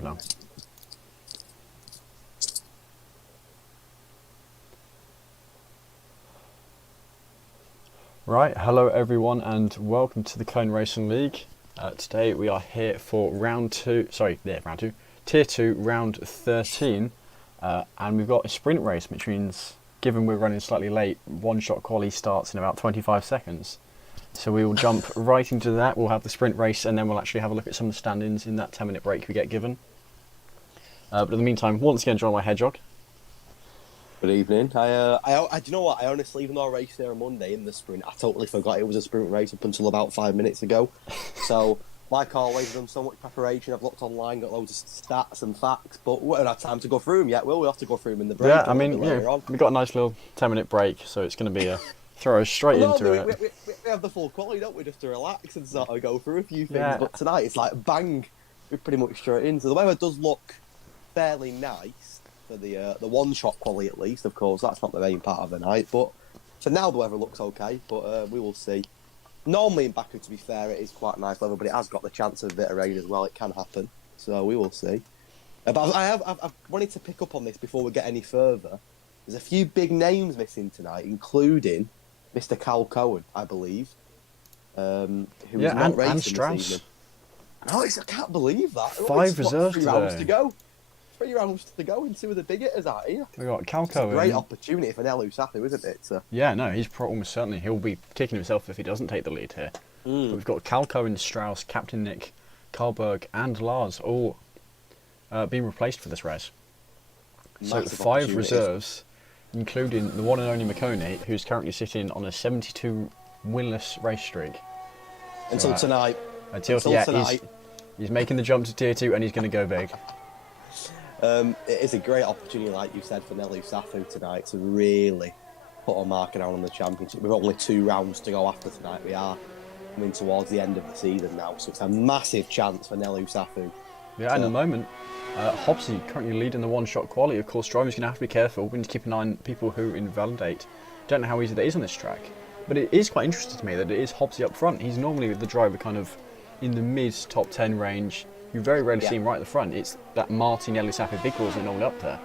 now. Right, hello everyone and welcome to the Cone Racing League. Today we are here for Tier 2, round 13, and we've got a sprint race, which means, given we're running slightly late, one-shot quali starts in about 25 seconds. So we will jump right into that. We'll have the sprint race and then we'll actually have a look at some of the stand-ins in that 10-minute break we get given. But in the meantime, once again, join my Hedgehog. Good evening. Do you know what? I honestly, even though I raced there on Monday in the sprint, I totally forgot it was a sprint race up until about 5 minutes ago. So, like always, I've done so much preparation. I've looked online, got loads of stats and facts, but we haven't had time to go through them yet. We'll have to go through them in the break. Yeah, I mean, we've got a nice little 10-minute break, so it's going to be a throw us straight into it. We have the full quality, don't we, just to relax and sort of go through a few things. Yeah. But tonight, it's like bang, we're pretty much straight in. So the weather does look fairly nice for the one-shot quality, at least. Of course, that's not the main part of the night, but for now the weather looks okay. But we will see. Normally in Baku, to be fair, it is quite nice weather, but it has got the chance of a bit of rain as well. It can happen, so we will see. But I've wanted to pick up on this before we get any further. There's a few big names missing tonight, including Mr. Cal Cohen, I believe, who is not racing this evening. No, I can't believe that. 5 reserves today. 3 rounds to go. 3 rounds to go, and 2 of the big hitters out here. We got Cal Cohen. It's a great opportunity for Nelu Safu, isn't it? So. Yeah, no, he's almost certainly he'll be kicking himself if he doesn't take the lead here. But we've got Cal Cohen, Strauss, Captain Nick, Karlberg, and Lars all being replaced for this race. So 5 reserves, including the one and only McConey, who's currently sitting on a 72 winless race streak. Until tonight. Until tonight. He's making the jump to Tier 2 and he's going to go big. It is a great opportunity, like you said, for Nelu Safu tonight to really put a marker down on the championship. We've only 2 rounds to go after tonight. We are coming towards the end of the season now, so it's a massive chance for Nelu Safu. Yeah, and at the moment, Hobbsy currently leading the one-shot quality. Of course, drivers going to have to be careful. We need to keep an eye on people who invalidate. Don't know how easy that is on this track, but it is quite interesting to me that it is Hobbsy up front. He's normally the driver kind of in the mid-top 10 range. You very rarely see him right at the front. It's that Martin Nelu Safu big balls are normally up there.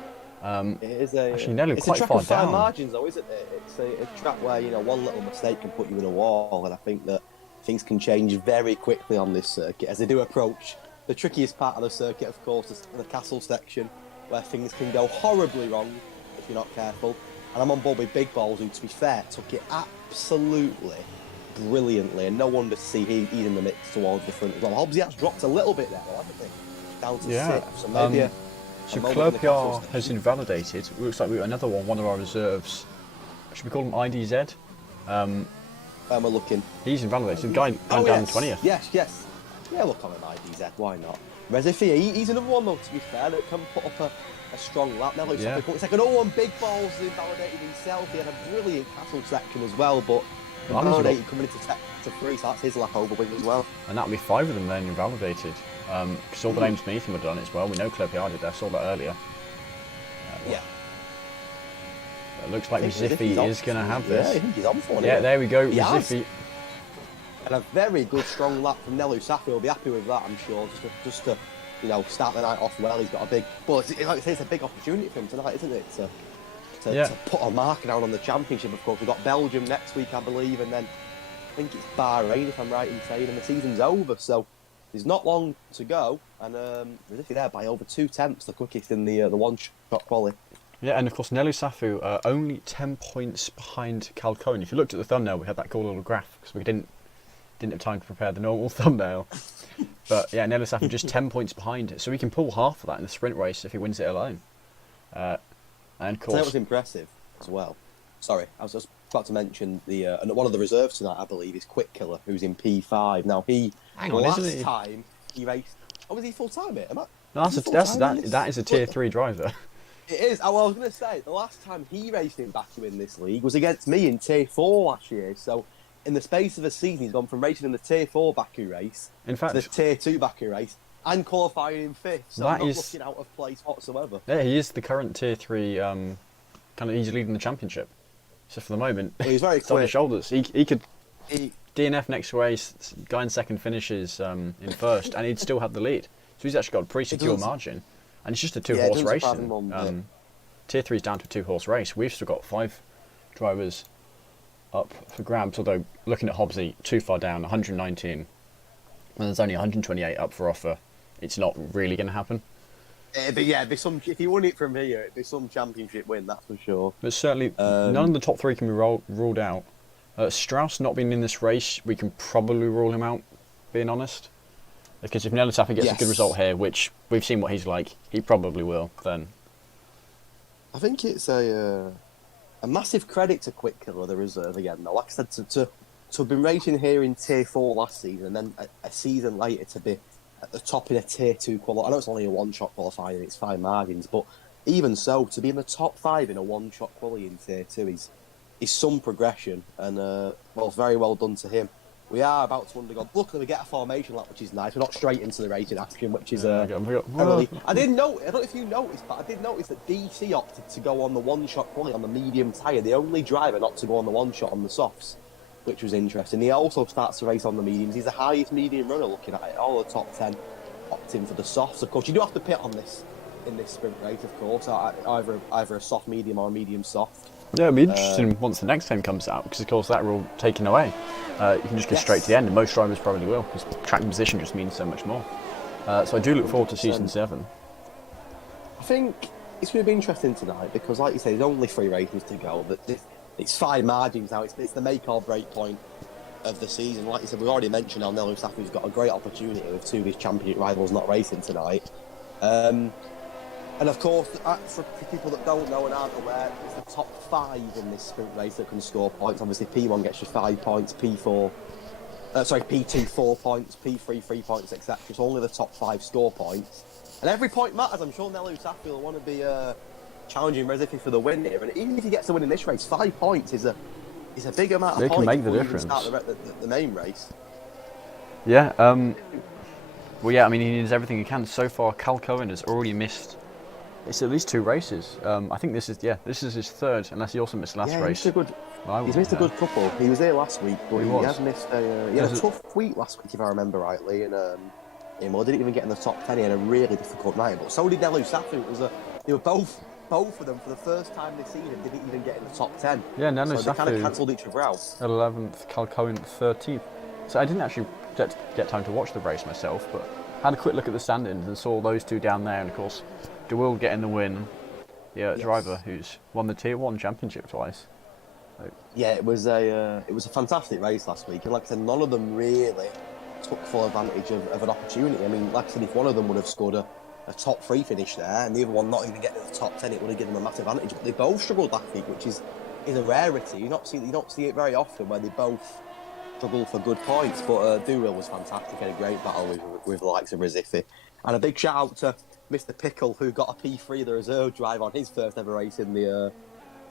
It is actually Nelu quite far down. It's a track of fine margins, though, isn't it? It's a track where one little mistake can put you in a wall, and I think that things can change very quickly on this circuit as they do approach the trickiest part of the circuit, of course, is the castle section, where things can go horribly wrong if you're not careful. And I'm on board with Big Balls, who, to be fair, took it absolutely brilliantly, and no wonder to see he's in the mix towards the front as well. Hobbsy has dropped a little bit there, haven't he? Down to 6, so maybe so Clerpiard has invalidated. It looks like we've got another one of our reserves. Should we call him IDZ? We're looking. He's invalidated. The guy down 20th. Yes. Yeah, look on him, IDZ, why not? Rezifi, he's another one, though, to be fair, that can put up a strong lap. Now, it's like an 0-1 Big Balls invalidated himself. He had a brilliant castle section as well, but invalidated coming into 3, so that's his lap over with as well. And that'll be 5 of them then invalidated. Because all the names beneath him were done as well. We know Clerpiard did that, saw that earlier. Yeah. It looks like Ziffy is going to have this. Yeah, I think he's on for it. Yeah, there we go, Ziffy. And a very good, strong lap from Nelu Safu. He'll be happy with that, I'm sure. Just to start the night off well. He's got a big, but like I say, it's a big opportunity for him tonight, isn't it? To put a marker down on the championship. Of course, we've got Belgium next week, I believe, and then I think it's Bahrain, if I'm right in saying, and the season's over. So there's not long to go, and we're there by over 2 tenths, the quickest in the one-shot quali. Yeah, and of course Nelu Safu only 10 points behind Cal Cohen. If you looked at the thumbnail, we had that cool little graph because we didn't have time to prepare the normal thumbnail. But yeah, Nelu Safu just 10 points behind it, so we can pull half of that in the sprint race if he wins it alone. And of course, that was impressive as well. Sorry, I was just about to mention and one of the reserves tonight, I believe, is Quick Killer, who's in P5. Now last time he raced. Oh, was he full time, mate? No, that is a Tier 3 driver. It is. I was going to say, the last time he raced in Baku in this league was against me in Tier 4 last year. So, in the space of a season, he's gone from racing in the Tier 4 Baku race to the Tier 2 Baku race and qualifying in 5th. So, not looking out of place whatsoever. Yeah, he is the current Tier 3, kind of, he's leading the championship. So, for the moment, he's very it's on his shoulders. He could DNF next race, guy in second finishes in first, and he'd still have the lead. So he's actually got a pretty secure does. margin. And it's just a Yeah, it two-horse doesn't race. surprise me one bit. Tier 3 is down to a two-horse race. We've still got 5 drivers up for grabs, although looking at Hobbsy, too far down, 119, and there's only 128 up for offer. It's not really going to happen. But yeah, if he won it from here, it'd be some championship win, that's for sure. But certainly, none of the top 3 can be ruled out. Strauss not being in this race, we can probably rule him out, being honest. Because if Nelly Safi gets a good result here, which we've seen what he's like, he probably will, then... I think it's a massive credit to Quick Killer, the reserve again, though. Like I said, to have been racing here in Tier 4 last season, and then a season later to be at the top in a Tier 2 qualifying. I know it's only a one-shot qualifying, it's fine margins, but even so, to be in the top 5 in a one-shot quality in Tier 2 is some progression, and well, very well done to him. We are about to undergo. Luckily, we get a formation lap, which is nice. We're not straight into the racing action, which is I didn't know. I don't know if you noticed, but I did notice that DC opted to go on the one-shot quality on the medium tyre. The only driver not to go on the one-shot on the softs, which was interesting. He also starts to race on the mediums. He's the highest medium runner looking at it. All the top 10 opting for the softs. Of course, you do have to pit on this in this sprint race, of course. Either a soft medium or a medium soft. Yeah, it'll be interesting once the next 10 comes out, because of course that rule taken away. You can just go straight to the end, and most drivers probably will, because track position just means so much more. So I do look forward to season 7. I think it's going to be interesting tonight, because like you say, there's only 3 races to go. It's 5 margins now. It's the make or break point of the season. Like you said, we've already mentioned Nelly Safi's got a great opportunity with 2 of his championship rivals not racing tonight. And of course, for people that don't know and aren't aware, it's the top 5 in this sprint race that can score points. Obviously, P1 gets you 5 points, P2 4 points, P3 3 points, etc. So only the top 5 score points. And every point matters. I'm sure Nelly Safi will want to be challenging Rezifi for the win here. And even if he gets the win in this race, 5 points is a big amount of points. They can make the difference. Start the main race. Yeah. Well, yeah. I mean, he needs everything he can. So far, Cal Cohen has already missed. It's at least 2 races. I think this is his 3rd, unless he also missed the last race. He's missed a good couple. He was there last week, but he has missed a tough week last week, if I remember rightly. And didn't even get in the top 10. He had a really difficult night, but so did Nelly Safi. They were both of them for the first time this season didn't even get in the top 10. Yeah, Nelly Safi. They kind of cancelled each other out. 11th, Cal Cohen 13th. So I didn't actually get time to watch the race myself, but had a quick look at the standings and saw those 2 down there, and of course, DeWill getting the win, the driver who's won the Tier 1 championship twice. So. Yeah, it was a fantastic race last week, and like I said, none of them really took full advantage of an opportunity. I mean, like I said, if one of them would have scored a top 3 finish there, and the other one not even getting to the top 10, it would have given them a massive advantage. But they both struggled last week, which is a rarity. You don't see it very often where they both struggle for good points. But DeWill was fantastic, had a great battle with the likes of Rezifi, and a big shout out to Mr. Pickle, who got a P3, the reserve drive, on his first ever race in the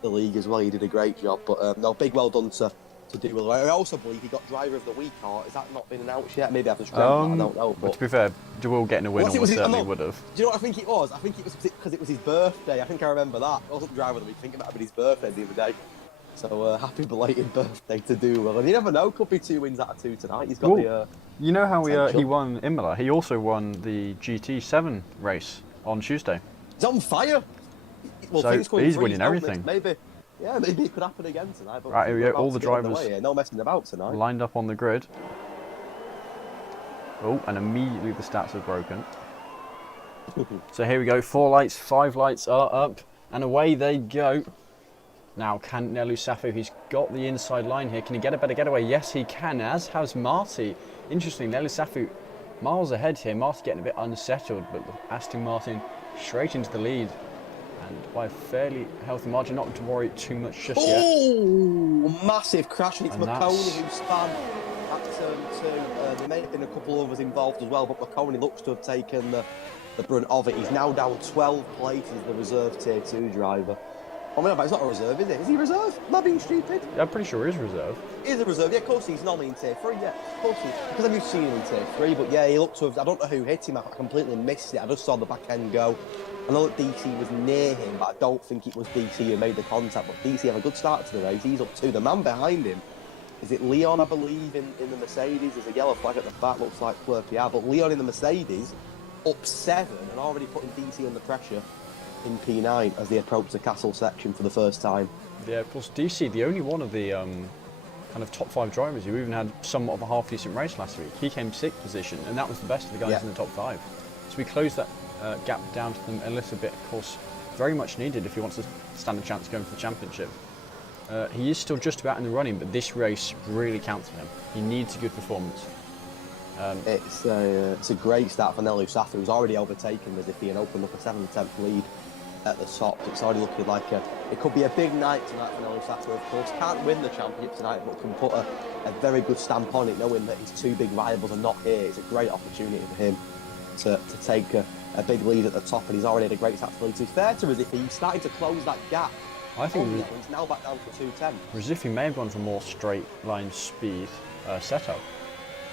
league as well. He did a great job. But no, big well done to DeWill. I also believe he got driver of the week, or has that not been announced yet? Maybe I've just dreamt that, I don't know. But to be fair, DeWill getting a win almost certainly would have. Do you know what I think it was? I think it was because it was his birthday. I think I remember that. It wasn't driver of the week. I think it might have been his birthday the other day. So happy belated birthday to DeWill. And you never know, could be 2 wins out of 2 tonight. He's got You know how he won Imola? He also won the GT7 race on Tuesday. He's on fire. Well, so he's winning everything. Maybe it could happen again tonight. But right, here we go. All the drivers no messing about tonight. Lined up on the grid. Oh, and immediately the stats are broken. So here we go. 4 lights, 5 lights are up, and away they go. Now, can Nelly Safi, he's got the inside line here. Can he get a better getaway? Yes, he can, as has Marty. Interesting, Nelly Safi miles ahead here. Marty getting a bit unsettled, but Aston Martin straight into the lead. And by a fairly healthy margin, not to worry too much just yet. Oh, massive crash. It's McConey who spun at turn 2. There may have been a couple of others involved as well, but McConey looks to have taken the brunt of it. He's now down 12 places, the reserve Tier 2 driver. I mean, it's not a reserve, is it? Is he reserve? Am I being stupid? Yeah, I'm pretty sure he is reserve. He is a reserve, yeah, of course he's not in Tier 3, yeah. Of course he is. Because I've seen him in Tier 3, but yeah, he looked to have, I don't know who hit him, I completely missed it. I just saw the back end go. I know that DC was near him, but I don't think it was DC who made the contact. But DC had a good start to the race. He's up 2. The man behind him, is it Leon, I believe, in the Mercedes? There's a yellow flag at the back, looks like Fleur Pierre. But Leon in the Mercedes up 7 and already putting DC under pressure in P9 as they approach the castle section for the first time. Yeah, of course, DC, the only one of the kind of top 5 drivers who even had somewhat of a half-decent race last week. He came 6th position, and that was the best of the guys in the top 5. So we closed that gap down to them a little bit, of course, very much needed if he wants to stand a chance going for the championship. He is still just about in the running, but this race really counts for him. He needs a good performance. It's a great start for Nelu Safa, who's already overtaken Rizifi and opened up a 7-10th lead at the top. It's already looking like it could be a big night tonight for Nelu Safa, of course. Can't win the championship tonight, but can put a very good stamp on it, knowing that his 2 big rivals are not here. It's a great opportunity for him to take a big lead at the top, and he's already had a great start to lead. So it's fair to Rizifi, he's starting to close that gap. I think he's now back down to 2:10. Rizifi may have gone for more straight line speed setup,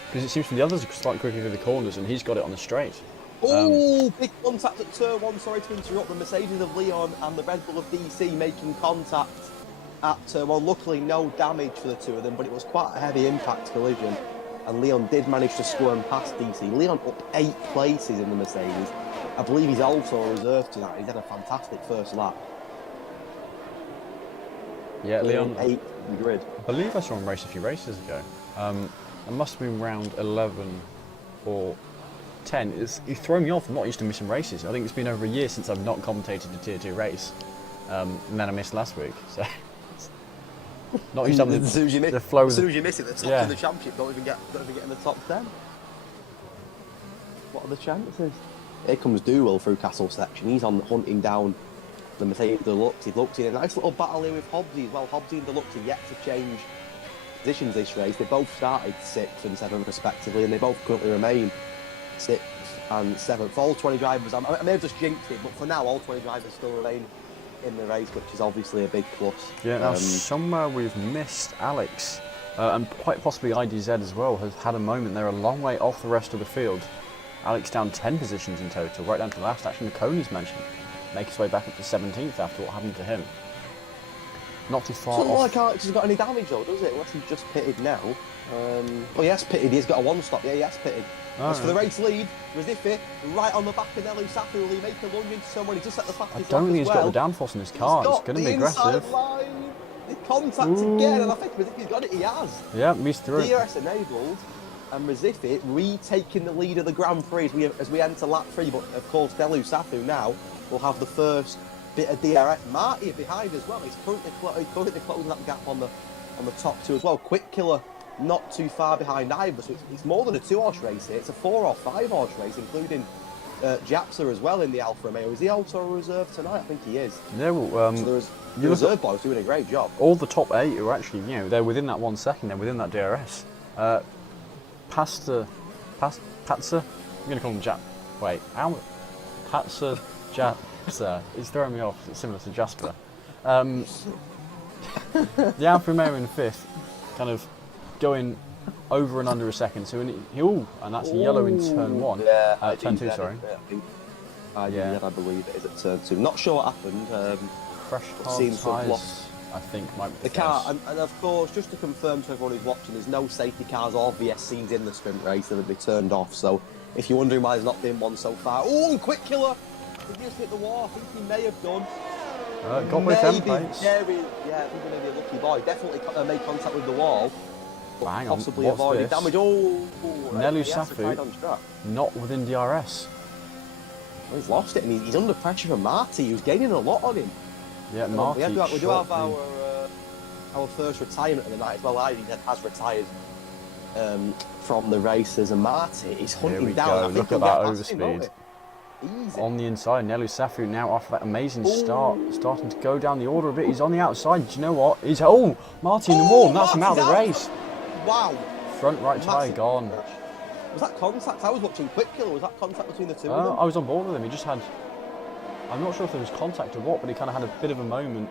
because it seems from the others are slightly quicker through the corners, and he's got it on the straight. Oh, big contact at turn 1. Sorry to interrupt. The Mercedes of Leon and the Red Bull of DC making contact at turn 1. Luckily, no damage for the 2 of them, but it was quite a heavy impact collision. And Leon did manage to squirm past DC. Leon up 8 places in the Mercedes. I believe he's also a reserve tonight. He's had a fantastic first lap. Yeah, Leon. 8th in the grid. I believe I saw him race a few races ago. It must have been round 11 or 10. He's thrown me off. I'm not used to missing races. I think it's been over a year since I've not commentated a Tier 2 race. And then I missed last week. So not used to having the flow. As soon as you miss it, the top of the championship don't even get in the top 10. What are the chances? Here comes Doolittle through Castle section. He's on hunting down the Mercedes Deluxe. He's looked in a nice little battle here with Hobbsy as well. Hobbsy and Deluxe are yet to change positions this race. They both started 6th and 7th respectively, and they both currently remain 6th and 7th. All 20 drivers, I may have just jinxed it, but for now all 20 drivers still remain in the race, which is obviously a big plus. Yeah, now somewhere we've missed Alex, and quite possibly IDZ as well, has had a moment. They're a long way off the rest of the field. Alex down 10 positions in total, right down to the last. Actually, Nakoni's mentioned make his way back up to 17th after what happened to him. Not too far off. Doesn't look like Alex has got any damage though, does it? Unless he's just pitted now. Oh, he has pitted. He's got a 1-stop. Yeah, he has pitted. As for the race lead, Rizifi, right on the back of Nelu Safa. Will he make a lunge into someone? He just set the fastest. I don't think he's got the downforce in his car. It's going to be aggressive. The contact again, and I think Rizifi's got it. He has. Yeah, he's through. DRS enabled, and Rizifi retaking the lead of the Grand Prix as we enter lap 3. But of course, Nelu Safa now will have the first bit of DRS. Marty behind as well. He's currently closing that gap on the top 2 as well. Quick Killer not too far behind either, so it's more than a 2-horse race here. It's a 4 or 5-horse race, including Japsa as well in the Alfa Romeo. Is he also a reserve tonight? I think he is. Yeah, well, so the reserve boys doing a great job. All the top 8 are actually, they're within that 1 second. They're within that DRS. Patsa. I'm going to call him Jap. Wait, how? Patsa Japsa. It's throwing me off. It's similar to Jasper. The Alfa Romeo in 5th, kind of going over and under a second. So and that's yellow in turn 1. Yeah, turn 2, sorry. I believe it is at turn 2. Not sure what happened. Fresh tyres, I think, might be the car. And of course, just to confirm to everyone who's watching, there's no safety cars or VSCs in the sprint race that have been turned off. So if you're wondering why there's not been one so far, and Quick Killer! He just hit the wall. I think he may have done. Got both them plates. Yeah, I think he may be a lucky boy. Definitely made contact with the wall. Hang possibly on, avoided damage. Nelu Safa not within DRS. Well, he's lost it, and he's under pressure from Marty, who's gaining a lot on him. Yeah, Marty. We do have our first retirement of the night as well. IDZ has retired from the races, and Marty is hunting down. Look at that overspeed. On the inside, Nelu Safa now after that amazing start, starting to go down the order a bit. He's on the outside. Do you know what? Marty in the wall, and that's him out of the race. Wow. Front right tyre gone. Was that contact? I was watching Quick Killer. Was that contact between the two of them? I was on board with him. He just had, I'm not sure if there was contact or what, but he kind of had a bit of a moment.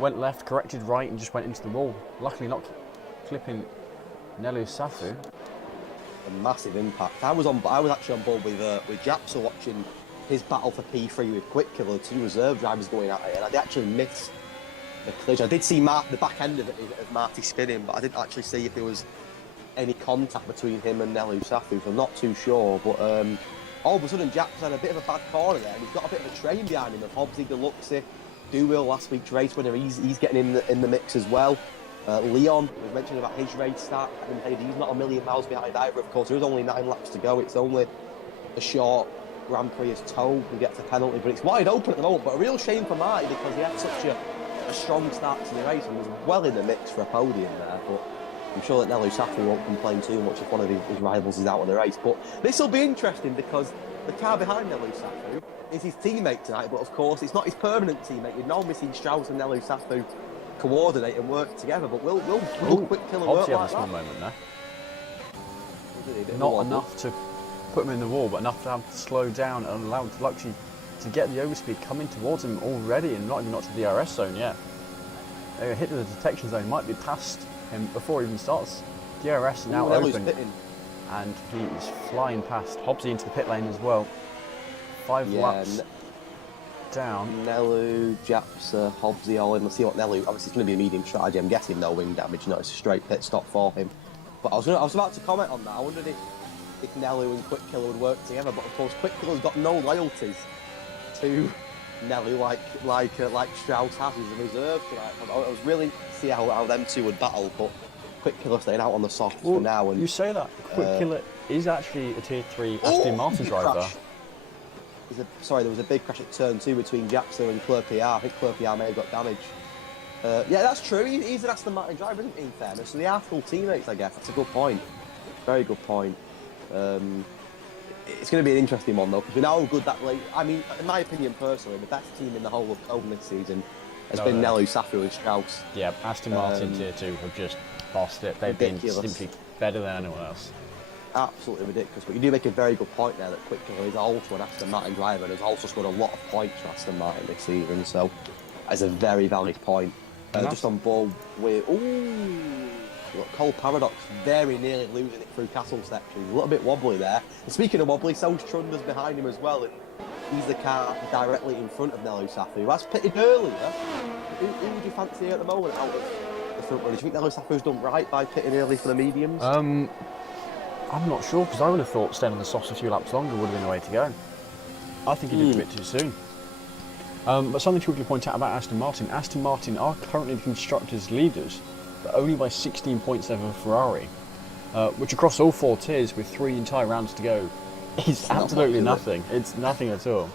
Went left, corrected right, and just went into the wall. Luckily not clipping Nelu Safa. A massive impact. I was actually on board with Japsa watching his battle for P3 with Quick Killer. 2 reserve drivers going at it, and I actually missed the collision. I did see the back end of it of Marty spinning, but I didn't actually see if there was any contact between him and Nelu Safa, so I'm not too sure. But all of a sudden Jack's had a bit of a bad corner there, and he's got a bit of a train behind him of Hobbsy, Deluxe, Dowill, last week's race winner. He's getting in the mix as well. Leon, we were mentioning about his race start. He's not a million miles behind either, of course. There is only 9 laps to go. It's only a short Grand Prix as told. He gets a penalty, but it's wide open at the moment. But a real shame for Marty because he had such a strong start to the race and was well in the mix for a podium there. But I'm sure that Nelu Safi won't complain too much if one of his rivals is out of the race. But this will be interesting because the car behind Nelu Safi is his teammate tonight, but of course it's not his permanent teammate. You'd normally see Strauss and Nelu Safi coordinate and work together, but will Quick Killer work Obviously like have a small that? moment there. Not Not enough to put him in the wall, but enough to have to slow down and allow Luxy to get the overspeed coming towards him already and not even got to the DRS zone yet. A hit to the detection zone might be past him before he even starts. DRS now open, and he is flying past Hobbsy into the pit lane as well. 5 laps down. Nelu, Japs, Hobbsy, all in. Let's see what Nelu. Obviously, it's going to be a medium strategy. I'm guessing no wing damage. No, it's a straight pit stop for him. But I was about to comment on that. I wondered if Nelu and Quick Killer would work together. But of course, Quick Killer's got no loyalties to Nelu like Strauss has as a reserve tonight. I was really see how them two would battle, but Quick Killer staying out on the soft for now. And you say that Quick Killer is actually a Tier 3 Aston Martin driver. Sorry, there was a big crash at turn 2 between Jackson and Claire PR. I think Claire PR may have got damaged. Yeah, that's true. He's an Aston Martin driver, isn't he, in fairness? So they are full teammates, I guess. That's a good point. Very good point. It's going to be an interesting one, though, because we know how good that late. I mean, in my opinion, personally, the best team in the whole of Cobham this season has been Nelu, Safi and Strauss. Yeah, Aston Martin Tier 2 have just lost it. They've ridiculous. been simply better than anyone else. Absolutely ridiculous. But you do make a very good point there that Quick Killer is also an Aston Martin driver and has also scored a lot of points for Aston Martin this season. So, that's a very valid point. Just on ball with look, Cole Paradox very nearly losing it through Castle section. A little bit wobbly there. And speaking of wobbly, so's Trunders behind him as well, and he's the car directly in front of Nelu Safi, who has pitted earlier. Who would you fancy at the moment out of the front runner? Do you think Nelu Safi's done right by pitting early for the mediums? I'm not sure, because I would have thought staying on the softs a few laps longer would have been the way to go. I think he did a bit too soon. But something to quickly point out about Aston Martin. Aston Martin are currently the constructors' leaders, but only by 16 points over Ferrari, which across all 4 tiers with 3 entire rounds to go is absolutely nothing. It's nothing at all.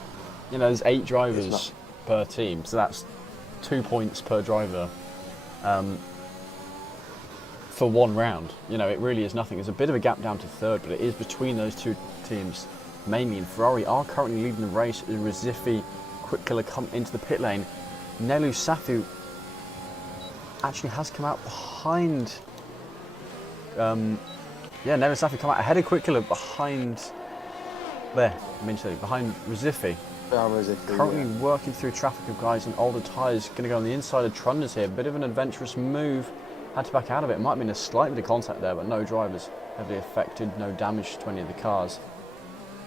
You know, there's 8 drivers per team, so that's 2 points per driver for 1 round. You know, it really is nothing. There's a bit of a gap down to 3rd, but it is between those 2 teams mainly. And Ferrari are currently leading the race. Resifi, Quick Killer come into the pit lane. Nelu Safi actually has come out behind. Nelu Safi come out ahead of Quick Killer behind behind Resifi. Currently working through traffic of guys in older tyres. Going to go on the inside of Trunders here. Bit of an adventurous move. Had to back out of it. Might have been a slight bit of contact there, but no drivers heavily affected. No damage to any of the cars.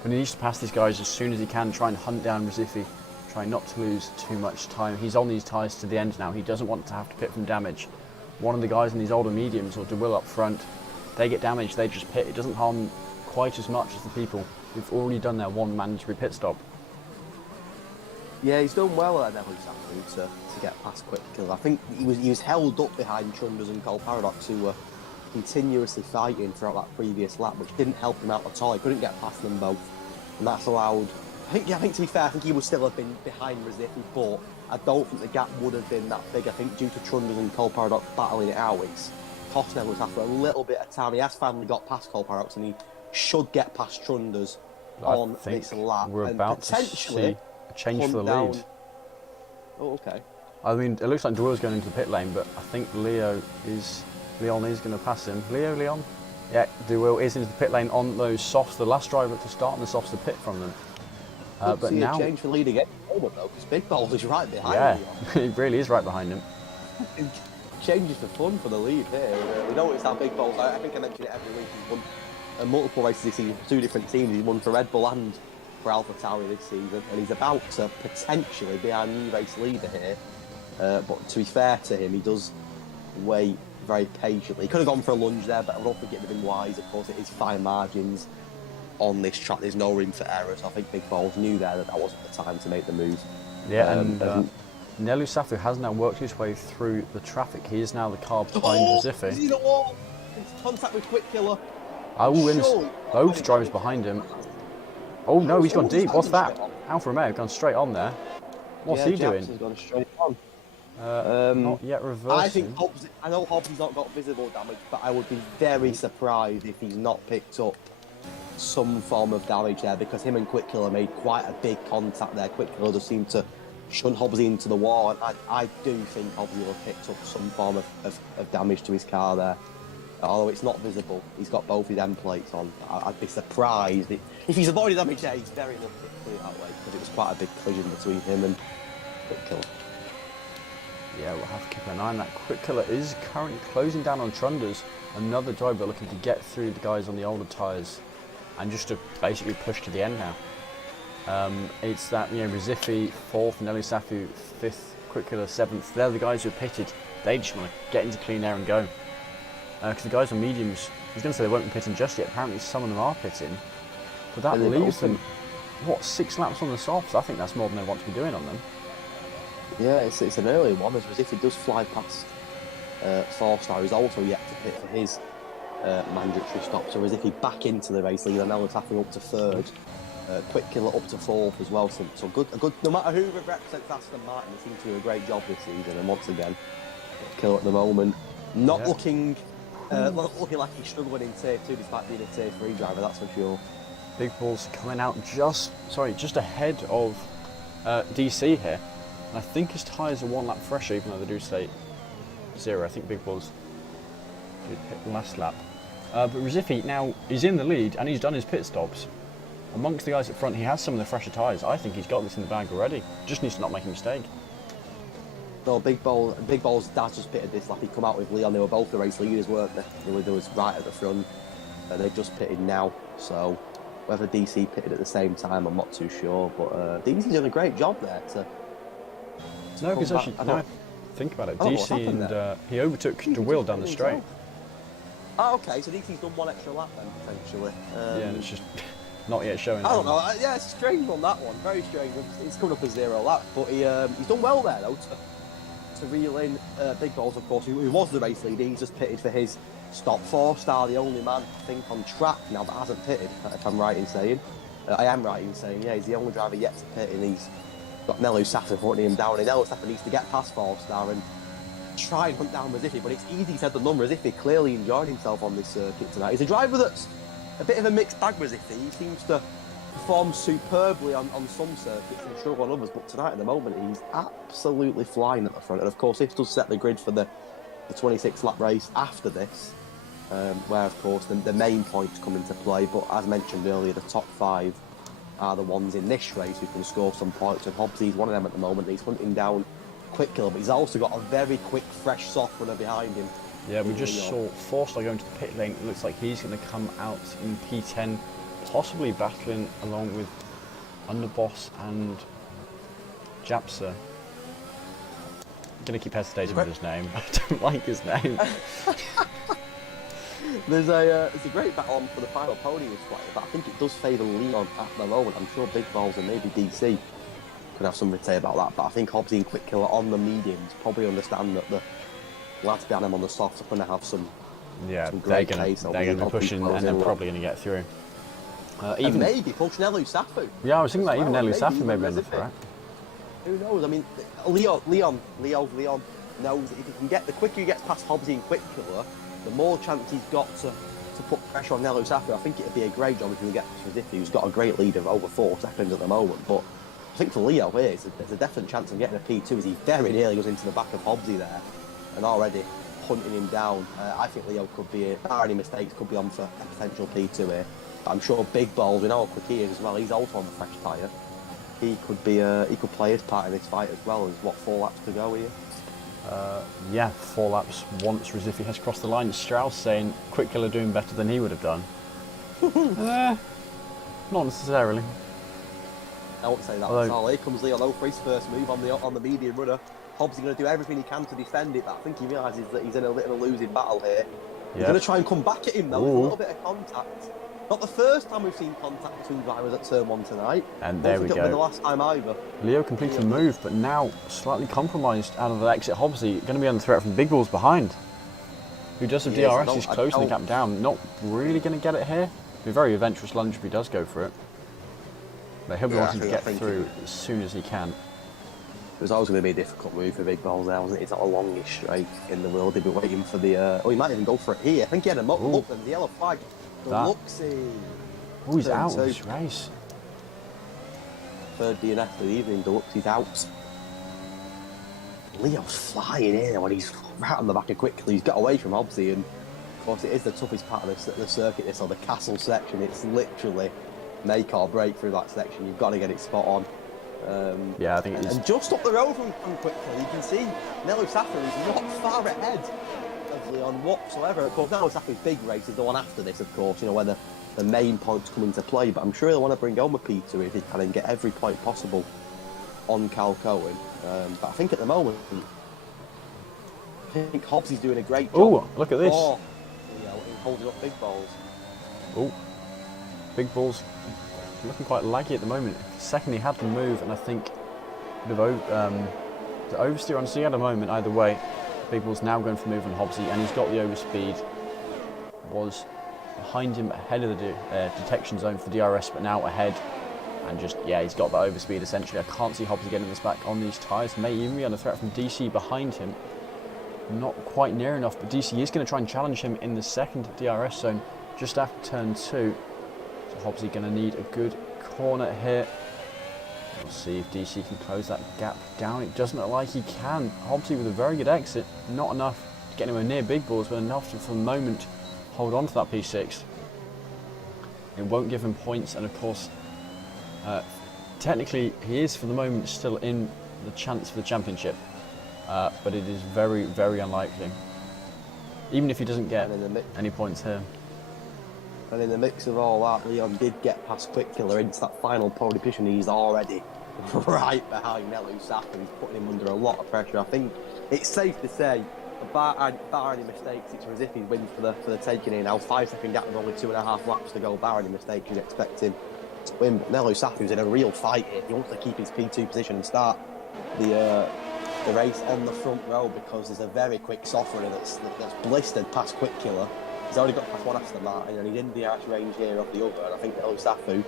But he needs to pass these guys as soon as he can. Try and hunt down Resifi. Try not to lose too much time. He's on these tyres to the end now. He doesn't want to have to pit from damage. One of the guys in these older mediums, or DeWill up front, they get damaged, they just pit. It doesn't harm quite as much as the people who've already done their 1 mandatory pit stop. Yeah, he's done well at Nelu Safi to get past Quick Killer. I think he was held up behind Trunders and Cole Paradox, who were continuously fighting throughout that previous lap, which didn't help him out at all. He couldn't get past them both, and that's allowed. I think to be fair, I think he would still have been behind Resifi, but I don't think the gap would have been that big. I think due to Trunders and Cole Paradox battling it out, it's cost Nelu Safi a little bit of time. He has finally got past Cole Paradox, and he should get past Trunders on this lap. We're about to see a change for the lead. Oh, okay. I mean, it looks like DeWill's going into the pit lane, but I think Leon is going to pass him. Leon? Yeah, DeWill is into the pit lane on those softs. The last driver to start on the softs to pit from them. But now a change for lead again, though, because Big Balls is right behind him. Yeah, he really is right behind him. Changes for fun for the lead here. We noticed how Big Balls, I think I mention it every week, he's won multiple races this season for 2 different teams. He's won for Red Bull and for AlphaTauri this season, and he's about to potentially be our new race leader here. But to be fair to him, he does wait very patiently. He could have gone for a lunge there, but I don't think it would have been wise. Of course, it is fine margins. on this track, there's no room for error. So I think Big Balls knew there that wasn't the time to make the move. Yeah, and Nelu Safu has now worked his way through the traffic. He is now the car behind Ziffy. He's in the wall. It's contact with Quick Killer. Both drivers behind him. Oh no, he's gone deep. What's that? Alfa Romeo gone straight on there. What's he doing? Gone straight on. Not yet reversing. I know Hobbs not got visible damage, but I would be very surprised if he's not picked up some form of damage there, because him and Quick Killer made quite a big contact there. Quick Killer just seemed to shunt Hobbs into the wall, and I do think Hobbs will have picked up some form of damage to his car there. Although it's not visible, he's got both his end plates on. I'd be surprised if he's avoided damage there. He's very lucky to put it that way, because it was quite a big collision between him and Quick Killer. Yeah, we'll have to keep an eye on that. Quick Killer is currently closing down on Trunders. Another driver looking to get through the guys on the older tyres and just to basically push to the end now. It's that, Rizifi 4th, Nelu Safu 5th, Quick Killer 7th. They're the guys who are pitted. They just want to get into clean air and go. Because the guys on mediums, I was going to say they won't be pitting just yet. Apparently some of them are pitting. But that leaves them, 6 laps on the softs? I think that's more than they want to be doing on them. Yeah, it's an early one, as if he does fly past 4-star. He's also yet to pit for his mandatory stop. So as if he back into the race leader, now attacking up to 3rd. Quick Killer up to 4th as well. So a good. No matter who represents Aston Martin, they seem to do a great job this season. And once again, Killer at the moment not looking like he's struggling in Tier 2 despite being a Tier 3 driver. That's for sure. Big Balls coming out just ahead of DC here. And I think his tyres are 1 lap fresher, even though they do say 0. I think Big Balls did pit the last lap. But Rizifi now is in the lead and he's done his pit stops. Amongst the guys at front, he has some of the fresher tyres. I think he's got this in the bag already. Just needs to not make a mistake. No, Big Ball's dad just pitted this lap. He come out with Leon. They were both the race leaders, weren't they? They was right at the front. They've just pitted now. So whether DC pitted at the same time, I'm not too sure. But DC's done a great job there to. No, because actually, now I think about it, DC and he overtook DeWill down the straight. Oh, okay, so DC's done 1 extra lap then, potentially. Yeah, and it's just not yet showing. I don't know, yeah, it's strange on that one, very strange. It's coming up as 0 lap, but he's done well there, though, to reel in Big Balls, of course, who was the race leader. He's just pitted for his stop. 4-star, the only man, I think, on track now that hasn't pitted, if I'm right in saying. I am right in saying, yeah, he's the only driver yet to pit, and he's got Nelu Safu hunting him down, and Nelu Safu needs to get past 4-star and try and hunt down Rizifi, but it's easy said than done. Rizifi clearly enjoyed himself on this circuit tonight. He's a driver that's a bit of a mixed bag, Rizifi. He seems to perform superbly on some circuits and struggle on others, but tonight at the moment he's absolutely flying at the front. And of course this does set the grid for the 26 lap race after this, where of course the main points come into play. But as mentioned earlier, the top 5 are the ones in this race who can score some points, and Hobbsy's one of them at the moment. He's hunting down Quick Killer, but he's also got a very quick, fresh, soft runner behind him. Yeah, we just saw 4-star going to the pit lane. It looks like he's going to come out in P10, possibly battling along with Underboss and Japsa. I'm going to keep hesitating with his name. I don't like his name. There's a great battle on for the final podium spot, but I think it does favour Leon at the moment. I'm sure Big Balls and maybe DC could have something to say about that, but I think Hobbsy and Quick Killer on the mediums probably understand that the lads behind them on the softs are going to have some they're going to be pushing and they're probably going to get through. Even maybe push Nelu Safu. Yeah, I was thinking that even Nelu Safu may be in the threat. Who knows? I mean, Leon knows that if he can get, the quicker he gets past Hobbsy and Quick Killer, the more chance he's got to put pressure on Nelu Safu. I think it'd be a great job if he can get past Rizifi, who's got a great lead of over 4 seconds at the moment. But I think for Leo here, there's a definite chance of getting a P2 as he very nearly goes into the back of Hobbsy there and already hunting him down. I think Leo could be, bar any mistakes, could be on for a potential P2 here. But I'm sure Big Balls, we know how quick he is as well. He's also on the fresh tyre. He could play his part in this fight as well. There's 4 laps to go here. Yeah, 4 laps once Rizifi has crossed the line. Strauss saying Quick Killer doing better than he would have done. Not necessarily. I won't say that at all. Here comes Leo though for his first move on the medium runner. Hobbs is going to do everything he can to defend it, but I think he realises that he's in a bit of a losing battle here. He's going to try and come back at him though with a little bit of contact. Not the first time we've seen contact between drivers at turn 1 tonight. And there we Won't be the go. last time either. Leo completed the move, but now slightly compromised out of the exit. Hobbsy going to be under threat from big balls behind. Who does have DRS, he's closing the gap down. Not really going to get it here. Be a very adventurous lunge if he does go for it. But he'll be wanting to get through as soon as he can. It was always going to be a difficult move for big balls there, wasn't it? It's not the longest straight in the world. He'd be waiting for the... oh, he might even go for it here. I think he had a look and the yellow flag. The Luxy. Oh, he's out of this race. Third DNF of the evening, Deluxe's out. Leo's flying in when he's right on the back of quickly. He's got away from Hobbsy, and of course it is the toughest part of the circuit, this, or the castle section. It's literally make or break through that section. You've got to get it spot on. Yeah, I think it is. And just up the road from quickly, you can see Nello Saffron is not far ahead of Leon whatsoever. Of course, Nello Saffron's big race is the one after this, of course, you know, where the main points come into play, but I'm sure he'll want to bring home a P2 if he can and get every point possible on Cal Cohen. But I think at the moment, I think Hobbsy's doing a great job. Oh, look at this. Holding up big balls. Oh, big balls looking quite laggy at the moment. Second, he had the move, and I think the oversteer on C at the moment. Either way, big ball's now going for move on Hobbsy, and he's got the overspeed. Was behind him ahead of the detection zone for DRS, but now ahead. And just, yeah, he's got that overspeed essentially. I can't see Hobbsy getting this back on these tyres. May even be under threat from DC behind him. Not quite near enough, but DC is going to try and challenge him in the second DRS zone just after turn 2. So Hobbsy going to need a good corner here. We'll see if DC can close that gap down. It doesn't look like he can. Hobbsy with a very good exit. Not enough to get anywhere near big balls, but enough to, for the moment, hold on to that P6. It won't give him points, and of course, technically he is for the moment still in the chance for the championship, but it is very, very unlikely. Even if he doesn't get any points here. And in the mix of all that, Leon did get past Quick Killer into that final pole position. He's already right behind Nello Saffron. He's putting him under a lot of pressure. I think it's safe to say, bar any mistakes, it's as if he wins for the taking in. Now 5 second gap with only 2.5 laps to go. Bar any mistakes, you'd expect him to win. But Nello Saffron's in a real fight here. He wants to keep his P2 position and start the race on the front row, because there's a very quick softener that's blistered past Quick Killer. He's already got past one Aston Martin, and he's in the DRS range here off the other, and I think Nello Saffron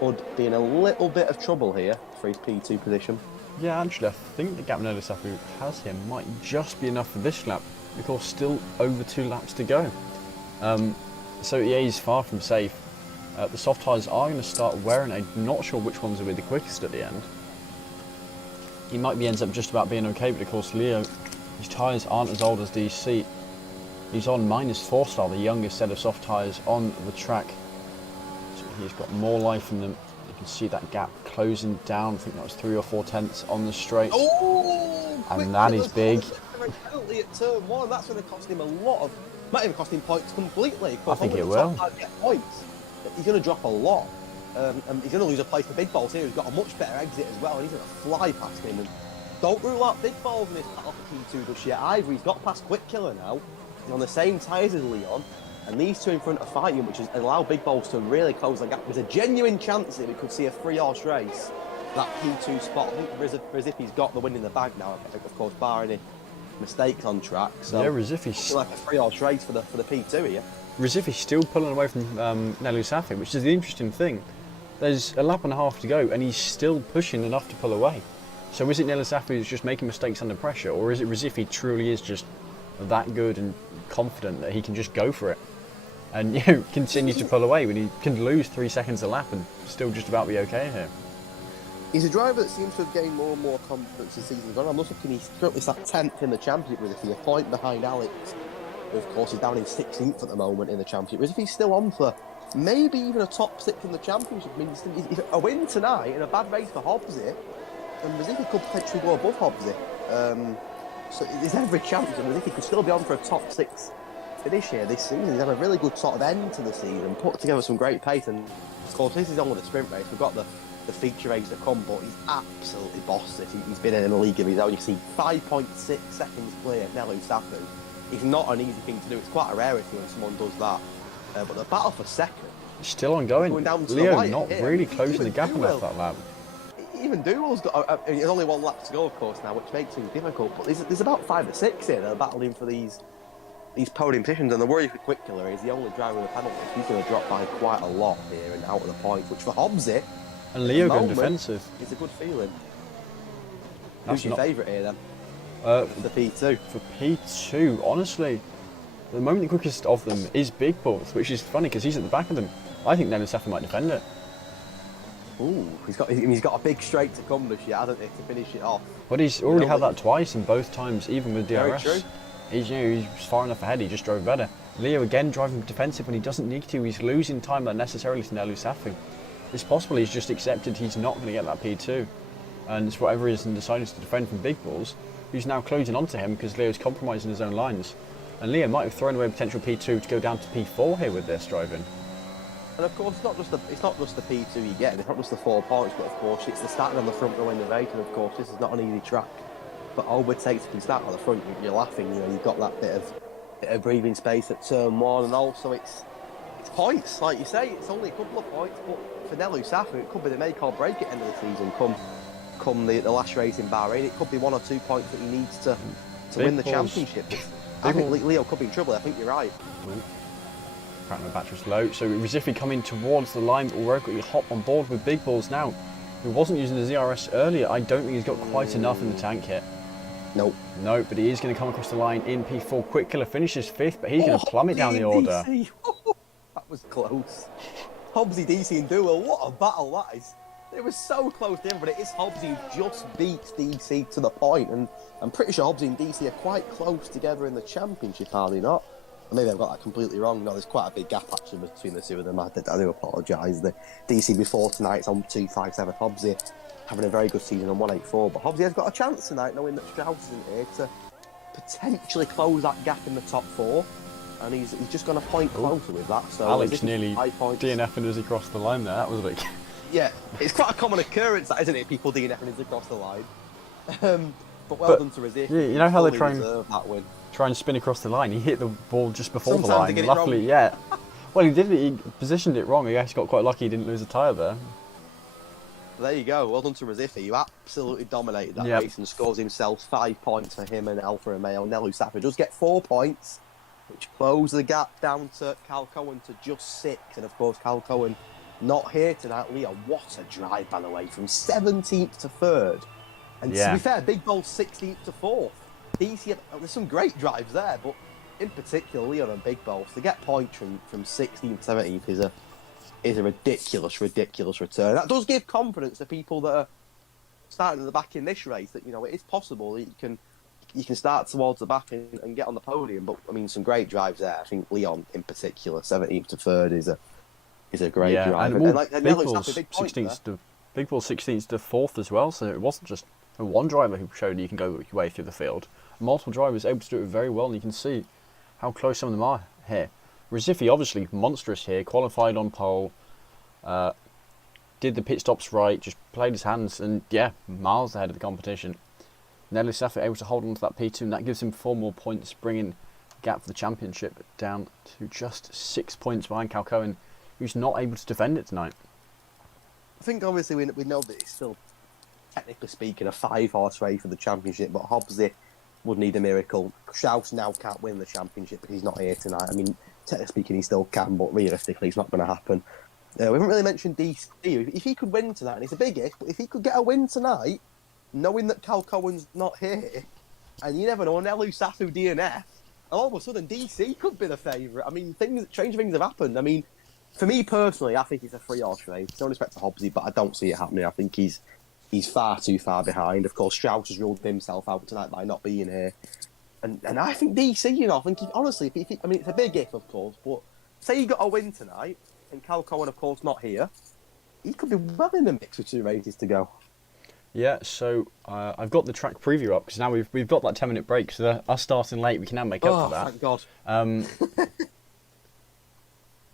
could be in a little bit of trouble here for his P2 position. Yeah, actually, I think the gap Nello Saffron has here might just be enough for this lap. Of course, still over 2 laps to go. So yeah, he's far from safe. The soft tyres are going to start wearing. I'm not sure which ones will be the quickest at the end. He might be ends up just about being okay, but of course Leo, his tyres aren't as old as DC. He's on -4 style, the youngest set of soft tyres on the track. So he's got more life in them. You can see that gap closing down. I think that was 3 or 4 tenths on the straight. Oh, and that is big. Penalty at turn 1. That's going to cost him a lot of. Might even cost him points completely. I think it will. Get points. He's going to drop a lot. And he's going to lose a place for big balls here. He's got a much better exit as well, and he's going to fly past him. And don't rule out big balls in this battle for P2 just yet either. He's got past Quick Killer now. He's on the same tyres as Leon, and these two in front are fighting, which has allowed big balls to really close the gap. There's a genuine chance that we could see a 3-horse race. That P2 spot. I think Rizzifi's got the win in the bag now. Of course, bar any mistakes on track. So yeah, Rizzifi's like a 3-horse race for the P2 here. Rizzifi's still pulling away from Nello Saffron, which is the interesting thing. There's a lap and a half to go, and he's still pushing enough to pull away. So is it Nello Saffron who's just making mistakes under pressure, or is it Rizzifi truly is just that good and confident that he can just go for it and continue to pull away when he can lose 3 seconds a lap and still just about be okay here? He's a driver that seems to have gained more and more confidence as season's gone on. I'm looking, he's currently sat 10th in the championship with a point behind Alex, who of course is down in 16th at the moment in the championship. As if he's still on for maybe even a top 6 in the championship. I mean, he's a win tonight in a bad race for Hobbsy, and Rizzifi could potentially go above Hobbsy. So there's every chance that Rizzifi could still be on for a top 6 finish here this season. He's had a really good sort of end to the season, put together some great pace, and of course this is only the sprint race. We've got the feature race to come, but he's absolutely bossed it. He's been in a league of his own. You see 5.6 seconds clear Nello Saffron. It's not an easy thing to do. It's quite a rarity when someone does that. But the battle for second, Still ongoing. Going down to the Leo wire not here. really closing the Even gap enough Duel. that lap. Even Duel's got. There's only one lap to go, of course, now, which makes things difficult. But there's about 5 or 6 here that are battling for these podium positions. And the worry for Quick Killer is the only driver with a penalty. He's going to drop by quite a lot here and out of the points, which for Hobbsy, And Leo going defensive. It's a good feeling. That's Who's your not- favourite here then? For The P2. P2, honestly, the moment the quickest of them is Big Balls, which is funny because he's at the back of them. I think Nelly Safa might defend it. Ooh, he's got a big straight to come this year, hasn't he, to finish it off. But he's already had that twice, and both times, even with Very DRS, true. he's far enough ahead. He just drove better. Leo again driving defensive when he doesn't need to. He's losing time unnecessarily to Nelly Safa. It's possible he's just accepted he's not going to get that P2, and for whatever reason decided to defend from Big Balls, who's now closing onto him because Leo's compromising his own lines. And Leo might have thrown away a potential P2 to go down to P4 here with this driving. And of course, it's not just the P2 you get, it's not just the 4 points, but of course it's the starting on the front row in the race, and of course this is not an easy track. But overtakes, if you start on the front, you're laughing, you know, you've got that bit of breathing space at turn 1, and also it's points, like you say, it's only a couple of points, but for Nelly Safa, it could be the make or break at the end of the season, come the last race in Bahrain. It could be 1 or 2 points that he needs to win the championship. I think Leo could be in trouble, I think you're right. Apparently the battery's low, so Rizifi coming towards the line, but we're quickly hop on board with Big Balls now. He wasn't using the ZRS earlier. I don't think he's got quite enough in the tank yet. Nope. No, but he is going to come across the line in P4. Quick Killer finishes 5th, but he's going to plummet down the order. That was close. Hobbsy, DC and Duel, what a battle that is. It was so close to him, but it is Hobbsy who just beats DC to the point, and I'm pretty sure Hobbsy and DC are quite close together in the championship, are they not? Maybe I've got that completely wrong. No, there's quite a big gap actually between the two of them. I do apologise. The DC before tonight's on 257. Hobbsy having a very good season on 184, but Hobbsy has got a chance tonight, knowing that Strauss isn't here, to potentially close that gap in the top 4, and he's just going to point closer with that. So Alex nearly DNFing as he crossed the line there. That was a big. Yeah, it's quite a common occurrence, that, isn't it? People DNFing as across the line. But well done to Rizifi. Yeah, you know how they try and spin across the line? He hit the ball just before Sometimes the line. they get it Luckily, wrong. yeah. Well, he did. He positioned it wrong. He actually got quite lucky. He didn't lose a tyre there. There you go. Well done to Rizifi. You absolutely dominated that Yep. race and scores himself 5 points for him and Alfa Romeo. Nelly Safa does get 4 points, which close the gap down to Cal Cohen to just 6. And of course, Cal Cohen not here tonight. Leo, what a drive, by the way, from 17th to 3rd. And to be fair, Big Ball 16th to 4th. DC, there's some great drives there, but in particular, Leon and Big Balls, to get points from 16th to 17th is a ridiculous return. That does give confidence to people that are starting at the back in this race, that, you know, it is possible that you can start towards the back and get on the podium. But I mean, some great drives there. I think Leon in particular, 17th to 3rd, is a great drive. And like, Big Nelly's Ball's happy, big point 16th to Big Ball's 16th to 4th as well. So it wasn't just one driver who showed you can go your way through the field. Multiple drivers able to do it very well, and you can see how close some of them are here. Rizifi obviously monstrous here, qualified on pole, did the pit stops right, just played his hands, and yeah, miles ahead of the competition. Nelly Safa able to hold on to that P2, and that gives him 4 more points, bringing the gap for the championship down to just 6 points behind Cal Cohen, who's not able to defend it tonight. I think obviously we know that it's still, technically speaking, a 5-horse race for the championship, but Hobbsy would need a miracle. Strauss now can't win the championship because he's not here tonight. I mean, technically speaking, he still can, but realistically, it's not going to happen. We haven't really mentioned DC. If he could win tonight, and it's a big if, but if he could get a win tonight, knowing that Cal Cohen's not here, and you never know, Nelly Safu DNF, all of a sudden DC could be the favourite. I mean, strange things have happened. I mean, for me personally, I think it's a 3-horse race. No respect to Hobbsy, but I don't see it happening. I think he's far too far behind. Of course, Strauss has ruled himself out tonight by not being here. And I think DC, you know, I think honestly, I mean, it's a big if, of course, but say he got a win tonight, and Cal Cohen, of course, not here, he could be well in the mix with 2 races to go. Yeah, so I've got the track preview up because now we've got that 10-minute break, so us starting late, we can now make up for that. Thank God.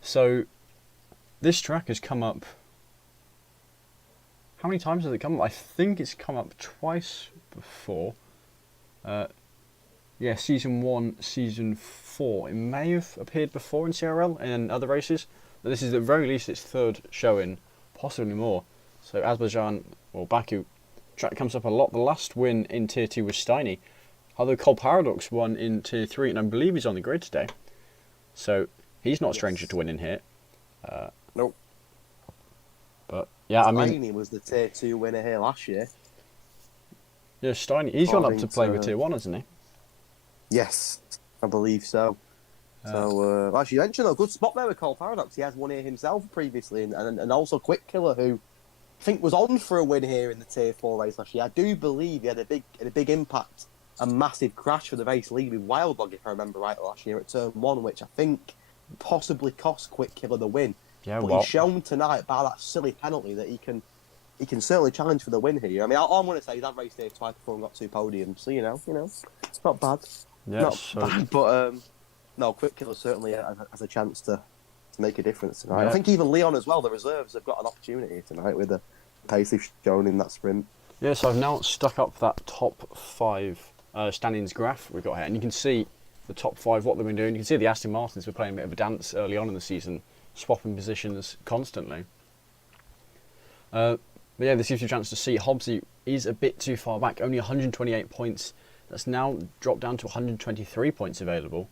So this track has come up. How many times has it come up? I think it's come up twice before. Yeah, Season 1, Season 4. It may have appeared before in CRL and other races, But this is at the very least its third showing, possibly more. So Azerbaijan, or Baku, track comes up a lot. The last win in Tier 2 was Steiny, although Cole Paradox won in Tier 3, and I believe he's on the grid today. So he's not a stranger to winning here. Nope. But yeah, I mean, Steiny was the Tier 2 winner here last year. Yeah, Steiny. He's gone up to play with Tier 1, hasn't he? Yes, I believe so. So, actually, you mentioned a good spot there with Cole Paradox. He has won here himself previously, and also Quick Killer, who I think was on for a win here in the Tier 4 race last year. I do believe he had a big impact, a massive crash for the race lead with Wild Dog, if I remember right, last year at Turn 1, which I think possibly cost Quick Killer the win. Yeah, but he's shown tonight by that silly penalty that he can certainly challenge for the win here. I mean, all I'm going to say is I've raced here twice before and got 2 podiums, so you know, it's not bad. Yeah, not bad, but no, Quick Killer certainly has a chance to make a difference tonight. Yeah. I think even Leon as well, the reserves have got an opportunity tonight with the pace they've shown in that sprint. Yeah, so I've now stuck up that top 5 standings graph we've got here, and you can see the top 5, what they've been doing. You can see the Aston Martins were playing a bit of a dance early on in the season, swapping positions constantly. But yeah, this gives you a chance to see Hobbsy is a bit too far back, only 128 points. That's now dropped down to 123 points available.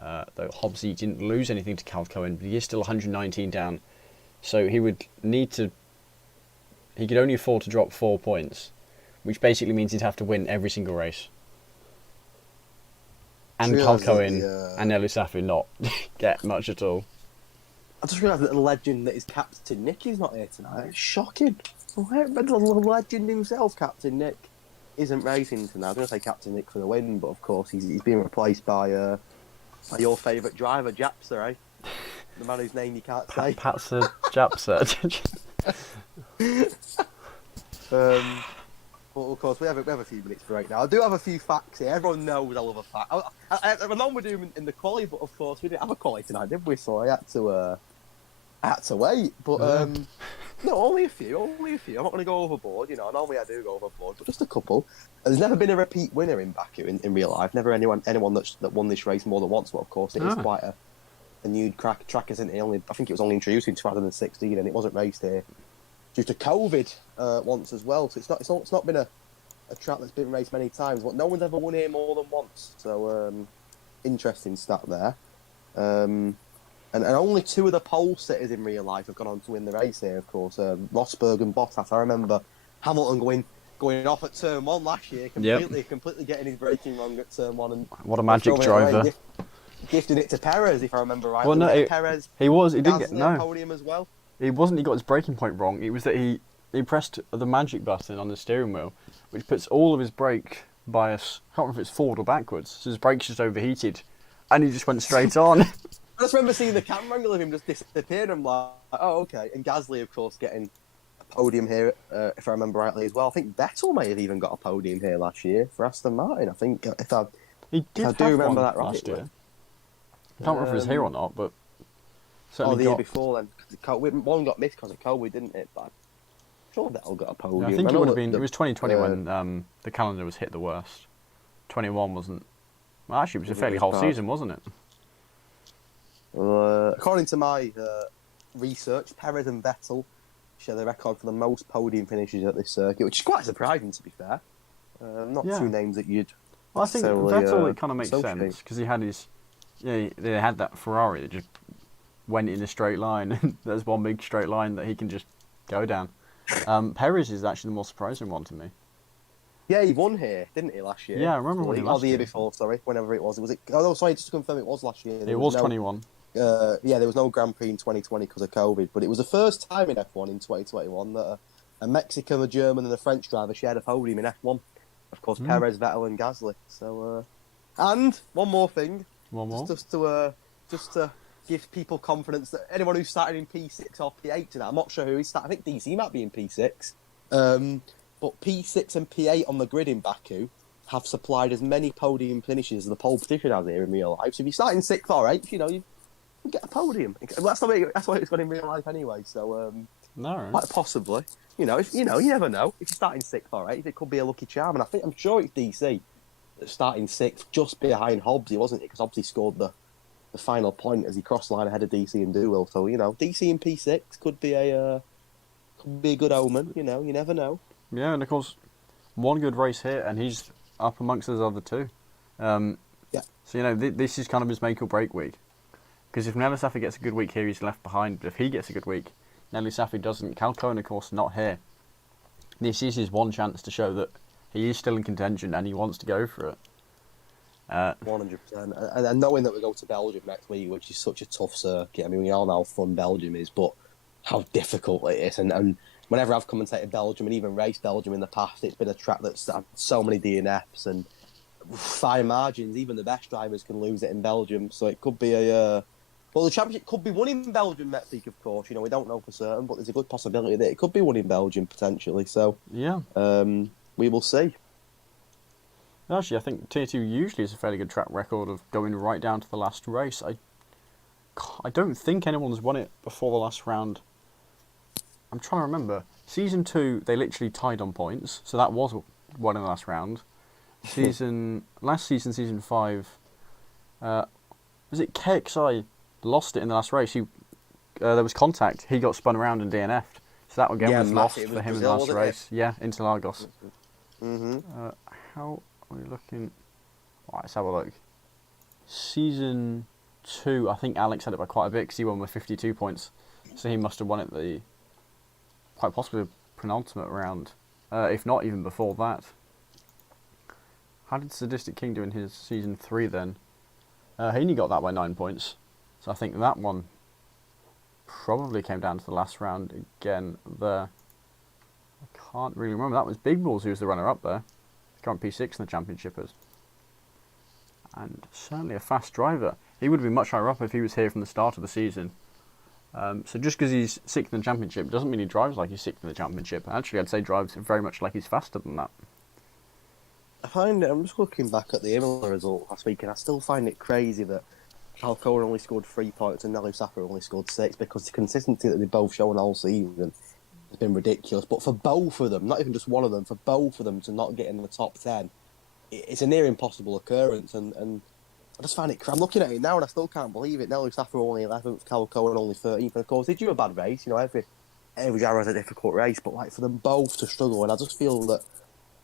Though Hobbsy didn't lose anything to Cal Cohen, but he is still 119 down. So he would need to... He could only afford to drop 4 points, which basically means he'd have to win every single race. And Cal Cohen and Elu Safi not get much at all. I just realised that the legend that is Captain Nick is not here tonight. It's shocking. The legend himself, Captain Nick, isn't racing tonight. I was going to say Captain Nick for the win, but of course he's being replaced by your favourite driver, Japser, eh? The man whose name you can't say. Patser Japser. But of course, we have a few minutes break now. I do have a few facts here. Everyone knows I love a fact. I know we're doing in the quali, but of course we didn't have a quali tonight, did we? So I had to wait. But no, only a few. I'm not going to go overboard. Normally I do go overboard, but just a couple. There's never been a repeat winner in Baku in real life. Never anyone that won this race more than once. But of course, it is quite a new track, isn't it? I think it was only introduced in 2016, and it wasn't raced here due to COVID once as well. So it's not been a track that's been raced many times, but no one's ever won here more than once. So interesting stat there. And only 2 of the pole sitters in real life have gone on to win the race here, of course. Rosberg and Bottas. I remember Hamilton going off at Turn 1 last year, completely getting his braking wrong at Turn 1. And what a magic driver. Gifting it to Perez, if I remember right. Well, no, Perez. He didn't get no podium as well. He wasn't. He got his braking point wrong. It was that he pressed the magic button on the steering wheel, which puts all of his brake bias. I can't remember if it's forward or backwards. So his brakes just overheated, and he just went straight on. I just remember seeing the camera angle of him just disappear, and I'm like, oh, okay. And Gasly, of course, getting a podium here, if I remember rightly as well. I think Vettel may have even got a podium here last year for Aston Martin. I think if I do remember that right. Last year. I can't remember if it was here or not, but certainly the year before then. One got missed because of COVID, didn't it? But I'm sure Vettel got a podium. Yeah, I think it would have been. It was 2020 when the calendar was hit the worst. 21 wasn't. Well, actually, it was a fairly whole season, wasn't it? According to my research, Perez and Vettel share the record for the most podium finishes at this circuit, which is quite surprising, to be fair. Not 2 names that you'd. Well, I think Vettel it kind of makes sense because he had his. Yeah, they had that Ferrari that just went in a straight line. There's one big straight line that he can just go down. Perez is actually the more surprising one to me. Yeah, he won here, didn't he, last year? Yeah, I remember winning last year. Or the year before, sorry, whenever it was. Was it? Oh, no, sorry, just to confirm, it was last year. It was 21. Yeah, there was no Grand Prix in 2020 because of COVID, but it was the first time in F1 in 2021 that a Mexican, a German, and a French driver shared a podium in F1. Of course, Perez, Vettel, and Gasly. So, and one more thing. One more. Just to give people confidence that anyone who's started in P6 or P8 tonight, I'm not sure who he's starting. I think DC might be in P6. But P6 and P8 on the grid in Baku have supplied as many podium finishes as the pole position has here in real life. So if you start in 6th or 8th, you get a podium. That's what it's got in real life anyway. So quite possibly, you never know. If you start in 6th or 8th, it could be a lucky charm. And I'm sure it's DC that's starting 6th, just behind Hobbsy, wasn't it? Because Hobbsy scored the the final point as he crossed the line ahead of DC and Doolittle. So, you know, DC in P6 could be a good omen, you know, you never know. Yeah, and of course, one good race here, and he's up amongst those other two. Yeah. So, you know, this is kind of his make or break week. Because if Nelly Safi gets a good week here, he's left behind. But if he gets a good week, Nelly Safi doesn't. Cal Cohen, of course, not here. This is his one chance to show that he is still in contention and he wants to go for it. 100%. And knowing that we go to Belgium next week, which is such a tough circuit. I mean, we all know how fun Belgium is, but how difficult it is. And whenever I've commentated Belgium and even raced Belgium in the past, it's been a track that's had so many DNFs and fine margins. Even the best drivers can lose it in Belgium. So it could be the championship could be won in Belgium next week, of course. You know, we don't know for certain, but there's a good possibility that it could be won in Belgium, potentially. So, yeah. We will see. Actually, I think Tier 2 usually is a fairly good track record of going right down to the last race. I don't think anyone's won it before the last round. I'm trying to remember. Season 2, they literally tied on points, so that was won in the last round. Last season, Season 5, was it KXI lost it in the last race? There was contact. He got spun around and DNF'd. So that again was lost for him in the last race. Yeah, Interlagos. How are we looking? Right, let's have a look. Season 2, I think Alex had it by quite a bit because he won with 52 points. So he must have won it quite possibly the penultimate round, if not even before that. How did Sadistic King do in his Season 3 then? He only got that by 9 points. So I think that one probably came down to the last round again there. I can't really remember. That was Big Balls who was the runner-up there. Current P6 in the championship is. And certainly a fast driver. He would have been much higher up if he was here from the start of the season. So just because he's 6th in the championship doesn't mean he drives like he's 6th in the championship. Actually, I'd say drives very much like he's faster than that. I'm just looking back at the Imola result last week, and I still find it crazy that Cal Cohen only scored 3 points and Nelly Safi only scored 6, because the consistency that they've both shown all season has been ridiculous. But for both of them, not even just one of them, for both of them to not get in the top 10, it's a near impossible occurrence. And I just find it. I'm looking at it now and I still can't believe it. Nelly Safi only 11th, Cal Cohen only 13th. And of course, they do a bad race. You know, every driver has a difficult race, but like for them both to struggle, and I just feel that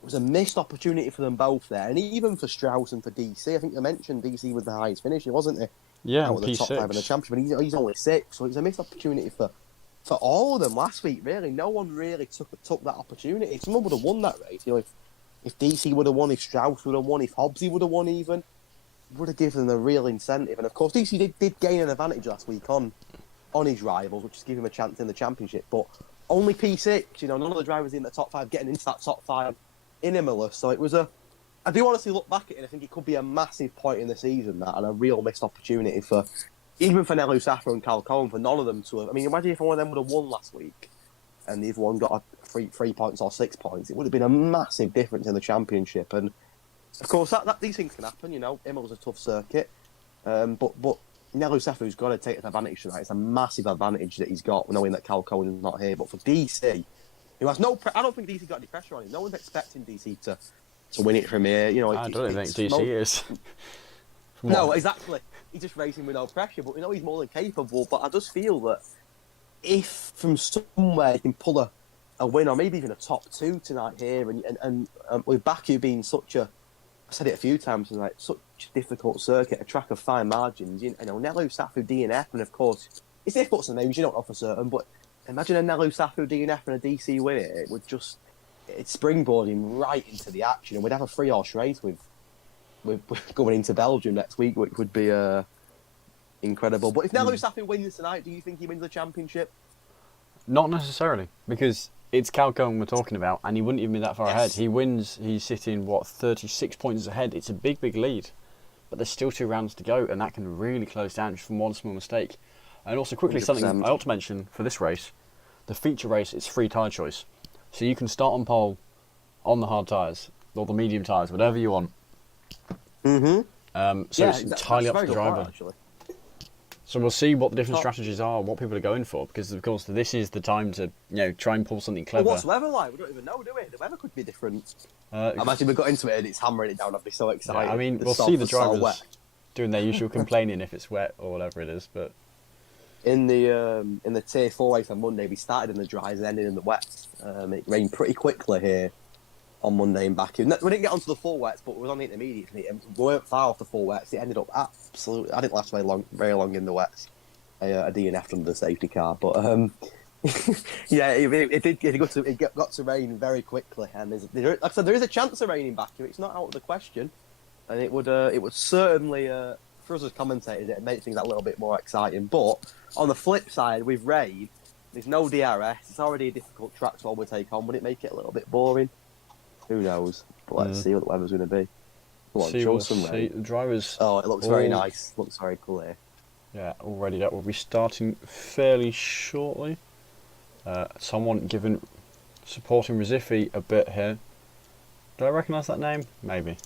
it was a missed opportunity for them both there, and even for Strauss and for DC. I think you mentioned DC was the highest finisher, wasn't he? Yeah, out of the top 5 in the championship, but he's only 6, so it's a missed opportunity for all of them last week. Really, no one really took that opportunity. If someone would have won that race, you know, if DC would have won, if Strauss would have won, if Hobbsy would have won, even would have given them a real incentive. And of course, DC did gain an advantage last week on his rivals, which is giving him a chance in the championship. But only P6, you know, none of the drivers in the top 5 getting into that top 5 in Imola. So it was I do honestly look back at it and I think it could be a massive point in the season, that, and a real missed opportunity for even for Nelly Safi and Cal Cohen, for none of them to have. I mean, imagine if one of them would have won last week and the other one got a 3 points or 6 points. It would have been a massive difference in the championship. And of course, that these things can happen. You know, Imola's a tough circuit, but Nelly Safi's got to take advantage of that. It's a massive advantage that he's got, knowing that Cal Cohen is not here. But for DC, who has I don't think DC got any pressure on him. No one's expecting DC to win it from here. You know, I don't think DC is. No, exactly. He's just racing with no pressure, but we know he's more than capable. But I just feel that if from somewhere he can pull a win, or maybe even a top 2 tonight here, and with Baku being such a, I said it a few times, like such a difficult circuit, a track of fine margins, you know, Nelly Safi DNF, and of course it's difficult to names, you don't know for certain, but imagine a Nelly Safi DNF and a DC win it would just, it's springboarding right into the action, and we'd have a 3-horse race with going into Belgium next week, which would be incredible. But if Nelly Safi wins tonight, do you think he wins the championship? Not necessarily, because it's Cal Cohen we're talking about, and he wouldn't even be that far ahead. He wins, he's sitting, 36 points ahead. It's a big, big lead. But there's still 2 rounds to go, and that can really close down just from one small mistake. And also, quickly, 100%. Something I ought to mention for this race, the feature race, it's free tyre choice. So you can start on pole on the hard tyres, or the medium tyres, whatever you want. So it's entirely up to the driver. Actually. So we'll see what the different strategies are, what people are going for, because of course this is the time to try and pull something clever. Well, what's the weather like? We don't even know, do we? The weather could be different. Imagine we got into it and it's hammering it down. I'd be so excited. Yeah, I mean, we'll see the drivers doing their usual complaining if it's wet or whatever it is. But in the Tier 4 race on Monday, we started in the dries and ended in the wets. It rained pretty quickly here on Monday in Baku. We didn't get onto the full wets, but we was on the intermediate. We weren't far off the full wets. It ended up absolutely. I didn't last very long in the wets. I DNF'd under the safety car, but yeah, it got to rain very quickly. And like I said, there is a chance of rain in Baku. It's not out of the question, and it would certainly for us as commentators, it make things a little bit more exciting. But on the flip side, with rain, there's no DRS. It's already a difficult track to overtake on. Would it make it a little bit boring? Who knows? But let's see what the weather's going to be. Come on, show some rain. The drivers. Oh, it looks very nice. Looks very clear. Yeah, already that will be starting fairly shortly. Someone supporting Recife a bit here. Do I recognise that name? Maybe.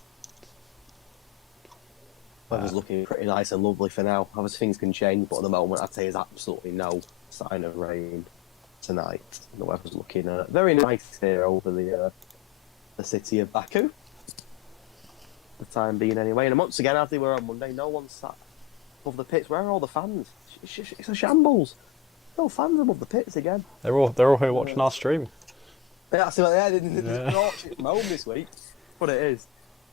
Weather's looking pretty nice and lovely for now. Obviously things can change, but at the moment I'd say there's absolutely no sign of rain tonight. The weather's looking very nice here over the city of Baku. For the time being anyway. And once again, as they were on Monday, no one sat above the pits. Where are all the fans? It's a shambles. No fans above the pits again. They're all here watching our stream. Yeah, so they're watching it from home this week. But it is.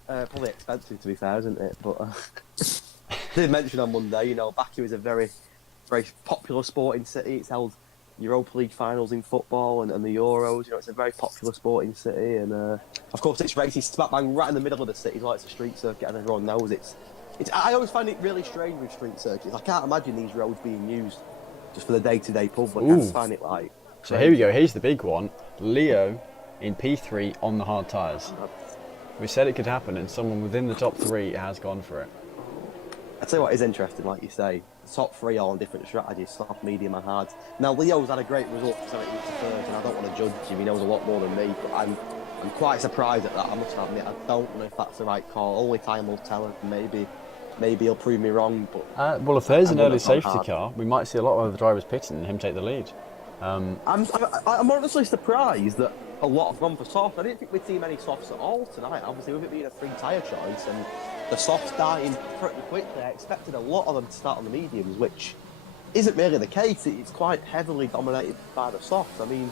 Probably expensive to be fair, isn't it? But I did mention on Monday, Baku is a very, very popular sporting city. It's held Europa League finals in football and the Euros. It's a very popular sporting city, and of course it's racing smack bang right in the middle of the city. It's a street circuit, and everyone knows it's. I always find it really strange with street circuits. I can't imagine these roads being used just for the day-to-day public. I just find it like. So here we go. Here's the big one. Leo in P3 on the hard tyres. We said it could happen, and someone within the top 3 has gone for it. I'd say what is interesting, like you say, the top 3 all on different strategies, soft, medium and hard. Now, Leo's had a great result for 70 to third, and I don't want to judge him, he knows a lot more than me, but I'm quite surprised at that, I must admit. I don't know if that's the right call. Only time will tell, and maybe he'll prove me wrong. But well, if there's an early safety car, we might see a lot of the drivers pitting and him take the lead. I'm honestly surprised that a lot have gone for soft. I didn't think we'd see many softs at all tonight. Obviously, with it being a free tyre choice and the softs dying pretty quickly, I expected a lot of them to start on the mediums, which isn't really the case. It's quite heavily dominated by the softs. I mean,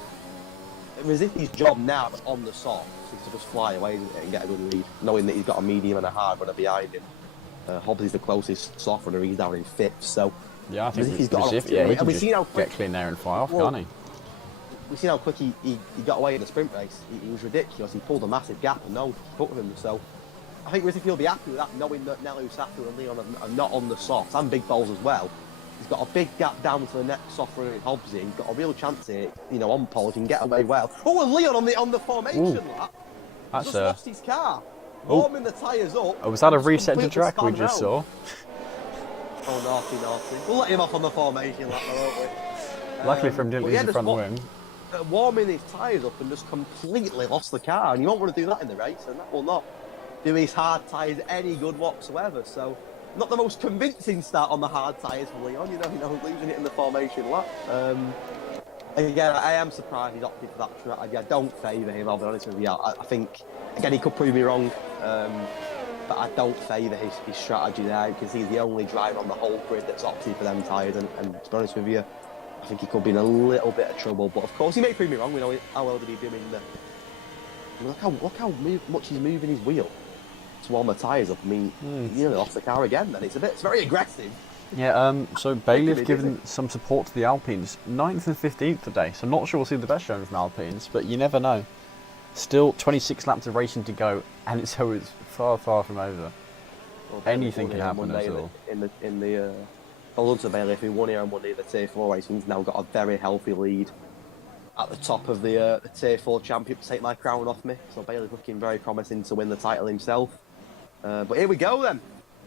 Recifi's job now on the softs is to just fly away and get a good lead, knowing that he's got a medium and a hard runner behind him. Hobbs the closest soft runner, he's down in 5th, so yeah, I think he's got he can just get clean there and fly off, can't he? We've seen how quick he got away in the sprint race. He was ridiculous. He pulled a massive gap and no put with him. So I think Recife will be happy with that, knowing that Nelu, Satu and Leon are not on the softs, and big balls as well. He's got a big gap down to the next soft runner in Hobbsy. He's got a real chance here, on pole. He can get away well. Oh, and Leon on the formation lap. That's just lost his car. Warming the tyres up. Oh, was that a reset to track we just saw? Oh, naughty. We'll let him off on the formation lap, won't we? Luckily for him, didn't lose the front wing. Warming his tyres up and just completely lost the car, and you won't want to do that in the race, and that will not do his hard tyres any good whatsoever. So, not the most convincing start on the hard tyres for Leon, losing it in the formation lap. Again, I am surprised he's opted for that strategy. I don't favour him, I'll be honest with you. I think, again, he could prove me wrong, but I don't favour his strategy there, because he's the only driver on the whole grid that's opted for them tyres, and to be honest with you, I think he could be in a little bit of trouble. But of course, he may prove me wrong. We know how well did he do in the... Look how much he's moving his wheel to warm the tyres up. I mean, he nearly lost the car again then. It's very aggressive. Yeah, so Bailey have given some support to the Alpines. 9th and 15th today, so I'm not sure we'll see the best showing from Alpines, but you never know. Still 26 laps of racing to go, and it's far, far from over. Well, anything can happen as well. In the Alonso Bailey, who won here on Monday, the Tier 4 race, he's now got a very healthy lead at the top of the Tier 4 championship to take my crown off me. So Bailey's looking very promising to win the title himself. But here we go then.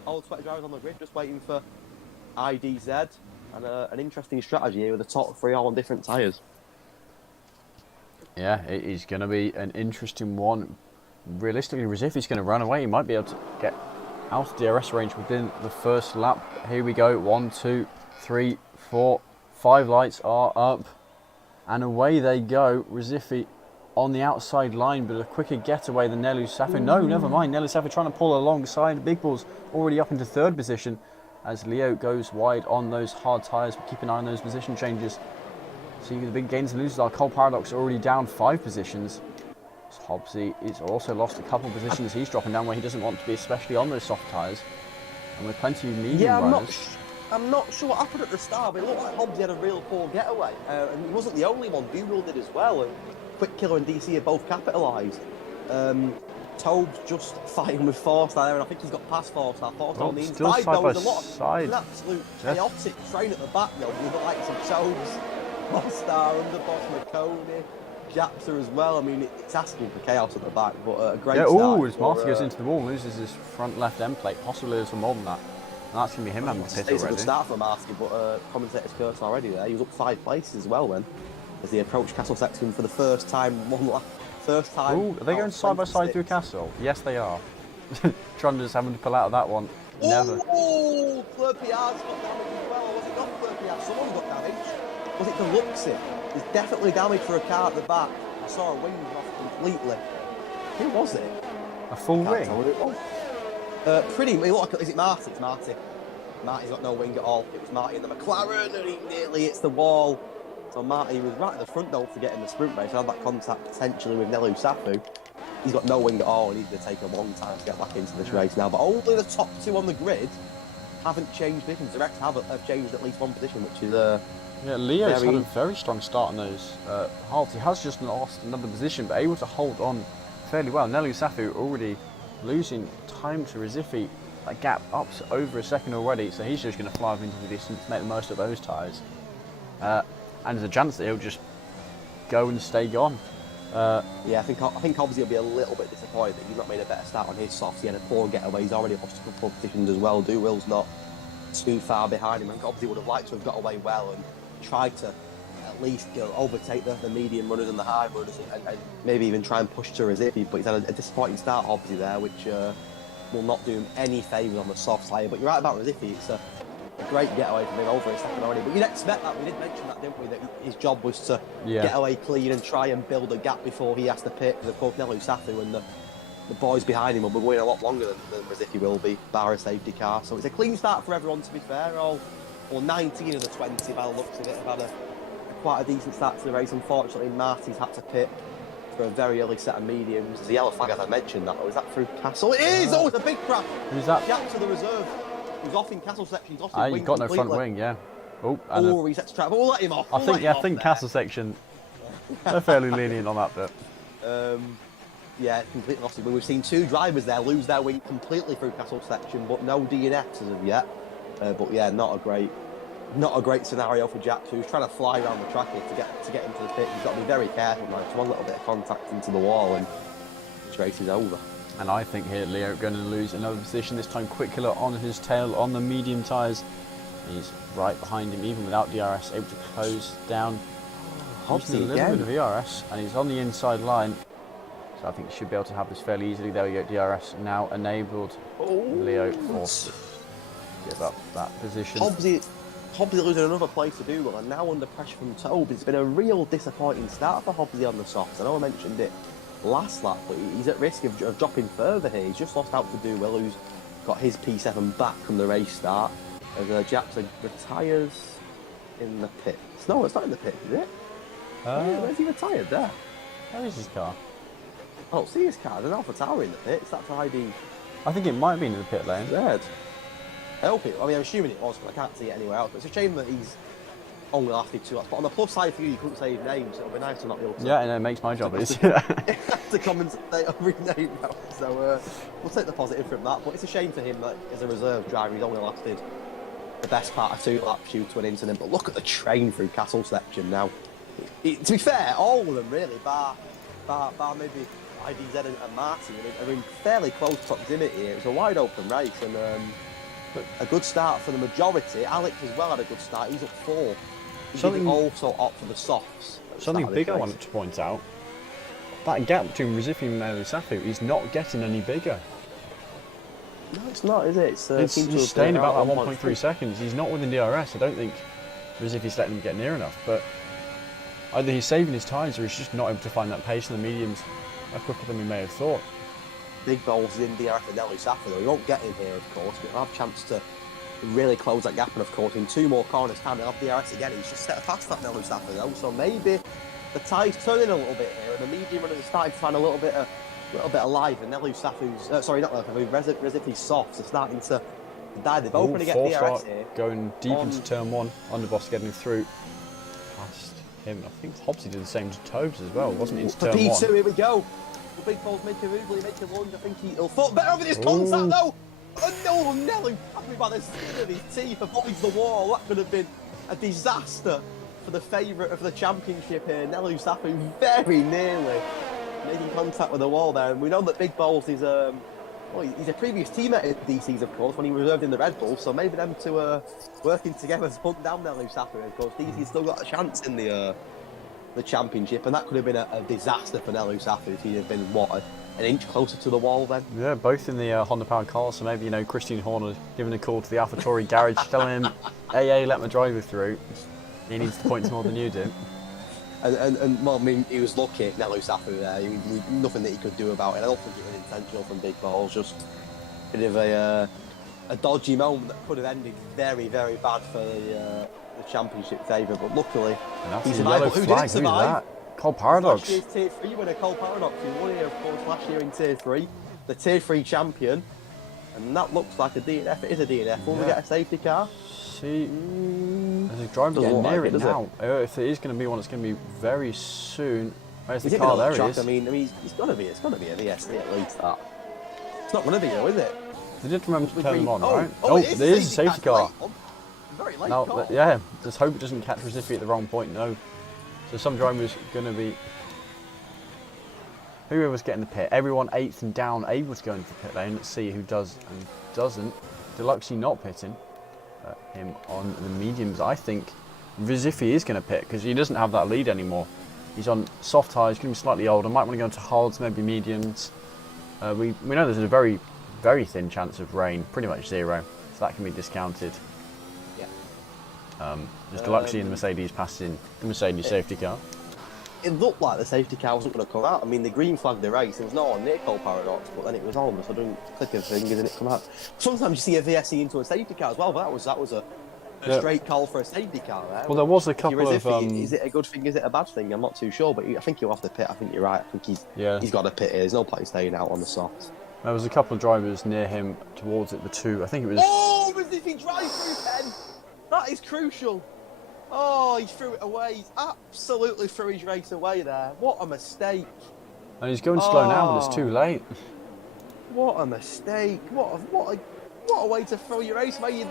All 20 drivers on the grid, just waiting for IDZ, and an interesting strategy here with the top 3 all on different tyres. Yeah, it is going to be an interesting one. Realistically, Recifi's going to run away. He might be able to get out of DRS range within the first lap. Here we go. 1, 2, 3, 4, 5 lights are up, and away they go. Recife on the outside line, but a quicker getaway than Nelu Safu. No, never mind. Nelu Safu trying to pull alongside. Big Ball's already up into third position as Leo goes wide on those hard tyres. But keep an eye on those position changes. So the big gains and losers are Cole Paradox already down 5 positions. Hobbsy is also lost a couple of positions. He's dropping down where he doesn't want to be, especially on those soft tyres. And with plenty of medium runners. I'm not sure what happened at the start, but it looked like Hobbsy had a real poor getaway. And he wasn't the only one. Buell did as well. And Quick Killer and DC have both capitalised. Tobe's just fighting with Four-Star, and I think he's got past Four-Star. Four-Star on the inside, still side by side. An absolute chaotic train at the back, though, with the likes of Tobe's, Four-Star, Underboss, McConey, Japser as well. I mean, it's asking for chaos at the back, but a great start. Oh, as Marty goes into the wall, loses his front left end plate, possibly a little more than that. And that's going to be him having to pit already. It's a good start for Marty, but commentator's curse already there. He was up 5 places as well then, as they approached Castle Sexton for the first time. First time. Oh, are they going side by side through Castle? Yes, they are. Trunder's having to pull out of that one. Never. Oh, Flurpyard's got damage as well. Or was it not Flurpyard? Someone got damage. Was it Deluxe? There's definitely damage for a car at the back. I saw a wing off completely. Who was it? A full wing? Pretty. Look, is it Marty? It's Marty. Marty's got no wing at all. It was Marty in the McLaren, and he nearly hits the wall. So Marty was right at the front, don't forget, in the sprint race. Had that contact potentially with Nelu Safu. He's got no wing at all, and he's going to take a long time to get back into this race now. But only the top 2 on the grid haven't changed positions. The rest have changed at least 1 position, which is yeah, Leo's had a very strong start on those halts. He has just lost another position, but able to hold on fairly well. Nelu Safu already losing time to Rizifi. That gap up to over a second already, so he's just going to fly into the distance, make the most of those tyres. And there's a chance that he'll just go and stay gone. Yeah, I think Hobbsy will be a little bit disappointed that he's not made a better start on his softs. He had a poor getaway. He's already lost a couple of positions as well. Will's not too far behind him. I think Hobbsy would have liked to have got away well and tried to at least overtake the medium runners and the high runners and maybe even try and push to Rizifi. But he's had a disappointing start, Hobbsy, there, which will not do him any favours on the soft side. But you're right about Rizifi. It's a great getaway from him over a second already. But you'd expect that. We did mention that, didn't we? That his job was to get away clean and try and build a gap before he has to pit. Because of course, Nelu Safu and the boys behind him will be going a lot longer than Rizifi will be, bar a safety car. So it's a clean start for everyone, to be fair. All 19 of the 20, by the looks of it, have had quite a decent start to the race. Unfortunately, Marty's had to pit for a very early set of mediums. There's the yellow flag, as I mentioned that. Or is that through Castle? It is! Oh, it's a big crash! Who's that? Jack to the reserve. He's off in Castle section. He's off in wing. He's got no front wing, yeah. Oh, and he sets trap. But we'll let him off. I think Castle section, they're fairly lenient on that bit. Yeah, completely lost his wing. We've seen 2 drivers there lose their wing completely through Castle section, but no DNFs as of yet. But yeah, not a great scenario for Jack, who's trying to fly around the track here to get into the pit. He's got to be very careful now. Just one little bit of contact into the wall and this race is over. And I think here Leo going to lose another position, this time Quick Killer on his tail on the medium tyres. He's right behind him, even without DRS, able to close down. Hobbsy a little bit of DRS, and he's on the inside line. So I think he should be able to have this fairly easily. There we go, DRS now enabled. Leo forced to give up that position. Hobbsy losing another place to do well, and now under pressure from Tobe. It's been a real disappointing start for Hobbsy on the softs. I know I mentioned it last lap, but he's at risk of dropping further here. He's just lost out to Duwell, who's got his P7 back from the race start. As Japson retires in the pits. No, it's not in the pits, is it? Where's he retired there? Where is his car? I don't see his car. There's Alpha Tower in the pits. That's ID. I think it might be in the pit lane. Red. I hope it. I mean, I'm assuming it was, but I can't see it anywhere else. But it's a shame that he's only lasted 2 laps. But on the plus side for you couldn't say his name, so it'll be nice to not be able to. Yeah, and it makes my job easy. To commentate on his name now. So we'll take the positive from that. But it's a shame for him that as a reserve driver, he's only lasted the best part of 2 laps due to an incident. But look at the train through Castle section now. To be fair, all of them really, bar maybe IDZ and Marty are in fairly close proximity here. It's a wide open race and a good start for the majority. Alex as well had a good start. He's up 4. He didn't also opt for the softs. Something big I wanted to point out. That gap between Rizifi and Nelu Safu is not getting any bigger. No, it's not, is it? It's just staying about that 1.3 seconds. He's not within DRS. I don't think Rizifi's letting him get near enough. But Either he's saving his tyres or he's just not able to find that pace in the mediums quicker than we may have thought. Big balls in DRS and Nelly Safford, though. He won't get in here, of course, but he'll have a chance to really close that gap. And, of course, in 2 more corners, time he'll have DRS again. He's just set past that Nelly Safford, though. So maybe the tie's turning a little bit here, and the medium runners are starting to find a little bit of life. And Nelly Safford's, sorry, not Nelly Safford, Rezifi's softs are starting to die. They're both going to get DRS here. Going deep into turn 1. Underboss getting through past him. I think Hobbsy did the same to Tobes as well, wasn't he? Into turn P2, 1. here we go. The big balls make a oogly, make a lunge. I think he'll foot better over this contact though. Oh no, Nelly happy by the skin of his teeth avoids the wall. That could have been a disaster for the favourite of the championship here. Nelly Safu very nearly making contact with the wall there. And we know that Big Balls is he's a previous teammate at DC's, of course, when he reserved in the Red Bull. So maybe them two working together to hunt down Nelly Safu. Of course, DC's still got a chance in the championship, and that could have been a disaster for Nelly Safu if he'd have been an inch closer to the wall then. Yeah, both in the Honda powered cars, so maybe Christian Horner giving a call to the AlphaTauri garage telling him, hey, let my driver through. He needs the points more than you do. And well, I mean, he was lucky, Nelly Safu there. Nothing that he could do about it. I don't think it was intentional from Big Balls, just a bit of a dodgy moment that could have ended very, very bad for the championship favourite, but luckily he survived. Who didn't survive? Cole Paradox. Last year's Tier 3 winner, Cole Paradox, who won here, of course, last year in Tier 3, the Tier 3 champion, and that looks like a DNF. It is a DNF. Will we get a safety car? See, there's a driver getting near it now. If it is going to be one, it's going to be very soon. Where's the car? There it is. I mean, it's got to be a VSC at least. That. It's not going to be though, is it? They did remember to turn them on, right? Oh, there is a safety car. Very late now, call. Yeah, just hope it doesn't catch Recife at the wrong point. No. So some driver's going to be whoever's getting the pit. Everyone 8th and down able to go into the pit lane. Let's see who does and doesn't. Deluxey not pitting. Him on the mediums. I think Recife is going to pit because he doesn't have that lead anymore. He's on soft tyres, going to be slightly older. Might want to go into hards, maybe mediums. We know there's a very, very thin chance of rain, pretty much 0. So that can be discounted. Just Deluxey and the Mercedes passing the Mercedes safety car. It looked like the safety car wasn't going to come out. I mean, the green flagged the race. There was no one near Cole Paradox, but then it was all of a sudden click of fingers and it come out. Sometimes you see a VSC into a safety car as well, but that was a straight call for a safety car there. Well, there was a couple of... Is it a good thing, is it a bad thing? I'm not too sure, but I think he'll have to pit. I think you're right. I think he's got to pit here. There's no point staying out on the softs. There was a couple of drivers near him towards it, the two. I think it was... Oh, Recife drive-through pen! That is crucial. Oh, he threw it away. He's absolutely threw his race away there. What a mistake. And he's going slow now, but it's too late. What a mistake. What a way to throw your race away.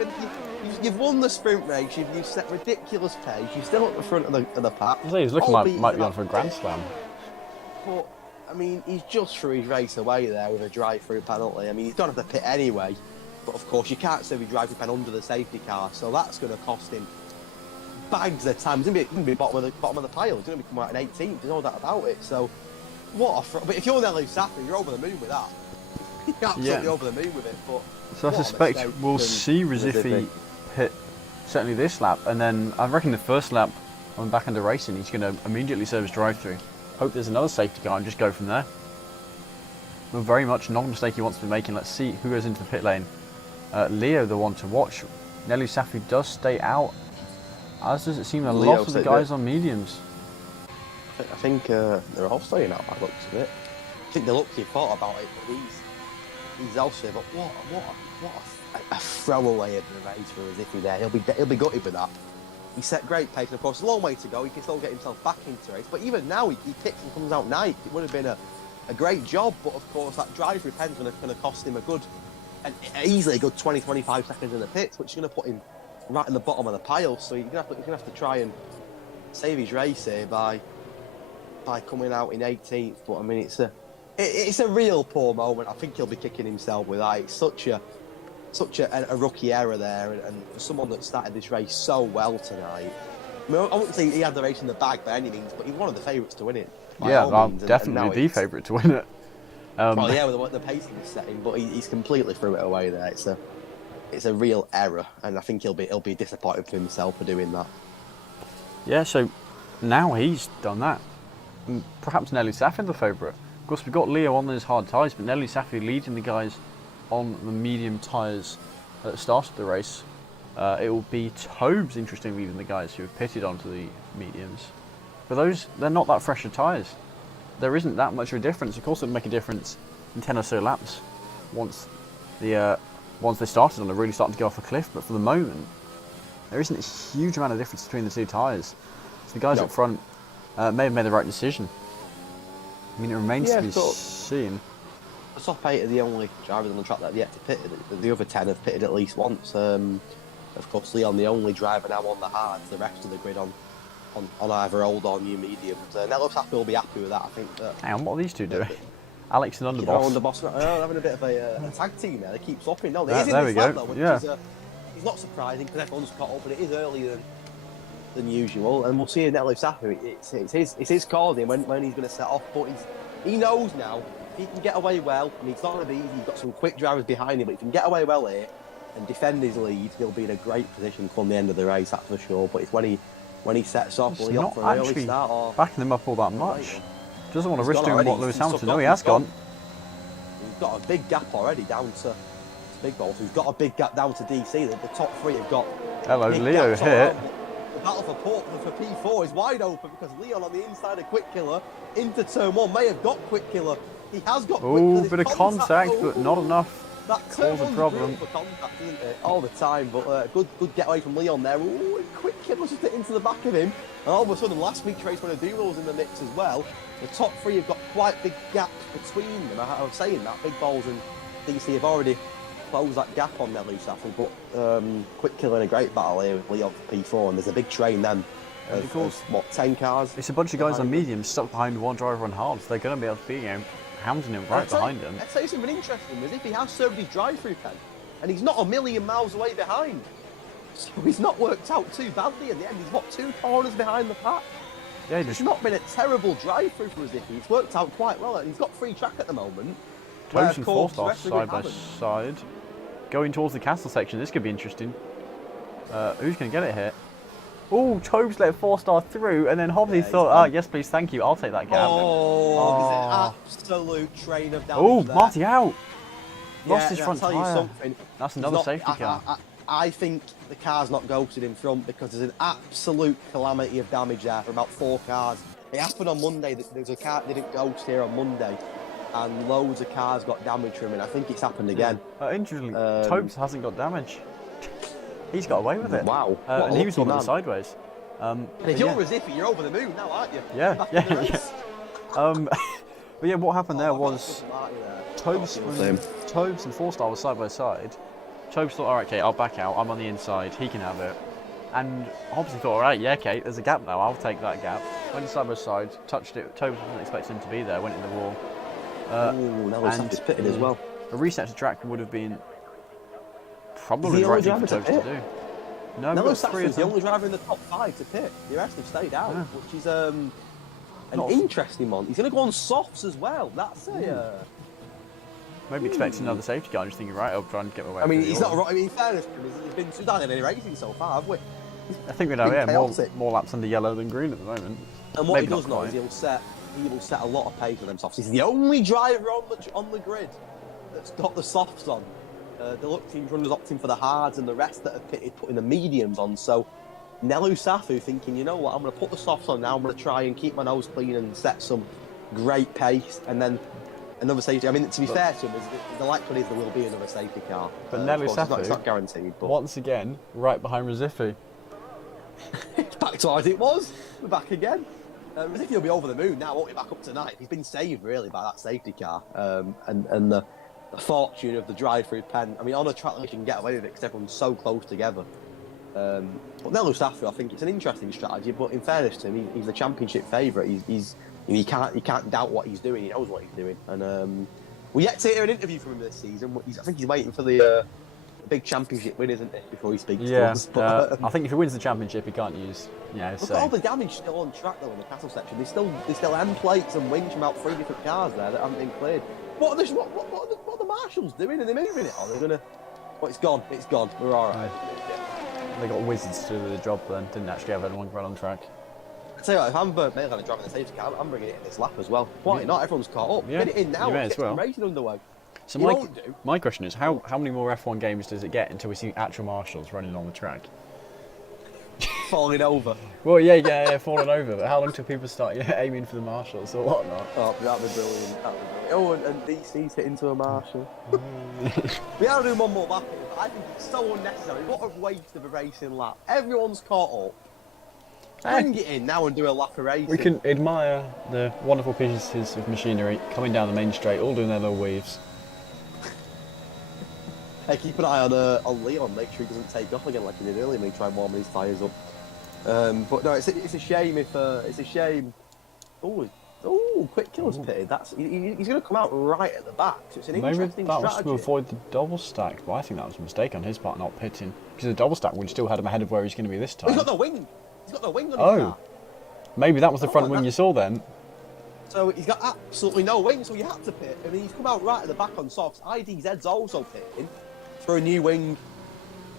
You've won the sprint race. You've set ridiculous pace. You're still at the front of the pack. He's looking might be on for a Grand Slam. But, I mean, he's just threw his race away there with a drive-through penalty. I mean, he's going to have to pit anyway. But, of course, you can't serve your drive-through pen under the safety car. So that's going to cost him bags of time. He's going to be bottom of the pile. He's going to be coming out in 18th. There's no doubt about it. So, but if you're Nelly Safi, you're over the moon with that. You're absolutely over the moon with it. But so I suspect we'll see Recife hit certainly this lap, and then I reckon the first lap on back end of racing, he's going to immediately serve his drive-through. Hope there's another safety car and just go from there. Well, very much not a mistake he wants to be making. Let's see who goes into the pit lane. Leo, the one to watch. Nelly Safi does stay out, as does it seem a lot of the guys on mediums. I think they're all staying out by the looks of it. I think Deluxey thought about it, but he's also. But what a throwaway of the race for Recife there. He'll be gutted with that. He set great pace, and of course, a long way to go. He can still get himself back into the race. But even now, he picks and comes out ninth. It would have been a great job, but of course, that drive-through pen's going to cost him easily a good 20-25 seconds in the pits, which is going to put him right in the bottom of the pile. So he's going to have to try and save his race here by coming out in 18th. But I mean, it's a real poor moment. I think he'll be kicking himself with that. It's such a rookie error there, and for someone that started this race so well tonight. I mean, I wouldn't say he had the race in the bag by any means, but he's one of the favourites to win it. Yeah, definitely the favourite to win it. Well, yeah, with the pacing he's setting, but he's completely threw it away there. It's a real error, and I think he'll be disappointed with himself for doing that. Yeah, so now he's done that. And perhaps Nelly Safi the favourite. Of course, we've got Leo on those hard tyres, but Nelly Safi leading the guys on the medium tyres at the start of the race. It will be Tobes, interestingly, leading the guys who have pitted onto the mediums. But those, they're not that fresher tyres. There isn't that much of a difference. Of course, it'll make a difference in 10 or so laps once they started and they're really starting to go off a cliff. But for the moment, there isn't a huge amount of difference between the two tyres. So the guys up front may have made the right decision. I mean, it remains to be seen. The top 8 are the only drivers on the track that have yet to pit. The other 10 have pitted at least once. Of course, Leon, the only driver now on the hards. The rest of the grid on either old or new mediums. Nello Safi will be happy with that, I think. Hang on, what are these two doing? Alex and Underboss. Underboss, they're having a bit of a tag team there. They keep swapping. No, there we go. Though, which is, it's not surprising because everyone's caught up, but it is earlier than usual. And we'll see Nello Safi. It's his call when he's going to set off, but he knows now if he can get away well. I mean, it's not going to be easy. He's got some quick drivers behind him, but if he can get away well here and defend his lead, he'll be in a great position come the end of the race, that's for sure. But it's when he sets off, will he off for an early start? Or backing them up all that much. Doesn't want to risk doing what Lewis Hamilton. No, he has gone. He's got a big gap already down to Big Balls, who's got a big gap down to DC. The top 3 have got. Hello, Leo hit. The battle for P4 is wide open because Leon on the inside of Quick Killer into turn 1 may have got Quick Killer. He has got Quick Killer. Bit of contact, but not enough. That turn a problem for contact, isn't it? All the time, but good getaway from Leon there. Ooh, Quick Killer just hit into the back of him. And all of a sudden, last week's race when Aduro was in the mix as well, the top 3 have got quite big gaps between them. I was saying that Big Balls and DC have already closed that gap on Nelly Safi, but Quick Killer in a great battle here with Leon for P4, and there's a big train then. Of what, 10 cars? It's a bunch of guys on mediums stuck behind one driver on hards. They're going to be able to beat him. Hamilton him right behind him. I'd say something interesting is if he has served his drive-through pen, and he's not a million miles away behind, so he's not worked out too badly in the end. He's what, 2 corners behind the pack. Yeah, it's not been a terrible drive-through for Zippy. It's worked out quite well, and he's got free track at the moment. Tobes and 4-star side by side, going towards the castle section. This could be interesting. Who's going to get it here? Oh, Tobes let 4-star through, and then Hobbs thought, yes, please, thank you, I'll take that gap. Oh, there's an absolute train of damage. Oh, Marty out. Lost his front tyre. tyre. That's another safety car. I think the car's not ghosted in front because there's an absolute calamity of damage there for about 4 cars. It happened on Monday. There's a car that didn't ghost here on Monday, and loads of cars got damage from it. I think it's happened again. Interestingly, Tobes hasn't got damage. He's got away with it. Wow. And he was on the sideways. If you're a Zippy, you're over the moon now, aren't you? Yeah. But yeah, what happened there was Tobes and 4-star were side by side. Tobes thought, alright, okay, I'll back out. I'm on the inside. He can have it. And Hobbs thought, alright, yeah, okay, there's a gap now. I'll take that gap. Went side by side, touched it. Tobes wasn't expecting him to be there. Went in the wall. Now he's pitted as well. A reset to track would have been probably the right thing for Tobes to do. No, Nello Safi's the only driver in the top 5 to pit. The rest have stayed out, which is an interesting one. He's going to go on softs as well. That's maybe expecting another safety car. I'm just thinking, right, I'll try and get my way. I mean, he's not right. I mean, in fairness, he's been too down in any racing so far, have we? I think we know, more laps under yellow than green at the moment. And what he does know is he will set a lot of pace with them softs. He's the only driver on the grid that's got the softs on. The look team's runners opting for the hards, and the rest that have pitted putting the mediums on. So Nello Safi thinking, you know what, I'm going to put the softs on now. I'm going to try and keep my nose clean and set some great pace, and then another safety. I mean, to be fair to him, the likelihood is there will be another safety car. But Nello Safi, it's not guaranteed. But once again, right behind Raziffi. It's back to as it was. We're back again. Raziffi will be over the moon now, won't he? Back up tonight. He's been saved really by that safety car, and the fortune of the drive-through pen. I mean, on a track like you can get away with it because everyone's so close together. But Nello Safi, I think it's an interesting strategy. But in fairness to him, he's the championship favourite. You can't doubt what he's doing. He knows what he's doing. And we're yet to hear an interview from him this season. I think he's waiting for the big championship win, isn't it, before he speaks to us. But, I think if he wins the championship, he can't use. Look at all the damage still on track though in the castle section. There's still end plates and wings from about 3 different cars there that haven't been cleared. What are the marshals doing? Are they moving it? Are they gonna? Oh, it's gone. It's gone. We're all right. They got wizards to do the job then. Didn't actually have anyone run on track. I tell you what, if I'm Bernd Mailer driving the safety car, I'm bringing it in this lap as well. Why not? Everyone's caught up. Yeah, Get it in now. you may Get as well. some racing underway. So You my question is, how many more F1 games does it get until we see actual marshals running along the track? Falling over. Well, yeah, falling over. But how long till people start aiming for the marshals or whatnot? Oh, that'd be brilliant. Oh, and DC's hitting to a marshal. We gotta do one more lap. I think it's so unnecessary. What a waste of a racing lap. Everyone's caught up. Bring it in now and do a lap of racing. We can admire the wonderful pieces of machinery coming down the main straight, all doing their little weaves. Hey, keep an eye on Leon. Make sure he doesn't take off again like he did earlier. Maybe try and warm his tyres up. But no, it's a shame if it's a shame. Oh, quick killer's pitted. He's going to come out right at the back. So it's an interesting strategy. Maybe that was to avoid the double stack, but I think that was a mistake on his part not pitting because the double stack would still had him ahead of where he's going to be this time. He's got no wing. He's got no wing on his car. Maybe that was the front wing you saw then. So he's got absolutely no wing, so he had to pit. I mean, he's come out right at the back on softs. IDZ's also pitting for a new wing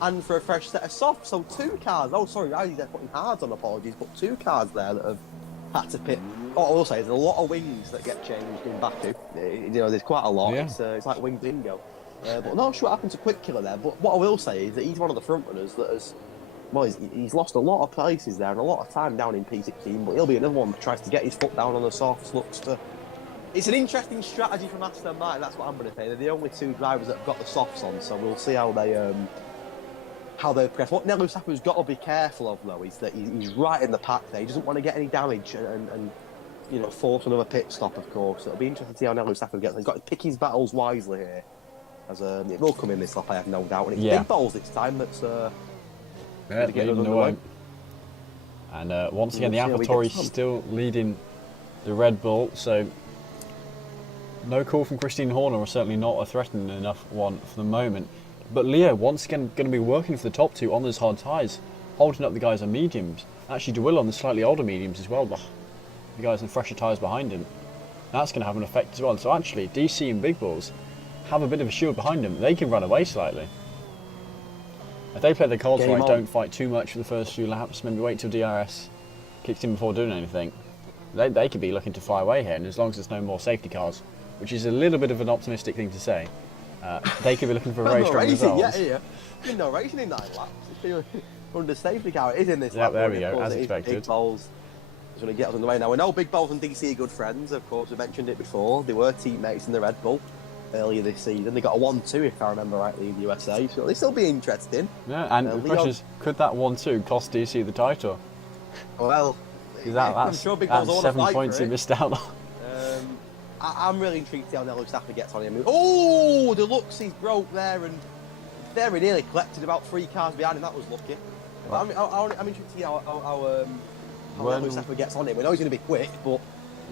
and for a fresh set of softs. So two cars. Oh, sorry, IDZ putting hards on. Apologies, but two cars there that have had to pit. What I will say is there's a lot of wings that get changed in Baku. You know, there's quite a lot. Yeah. It's like wing bingo. But I'm not sure what happened to Quick Killer there. But what I will say is that he's one of the front runners that has. Well, he's lost a lot of places there and a lot of time down in P16, but he'll be another one that tries to get his foot down on the softs. It's an interesting strategy from Aston Martin. That's what I'm going to say. They're the only two drivers that have got the softs on, so we'll see how they progress. What Nello Safu's got to be careful of though is that he's right in the pack there. He doesn't want to get any damage and you know, force another pit stop. Of course, it'll be interesting to see how Nello Safu gets. He's got to pick his battles wisely here, as it will come in this lap. I have no doubt. And it's big balls this time. That's. Leading the way. And once again, the AlphaTauri still leading the Red Bull, so no call from Christine Horner, or certainly not a threatening enough one for the moment. But Leo, once again, going to be working for the top two on those hard tyres, holding up the guys on mediums. Actually, DeWitt on the slightly older mediums as well, but the guys on fresher tyres behind him. That's going to have an effect as well. So actually, DC and Big Balls have a bit of a shield behind them. They can run away slightly. If they play their cards right, don't fight too much for the first few laps, maybe wait till DRS kicks in before doing anything, they could be looking to fly away here, and as long as there's no more safety cars, which is a little bit of an optimistic thing to say, they could be looking for very strong results. Yeah. There's no racing in 9 laps. Under safety car, it is in this lap. There we go, as expected. Big Balls is going to get us on the way. Now, we know Big Balls and DC are good friends, of course, we mentioned it before. They were teammates in the Red Bull earlier this season. They got a 1-2, if I remember rightly, in the USA, so they still be interesting. Yeah, and the question is, could that 1-2 cost DC the title? Well, that's 7 points he missed out on. I'm really intrigued to see how Nello Stafford gets on him. Oh, the looks he's broke there, and very nearly collected about 3 cars behind him. That was lucky. I'm intrigued to see how Nello Stafford gets on him. We know he's going to be quick, but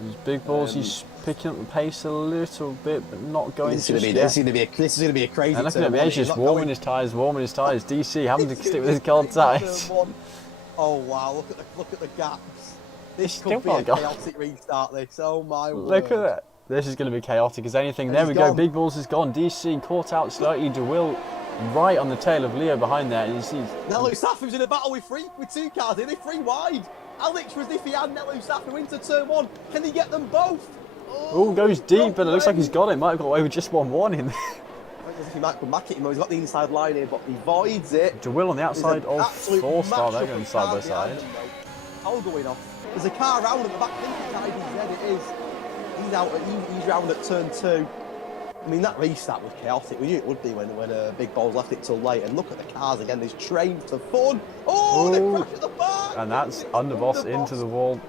these Big Balls, he's picking up the pace a little bit, but not going. This is going to be a crazy. And looking at me, he's just warming his tyres. DC having to stick with his cold tyres. Oh wow! Look at the gaps. This could be a chaotic restart. This. Oh my word! Look at that. This is going to be chaotic as anything. There we go. Big Balls is gone. DC caught out slightly. DeWitt right on the tail of Leo behind there. And you see. Nello Safu's in a battle with 2 cars. They're 3 wide. Alex Radifi and Nello Safu into turn 1. Can he get them both? Oh, goes deep, but it looks like he's got it. Might have got away with just one warning. He might come back at him. He's got the inside line here, but he voids it. DeWitt on the outside of 4-star. They're going side by side. All going off. There's a car round at the back. I think it's IDZ. It is. He's round at turn 2. I mean, that restart was chaotic. We knew it would be when Big Balls left it till late. And look at the cars again. There's trains for fun. Oh, they crashed at the back. And that's Underboss into the wall.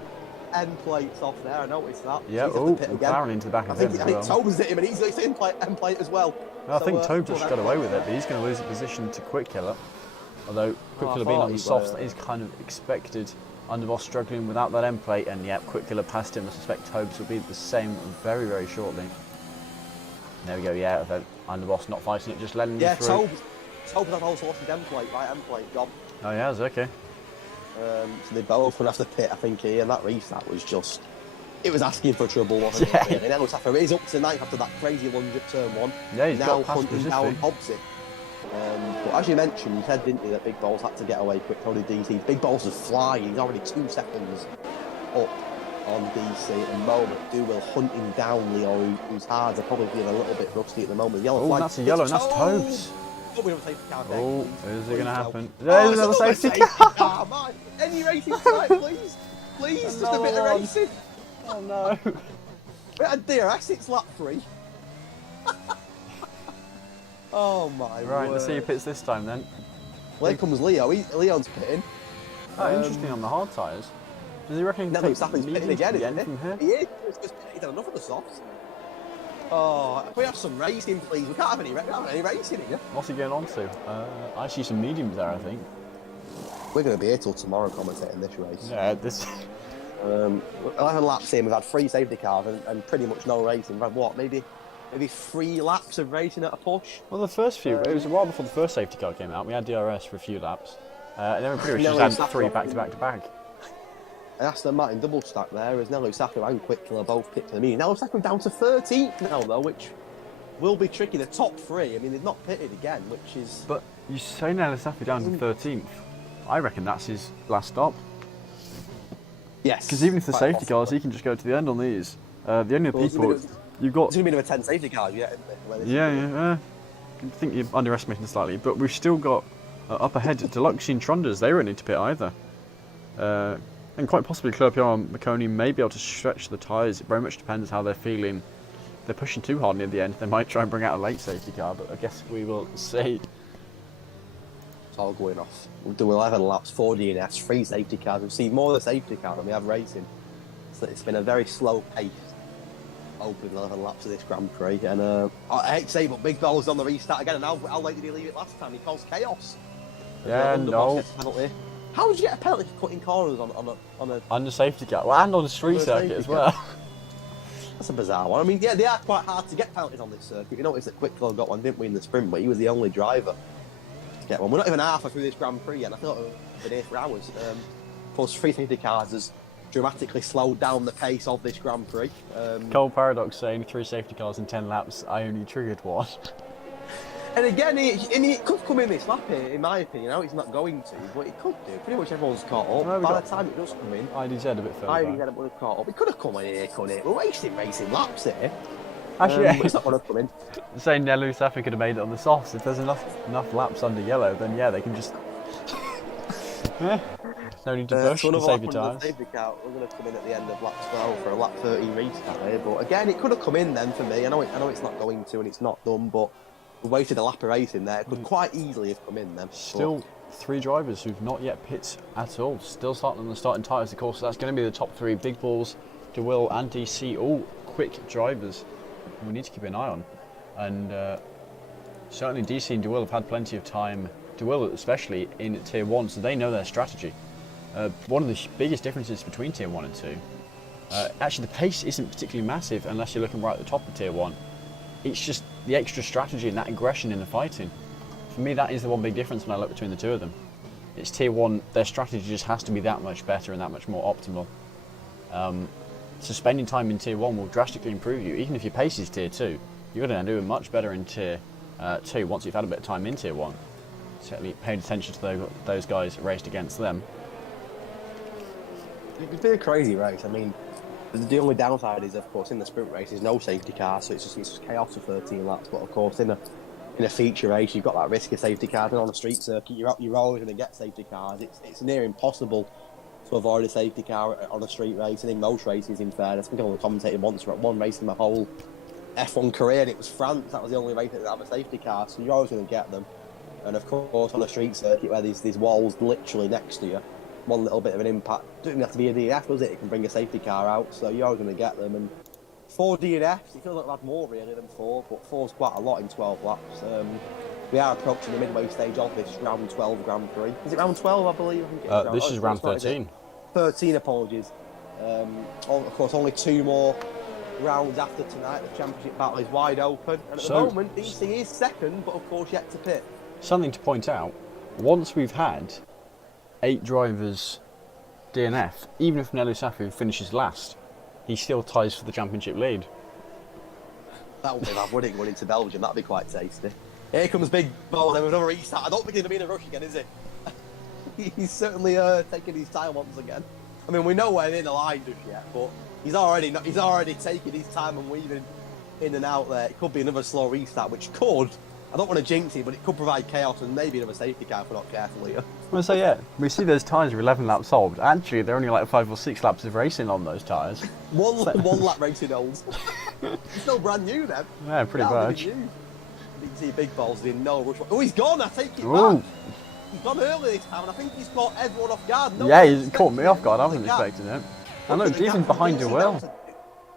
End plates off there. I noticed that. Yeah. Oh, McLaren into the back of him as well. I think Tobes hit him, and he's end plate as well. I think Tobes just got away with it, but he's going to lose a position to Quick Killer. Although Quick Killer being on the softs, that is kind of expected. Underboss struggling without that end plate, and yeah, Quick Killer passed him. I suspect Tobes will be the same very, very shortly. There we go, yeah, Underboss not fighting it, just letting him through. Yeah, Tobes has also lost his end plate, right end plate job. Oh yeah, it's okay. So they both went after pit, I think, here, and that restart was just... It was asking for trouble, wasn't it? And then Safa is up to 9th after that crazy lunge at turn 1. Yeah, he's now got past hunting down Hobbsy. But as you mentioned, you said, didn't you, that Big Balls had to get away quick. Probably DC. Big Balls is flying. He's already 2 seconds up on DC at the moment. Duwill hunting down Leo, whose hards are probably feeling a little bit rusty at the moment. Yellow flag. That's a yellow, and that's Tobes. Oh, is it going to happen? There's another safety car, man. Any racing tonight, please? Please, just a bit of racing. Oh no. We're at DRS, it's lap 3. Oh my Right, word. let's see who pits this time then. Well, here comes Leo. Leon's pitting. Oh, interesting on the hard tyres. Does he reckon he can take Verstappen's pitting again, isn't from here? He is. He's done enough of the softs. Oh, can we have some racing, please? We can't have any racing here. What's he going on to? I see some mediums there, I think. We're going to be here till tomorrow commentating this race. Yeah, this... 11 laps in, we've had 3 safety cars and pretty much no racing. We've had what, maybe 3 laps of racing at a push? Well, the first few, it was a while before the first safety car came out. We had DRS for a few laps. And then we pretty much just had 3 back-to-back-to-back. And Aston Martin double stack there as Nello Saku and Quickler both picked for me. Nello Saku down to 13th now, though, which will be tricky. The top 3, I mean, they've not pitted again, which is... But you say Nello Saku down to 13th. I reckon that's his last stop. Yes. Because even if the safety cars, he can just go to the end on these. The only people... You've got... There's going to be another 10 safety cars yet, isn't there? Yeah. I think you're underestimating slightly. But we've still got up ahead Deluxe and Trunders. They won't need to pit either. And quite possibly Clerpion and McConey may be able to stretch the tyres. It very much depends how they're feeling. If they're pushing too hard near the end, they might try and bring out a late safety car, but I guess we will see. It's all going off. We'll do 11 laps, 4 DNS, 3 safety cars. We've seen more of the safety car than we have racing. So it's been a very slow pace opening 11 laps of this Grand Prix. And I hate to say, but Big Bell was on the restart again. And how late did he leave it last time? He caused chaos. Yeah, no. How did you get a penalty for cutting corners on a under safety car? Well, and on the street circuit as well. That's a bizarre one. I mean, yeah, they are quite hard to get penalties on this circuit. You noticed that Quicklow got one, didn't we, in the sprint, but he was the only driver to get one. We're not even halfway through this Grand Prix yet, and I thought we've been here for hours. Plus, 3 safety cars has dramatically slowed down the pace of this Grand Prix. Cole Paradox saying 3 safety cars in 10 laps, I only triggered 1. And again, it could come in this lap here, in my opinion. I know it's not going to, but it could do. Pretty much everyone's caught up. No, by the time it does come in, IDZ a bit further. IDZ would have caught up. It could have come in here, couldn't it? We're wasting racing laps here. Actually, it's not going to come in. Saying Nello Safi could have made it on the softs. If there's enough laps under yellow, then yeah, they can just... yeah. No need to push the safety tyres. We're going to come in at the end of lap 12 for a lap 13 restart here. But again, it could have come in then for me. I know it's not going to and it's not done, but we wasted a lap of racing there. It could quite easily have come in then. Still 3 drivers who've not yet pit at all. Still starting on the starting tyres, of course. So that's going to be the top 3. Big Balls, DeWill and DC, all quick drivers we need to keep an eye on. And certainly DC and DeWill have had plenty of time, DeWill especially, in Tier 1, so they know their strategy. One of the biggest differences between Tier 1 and 2, actually the pace isn't particularly massive unless you're looking right at the top of Tier 1. It's just the extra strategy and that aggression in the fighting. For me, that is the one big difference when I look between the 2 of them. It's Tier 1, their strategy just has to be that much better and that much more optimal. So spending time in Tier 1 will drastically improve you. Even if your pace is Tier 2, you're going to do much better in Tier 2 once you've had a bit of time in Tier 1. Certainly paid attention to those guys raced against them. It's been a crazy race. I mean, the only downside is, of course, in the sprint race, there's no safety car, so it's just chaos for 13 laps. But of course, in a feature race, you've got that risk of safety cars, and on a street circuit, you're always going to get safety cars. It's near impossible to avoid a safety car on a street race, and in most races, in fairness, I think I only commentated once at one race in my whole F1 career, and it was France. That was the only race that didn't have a safety car, so you're always going to get them. And of course, on a street circuit where there's these walls literally next to you, one little bit of an impact, doesn't even have to be a DNF, does it? It can bring a safety car out, so you're always going to get them. And 4 DNFs, you feel like we've had more really than 4, but 4's quite a lot in 12 laps. We are approaching the midway stage of this round 12 Grand Prix. Is it round 12, I believe? This is round 13. 13, apologies. Of course, only 2 more rounds after tonight. The championship battle is wide open. And at the moment, DC is second, but of course yet to pit. Something to point out, once we've had 8 drivers DNF, even if Nello Safi finishes last, he still ties for the championship lead. That would be bad, wouldn't it, going into Belgium? That'd be quite tasty. Here comes Big Ball, then with another restart. I don't think he's going to be in a rush again, is he? He's certainly taking his time once again. I mean, we know where in the line just yet, but he's already taking his time and weaving in and out there. It could be another slow restart, which could, I don't want to jinx it, but it could provide chaos and maybe another safety car if we're not careful here. Well, so yeah, we see those tyres are 11 laps old. Actually, they're only like 5 or 6 laps of racing on those tyres. one lap racing olds. It's still brand new then. Yeah, pretty much. You can see big balls in no rush. Oh, he's gone. I take it Ooh. back. He's gone early this time, and I think he's caught everyone off guard. Yeah, he's caught me off guard. I wasn't expecting it. I know, even behind DeWill.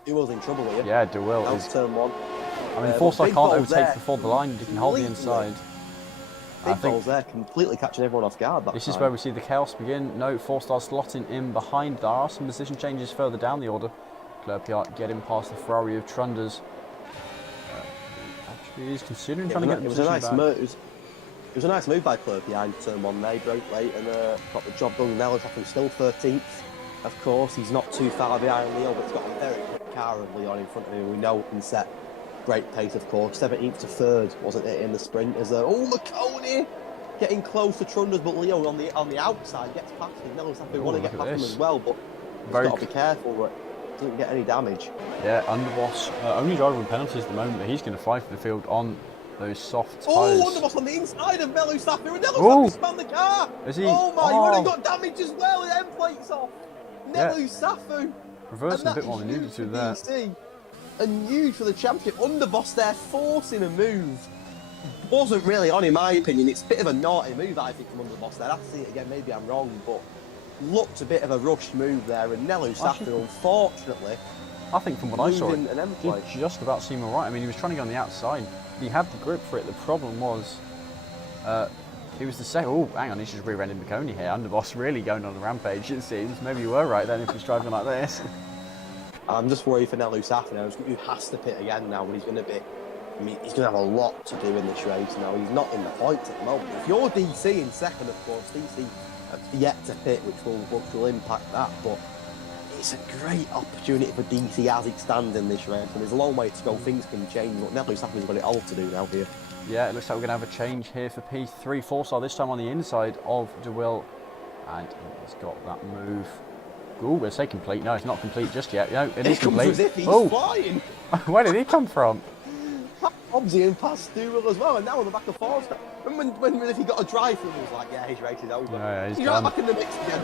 DeWill's in trouble here. Yeah, DeWill is. Turn one. I mean, Forsyth can't overtake before the line. He can hold the inside. Big balls there, completely catching everyone off guard. This is where we see the chaos begin. No, 4-star slotting in behind. There are some position changes further down the order. Clerpiot getting past the Ferrari of Trunders. Actually, he's considering trying to get the position back. It was a nice move by Clerpiot in turn one there. He broke late and got the job done. Now he's still 13th. Of course, he's not too far behind Leo, but he's got a very quick car of Leon in front of him. We know can set great pace, of course. 17th to 3rd, wasn't it, in the sprint? As McConey getting close to Trunders, but Leo on the outside gets past him. Now we want to get past him as well, but he's got to be careful that he doesn't get any damage. Yeah, Underboss, only driver with penalties at the moment, but he's going to fight for the field on those soft tyres. Oh, Underboss on the inside of Melu Safu, and Melu Safu spun the car! Is he? Oh my, he already got damage as well, the end plate's off! Melu Safu! Reversing a bit more than needed to there. And huge for the championship. Underboss there forcing a move. Wasn't really on, in my opinion. It's a bit of a naughty move, I think, from Underboss there. I have to see it again, maybe I'm wrong, but looked a bit of a rushed move there. And Nelu Safu, unfortunately, I think from what I saw, it did just about seem alright. I mean, he was trying to go on the outside. He had the grip for it. The problem was, he was the second. Oh, hang on, he's just rear-ended McConey here. Underboss really going on a rampage, it seems. Maybe you were right then if he's driving like this. I'm just worried for Nelu Safu now, who has to pit again now, but he's going to be. I mean, he's going to have a lot to do in this race now. He's not in the points at the moment. If you're DC in second, of course, DC have yet to pit, which will impact that. But it's a great opportunity for DC as it stands in this race, and there's a long way to go. Things can change, but Nelu Safu's got it all to do now here. Yeah, it looks like we're going to have a change here for P3 4-star, this time on the inside of DeWill, and he's got that move. Ooh, we'll say complete. No, it's not complete just yet. No, it is complete. As if he's flying. Where did he come from? Hobbsy and past Stewart as well, and now on the back of Forster. And when he got a drive through, he was like, yeah, his race is over. Yeah, he's right back in the mix again.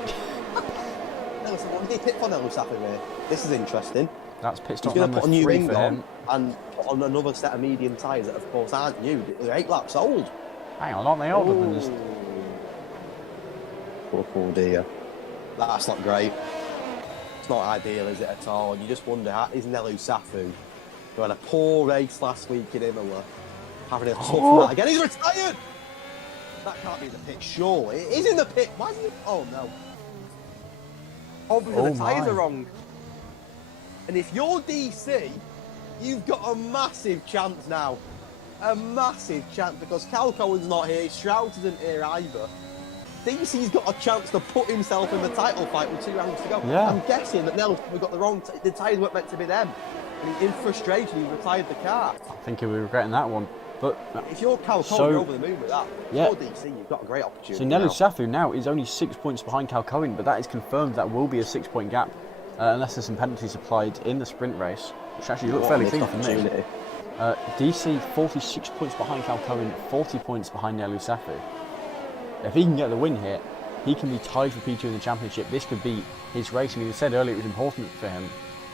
Nelson, what did he pit for Nelu Safu here? This is interesting. That's pit stop number 3 for him. He's going to put a new ring on and put on another set of medium tyres that, of course, aren't new. They're 8 laps old. Hang on, aren't they older than this? Oh dear. That's not great. It's not ideal, is it, at all? And you just wonder, is Nelu Safu, who had a poor race last week in Imola, having a tough night again? He's retired! That can't be in the pit, surely. It is in the pit. Why is he? Oh, no. Obviously, the tyres are wrong. And if you're DC, you've got a massive chance now. A massive chance, because Cal Cohen's not here, Shrouds isn't here either. DC's got a chance to put himself in the title fight with 2 rounds to go. Yeah. I'm guessing that Nels got the wrong. The tyres weren't meant to be them. And in frustration, he retired the car. I think he'll be regretting that one. But if you're Cal Cohen, you're over the moon with that. Yeah. If you're DC, you've got a great opportunity. So Nelu Safu now is only 6 points behind Cal Cohen, but that is confirmed. That will be a 6-point gap, unless there's some penalties applied in the sprint race, which actually looked fairly clean for me. DC 46 points behind Cal Cohen, 40 points behind Nelu Safu. If he can get the win here, he can be tied for P2 in the championship. This could be his race. I mean, he said earlier it was important for him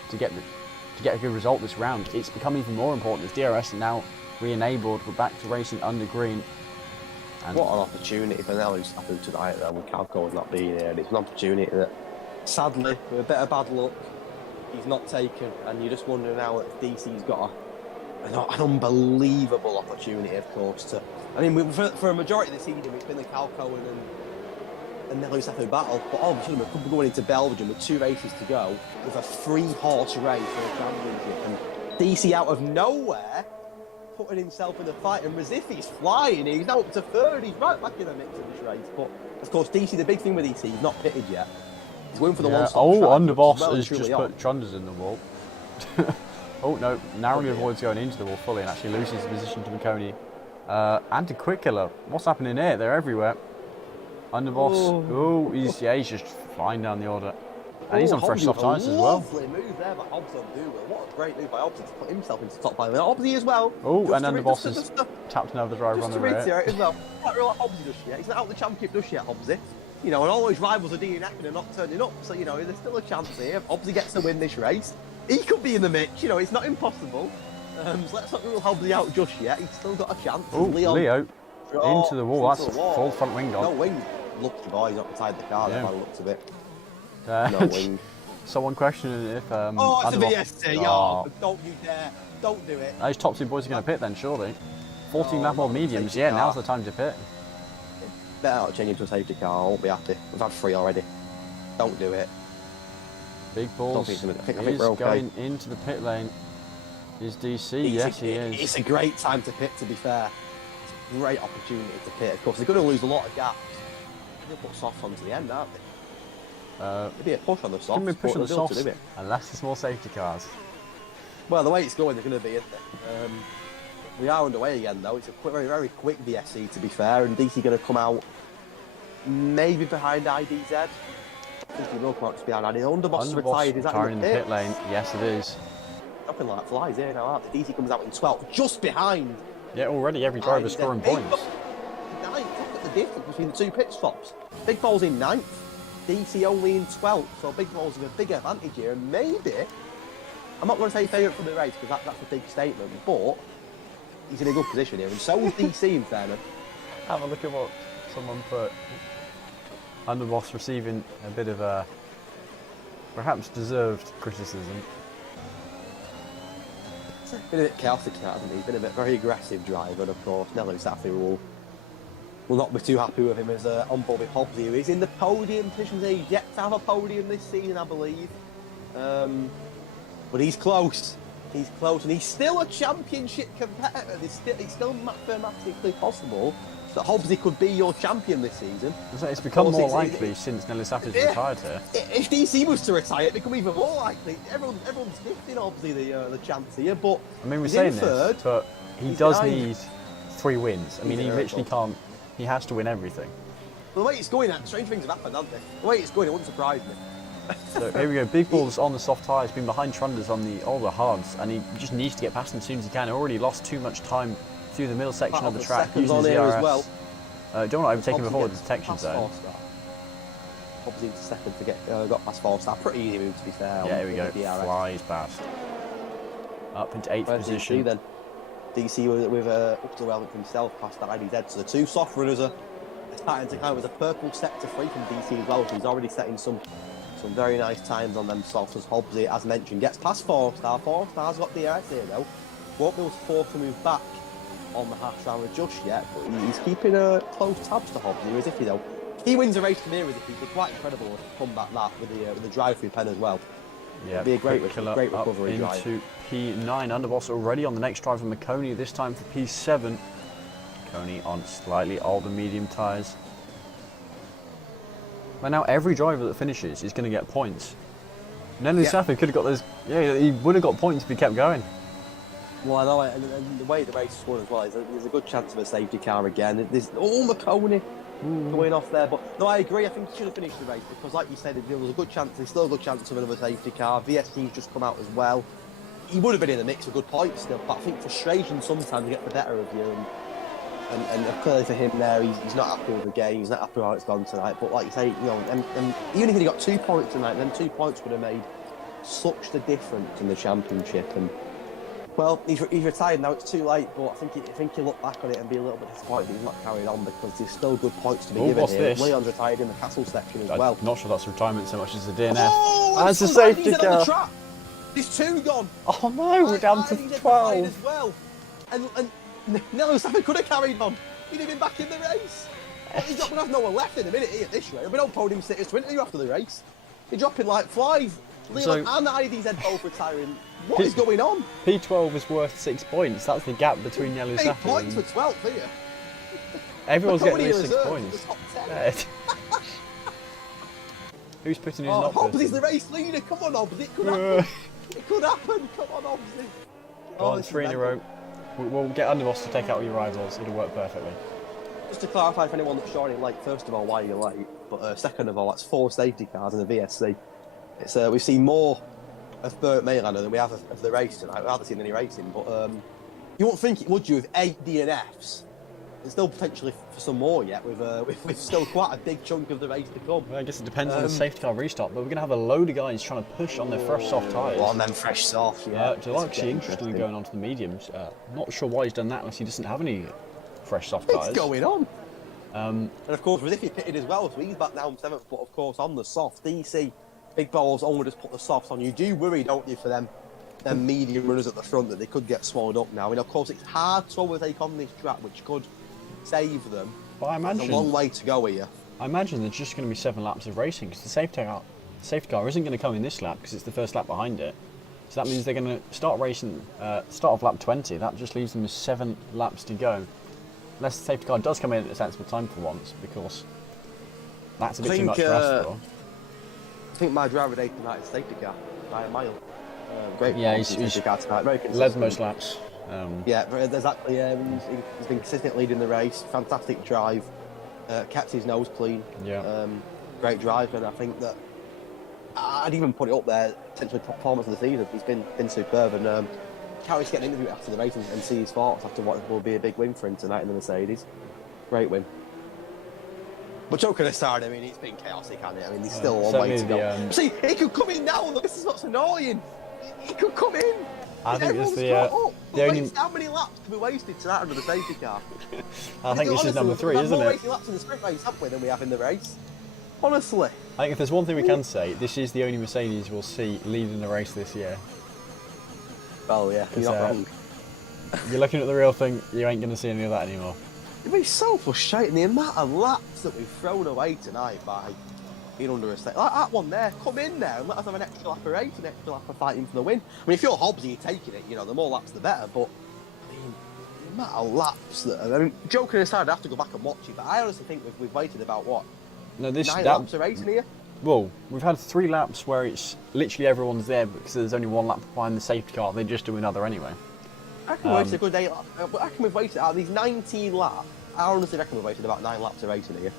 to get a good result this round. It's become even more important as DRS are now re-enabled. We're back to racing under green. And what an opportunity for Nelu Safu tonight, though, with Cal Cohen not being here. It's an opportunity that, sadly, with a bit of bad luck, he's not taken. And you just wonder now if DC's got an unbelievable opportunity, of course, to. I mean, for a majority of the season, it's been the Cal Cohen and Nelu Safu battle, but all of a sudden we're going into Belgium with 2 races to go, with a 3-horse race for the championship, and DC out of nowhere putting himself in the fight, and Razifi's flying. He's now up to 3rd. He's right back in the mix of this race. But of course, DC, the big thing with DC, he's not pitted yet. He's going for the one-stop. Underboss has just put Trunders in the wall. Oh no, narrowly avoids going into the wall fully and actually loses his position to McConey. And to Quick Killer. What's happening here? They're everywhere. Underboss. Oh, he's just flying down the order. And he's on fresh soft tyres as well. Lovely move there by Hobbs on Doolittle. What a great move by Hobbs to put himself into the top 5. And Hobbsy as well. Oh, and then the boss has tapped another driver on the rear. Just to reiterate as well, quite real like Hobbsy does yet. He's not out the championship just yet, Hobbsy. You know, and all his rivals are DNFing and not turning up. So, you know, there's still a chance here. If Hobbsy gets to win this race, he could be in the mix. You know, it's not impossible. So let's not rule Hobbsy out just yet. He's still got a chance. Oh, Leo into the wall. That's full front wing gone. No wing. Lucky boy, he's not retired the car by the looks of it. No wing. Someone questioning if it's a VST. Oh, don't you dare. Don't do it. Those top two boys are going to pit then, surely. 14 lap or mediums. Yeah, now's the time to pit. Better not change into a safety car. I won't be happy. We've had 3 already. Don't do it. Big balls. I think He's we're okay. going into the pit lane. Is DC? Yes, he is. It's a great time to pit, to be fair. It's a great opportunity to pit. Of course, they're going to lose a lot of gaps. They'll put softs onto the end, aren't they? Maybe a push on the softs. Can we push on the softs? Unless it's more safety cars. Well, the way it's going, they're going to be, isn't they? We are underway again, though. It's a very, very quick VSC, to be fair, and DC going to come out maybe behind IDZ. I think he will come out just behind IDZ. Underboss retired. Is that in the pit lane? Yes, it is. Dropping like flies here now, aren't they? DC comes out in 12th, just behind. Yeah, already every driver's scoring points. 9th, look at the difference between the 2 pit stops. Big Ball's in 9th, DC only in 12th, so Big Ball's in a big advantage here, and maybe, I'm not going to say favourite for the race, because that's a big statement, but he's in a good position here, and so is DC in fairness. Have a look at what someone put. Underboss receiving a bit of a perhaps deserved criticism. Been a bit chaotic tonight, hasn't he? Been a bit very aggressive driver, and of course Nello Safi will not be too happy with him as on board with Hobbs here. He's in the podium position. He's yet to have a podium this season, I believe. But he's close. He's close, and he's still a championship competitor. It's still mathematically possible that Hobbsy could be your champion this season. It's become more likely since Nelly Safi's retired here. If DC was to retire, it'd become even more likely. Everyone's gifting Hobbsy the chance here, but I mean, we're saying this, but he does need 3 wins. I mean, he literally can't. He has to win everything. Well, the way it's going, strange things have happened, haven't they? The way it's going, it wouldn't surprise me. So here we go. Big Ball's on the soft tyres, been behind Trunders on the older hards, and he just needs to get past them as soon as he can. Already lost too much time through the middle section of the track using CRS. Well. Don't want to overtake him before the detection zone. Hobbs into second to get got past 4-star. Pretty easy move, to be fair. Yeah, here we go. Flies past. Up into 8th position. Then DC with up to well himself past that IDZ. So the 2 soft runners are starting to count. There's a purple sector 3 from DC as well. So he's already setting some very nice times on them softs as Hobbsy, as mentioned, gets past 4-star. 4-star's got DRS here though. Won't be able to force to move back on the half rounder just yet, but he's keeping close tabs to Hobbsy. As if he wins a race from here, as if he's quite incredible to come back that with the drive-through pen as well. Yeah, it'd be a great recovery into drive. P9. Underboss already on the next drive from McConey, this time for P7. McConey on slightly older medium tyres. But now every driver that finishes is going to get points. Nelly Safi could have got those. Yeah, he would have got points if he kept going. Well, I know, and the way the race is won as well, there's a good chance of a safety car again. There's McConey going off there, but no, I agree. I think he should have finished the race because, like you said, there was a good chance. There's still a good chance of another safety car. VST's just come out as well. He would have been in the mix with good points still, but I think frustration sometimes gets the better of you. And clearly for him there, he's not happy with the game. He's not happy with how it's gone tonight. But like you say, you know, and even if he got 2 points tonight, then 2 points would have made such the difference in the championship. And well, he's retired now. It's too late. But I think he'll look back on it and be a little bit disappointed he's not carried on because there's still good points to be given here. This? Leon's retired in the castle section as well. I'm not sure that's retirement so much as the DNF. Oh, as a safety car. There's 2 gone. Oh no, we're down to 12. As well. And Nello Safi could have carried on. He'd have been back in the race. He's not going to have no one left in a minute here at this rate. We don't podium sitters to interview after the race. They're dropping like flies. Leland and IDZ both retiring. What is going on? P12 is worth 6 points. That's the gap between Nelly Safi. 8 points for 12th here. Everyone's getting those 6 points. Yeah. Who's putting his not Hobbsy's the race leader. Come on, Hobbsy. It could happen. It could happen. Come on, Hobbsy. Go on, 3 in a row. We'll get Underboss to take out your rivals. It'll work perfectly. Just to clarify for anyone that's joining late, first of all, why you're late. But second of all, that's 4 safety cars in the VSC. It's we've seen more of Burt Maylander than we have of the race tonight. We haven't seen any racing, but you wouldn't think it, would you, with 8 DNFs? There's still potentially for some more yet, with still quite a big chunk of the race to come. Well, I guess it depends on the safety car restart, but we're going to have a load of guys trying to push on their fresh soft tyres. On them fresh soft, yeah. It's actually interesting going on to the mediums. Not sure why he's done that unless he doesn't have any fresh soft tyres. What's going on? And of course, Rizifi pitted as well, so he's back down 7th, but of course on the soft, DC, Big Balls only just put the softs on. You do worry, don't you, for them medium runners at the front that they could get swallowed up now. And of course, it's hard to overtake on this track, which could save them. But I imagine there's a long way to go here. I imagine there's just going to be 7 laps of racing because the safety car isn't going to come in this lap because it's the first lap behind it. So that means they're going to start racing, start off lap 20. That just leaves them with 7 laps to go. Unless the safety car does come in at a sensible time for once, because that's a bit too much for us. I think my driver today tonight is safety car by a mile. Great. Yeah, he's car tonight. Very consistent. led most laps. Yeah, exactly. Yeah, he's been consistent leading the race. Fantastic drive. Kept his nose clean. Yeah. Great drive, and I think that I'd even put it up there. Potentially performance of the season. He's been superb, and can't wait to get an interview after the race and see his thoughts after what will be a big win for him tonight in the Mercedes. Great win. But joking aside, I mean, it's been chaotic, hasn't it? I mean, there's still a long way to go. See, he could come in now. Look, this is what's annoying. He could come in. I think it's the only... How many laps can be wasted tonight under the safety car? I think this is number 3, isn't it? We've had more laps in the sprint race, haven't we, than we have in the race? Honestly. I think if there's one thing we can say, this is the only Mercedes we'll see leading the race this year. Oh yeah, you're not wrong. You're looking at the real thing, you ain't going to see any of that anymore. It'd be so frustrating, the amount of laps that we've thrown away tonight by being under a state. Like that one there, come in there and let us have an extra lap of race, an extra lap of fighting for the win. I mean, if you're Hobbsy, you're taking it, you know, the more laps the better, but I mean, the amount of laps that, I mean, joking aside, I'd have to go back and watch it, but I honestly think we've waited about, what, 9 laps of racing here? Well, we've had 3 laps where it's literally everyone's there because there's only 1 lap behind the safety car, they just do another anyway. I reckon we've wasted a good 8 laps, but I reckon we've wasted out of these 19 laps, I honestly reckon we've wasted about 9 laps of racing here.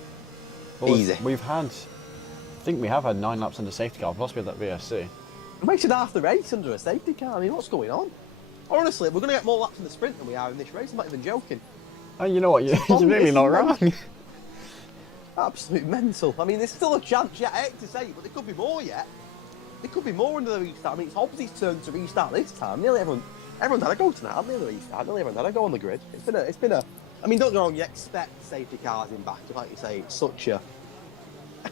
Well, easy. I think we have had 9 laps under safety car, plus we had that VSC. We wasted half the race under a safety car, I mean, what's going on? Honestly, we're going to get more laps in the sprint than we are in this race, I'm not even joking. And you know what, you're really not wrong. Absolute mental. I mean, there's still a chance yet, I hate to say it, but there could be more yet. There could be more under the restart. I mean, it's Hobbsy's turn to restart this time. Nearly everyone's had a go tonight, haven't they, the restart? Nearly everyone's had a go on the grid. It's been a I mean, don't get me wrong, you expect safety cars in back, like you say, it's such a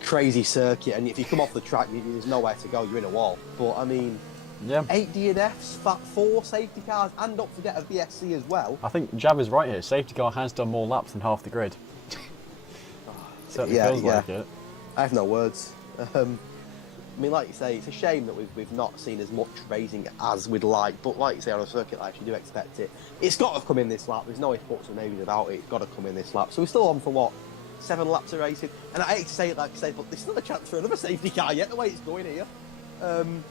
crazy circuit, and if you come off the track, there's nowhere to go, you're in a wall. But, I mean, yeah. 8 DNFs, 4 safety cars, and don't forget a VSC as well. I think Jav is right here. Safety car has done more laps than half the grid. Certainly feels like it. I have no words. I mean, like you say, it's a shame that we've not seen as much racing as we'd like, but like you say, on a circuit like this, you do expect it. It's got to come in this lap. There's no ifs, buts, or maybes about it. It's got to come in this lap. So we're still on for, what, 7 laps of racing? And I hate to say it like I say, but there's still a chance for another safety car yet, the way it's going here. And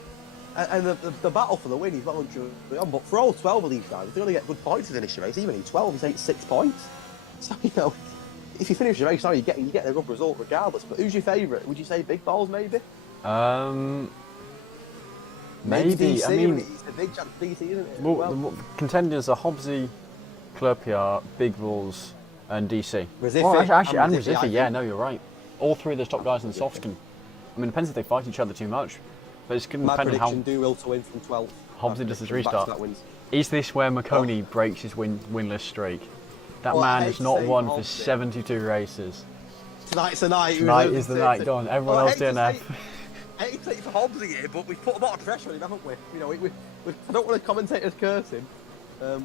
the battle for the win is well and truly on, but for all 12 of these guys, they're going to get good points to finish the race. Even in 12, it's 86 points. So, you know, if you finish the race, you get a good result regardless. But who's your favourite? Would you say Big Balls, maybe? Maybe. DC, I mean, it's a big chance for DC, isn't it? Well, the contenders are Hobbsy, Clerpiar, Big Balls, and DC. Rizifi, well, actually, and Rizifi, Rizifi, yeah, no, you're right. All 3 of those top guys in the softs can. I mean, it depends if they fight each other too much. But it's going to depend on how. Do-will to win from 12. Hobbsy does his restart. Is this where McConey breaks his winless streak? That man has not won for 72 races. Tonight's the night. Tonight is the night. Go on, everyone else DNF. I hate to say for Hobbsy here, but we've put a lot of pressure on him, haven't we? You know, I don't want to commentators curse him.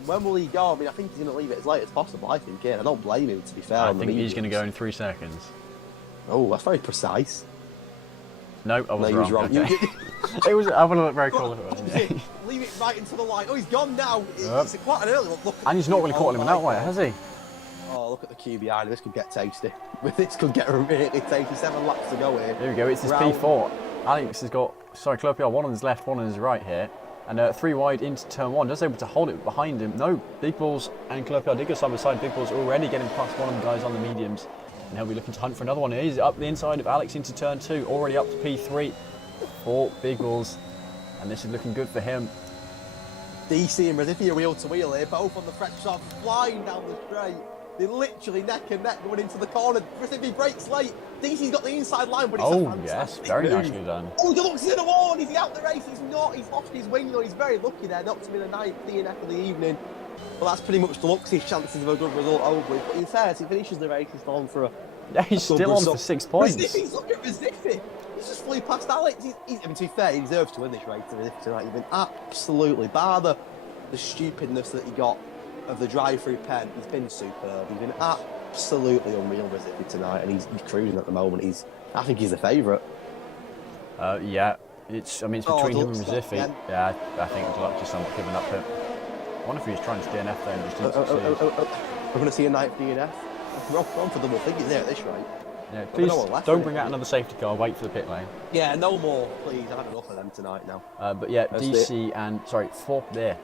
When will he go? I mean, I think he's going to leave it as late as possible, I think, yeah. I don't blame him, to be fair. I think he's going to go in 3 seconds. Oh, that's very precise. No, I was wrong. wrong. Okay. It was. I want to look very cool. Leave it right into the line. Oh, he's gone now. It's quite an early one. Look, and he's not really caught him in that way, has he? Oh, look at the queue behind him. This could get tasty. This could get really tasty. 7 laps to go here. There we go. It's his P4. Alex has got, Clerpiar, 1 on his left, 1 on his right here. And 3 wide into turn 1. Just able to hold it behind him. No, Big Balls and Clerpiar did go side by side. Big Balls already getting past one of the guys on the mediums. And he'll be looking to hunt for another one. He's up the inside of Alex into turn 2. Already up to P3. for Big Balls, and this is looking good for him. DC and Resifi are wheel to wheel here, both on the fresh start, flying down the straight. They're literally neck and neck going into the corner. Resifi breaks late. DC's got the inside line, but it's a fantastic very move. nicely done. Oh, he looks in the wall, and is he out the race? He's not. He's lost his wing, though. He's very lucky there. Not to be the ninth DNF of the evening. Well, that's pretty much Deluxe's chances of a good result over with. But in fairness, he finishes the race, he's on for a... Yeah, he's still on for 6 points. Resifi's, look at Resifi. He's just flew past Alex. I mean, to be fair, he deserves to win this race. Resifi tonight, he's been absolutely, bar the stupidness that he got of the drive-through pen. He's been superb. He's been absolutely unreal, Resifi, tonight, and he's cruising at the moment. I think he's the favourite. Yeah, it's between him and Resifi. Yeah, I think Deluxe just not giving up him. I wonder if he's trying to DNF there and just didn't succeed. We're going to see a ninth DNF. We're on for double figures there at this rate. Yeah, please don't bring out another safety car. Wait for the pit lane. Yeah, no more, please. I've had enough of them tonight now. But yeah, DC and four there.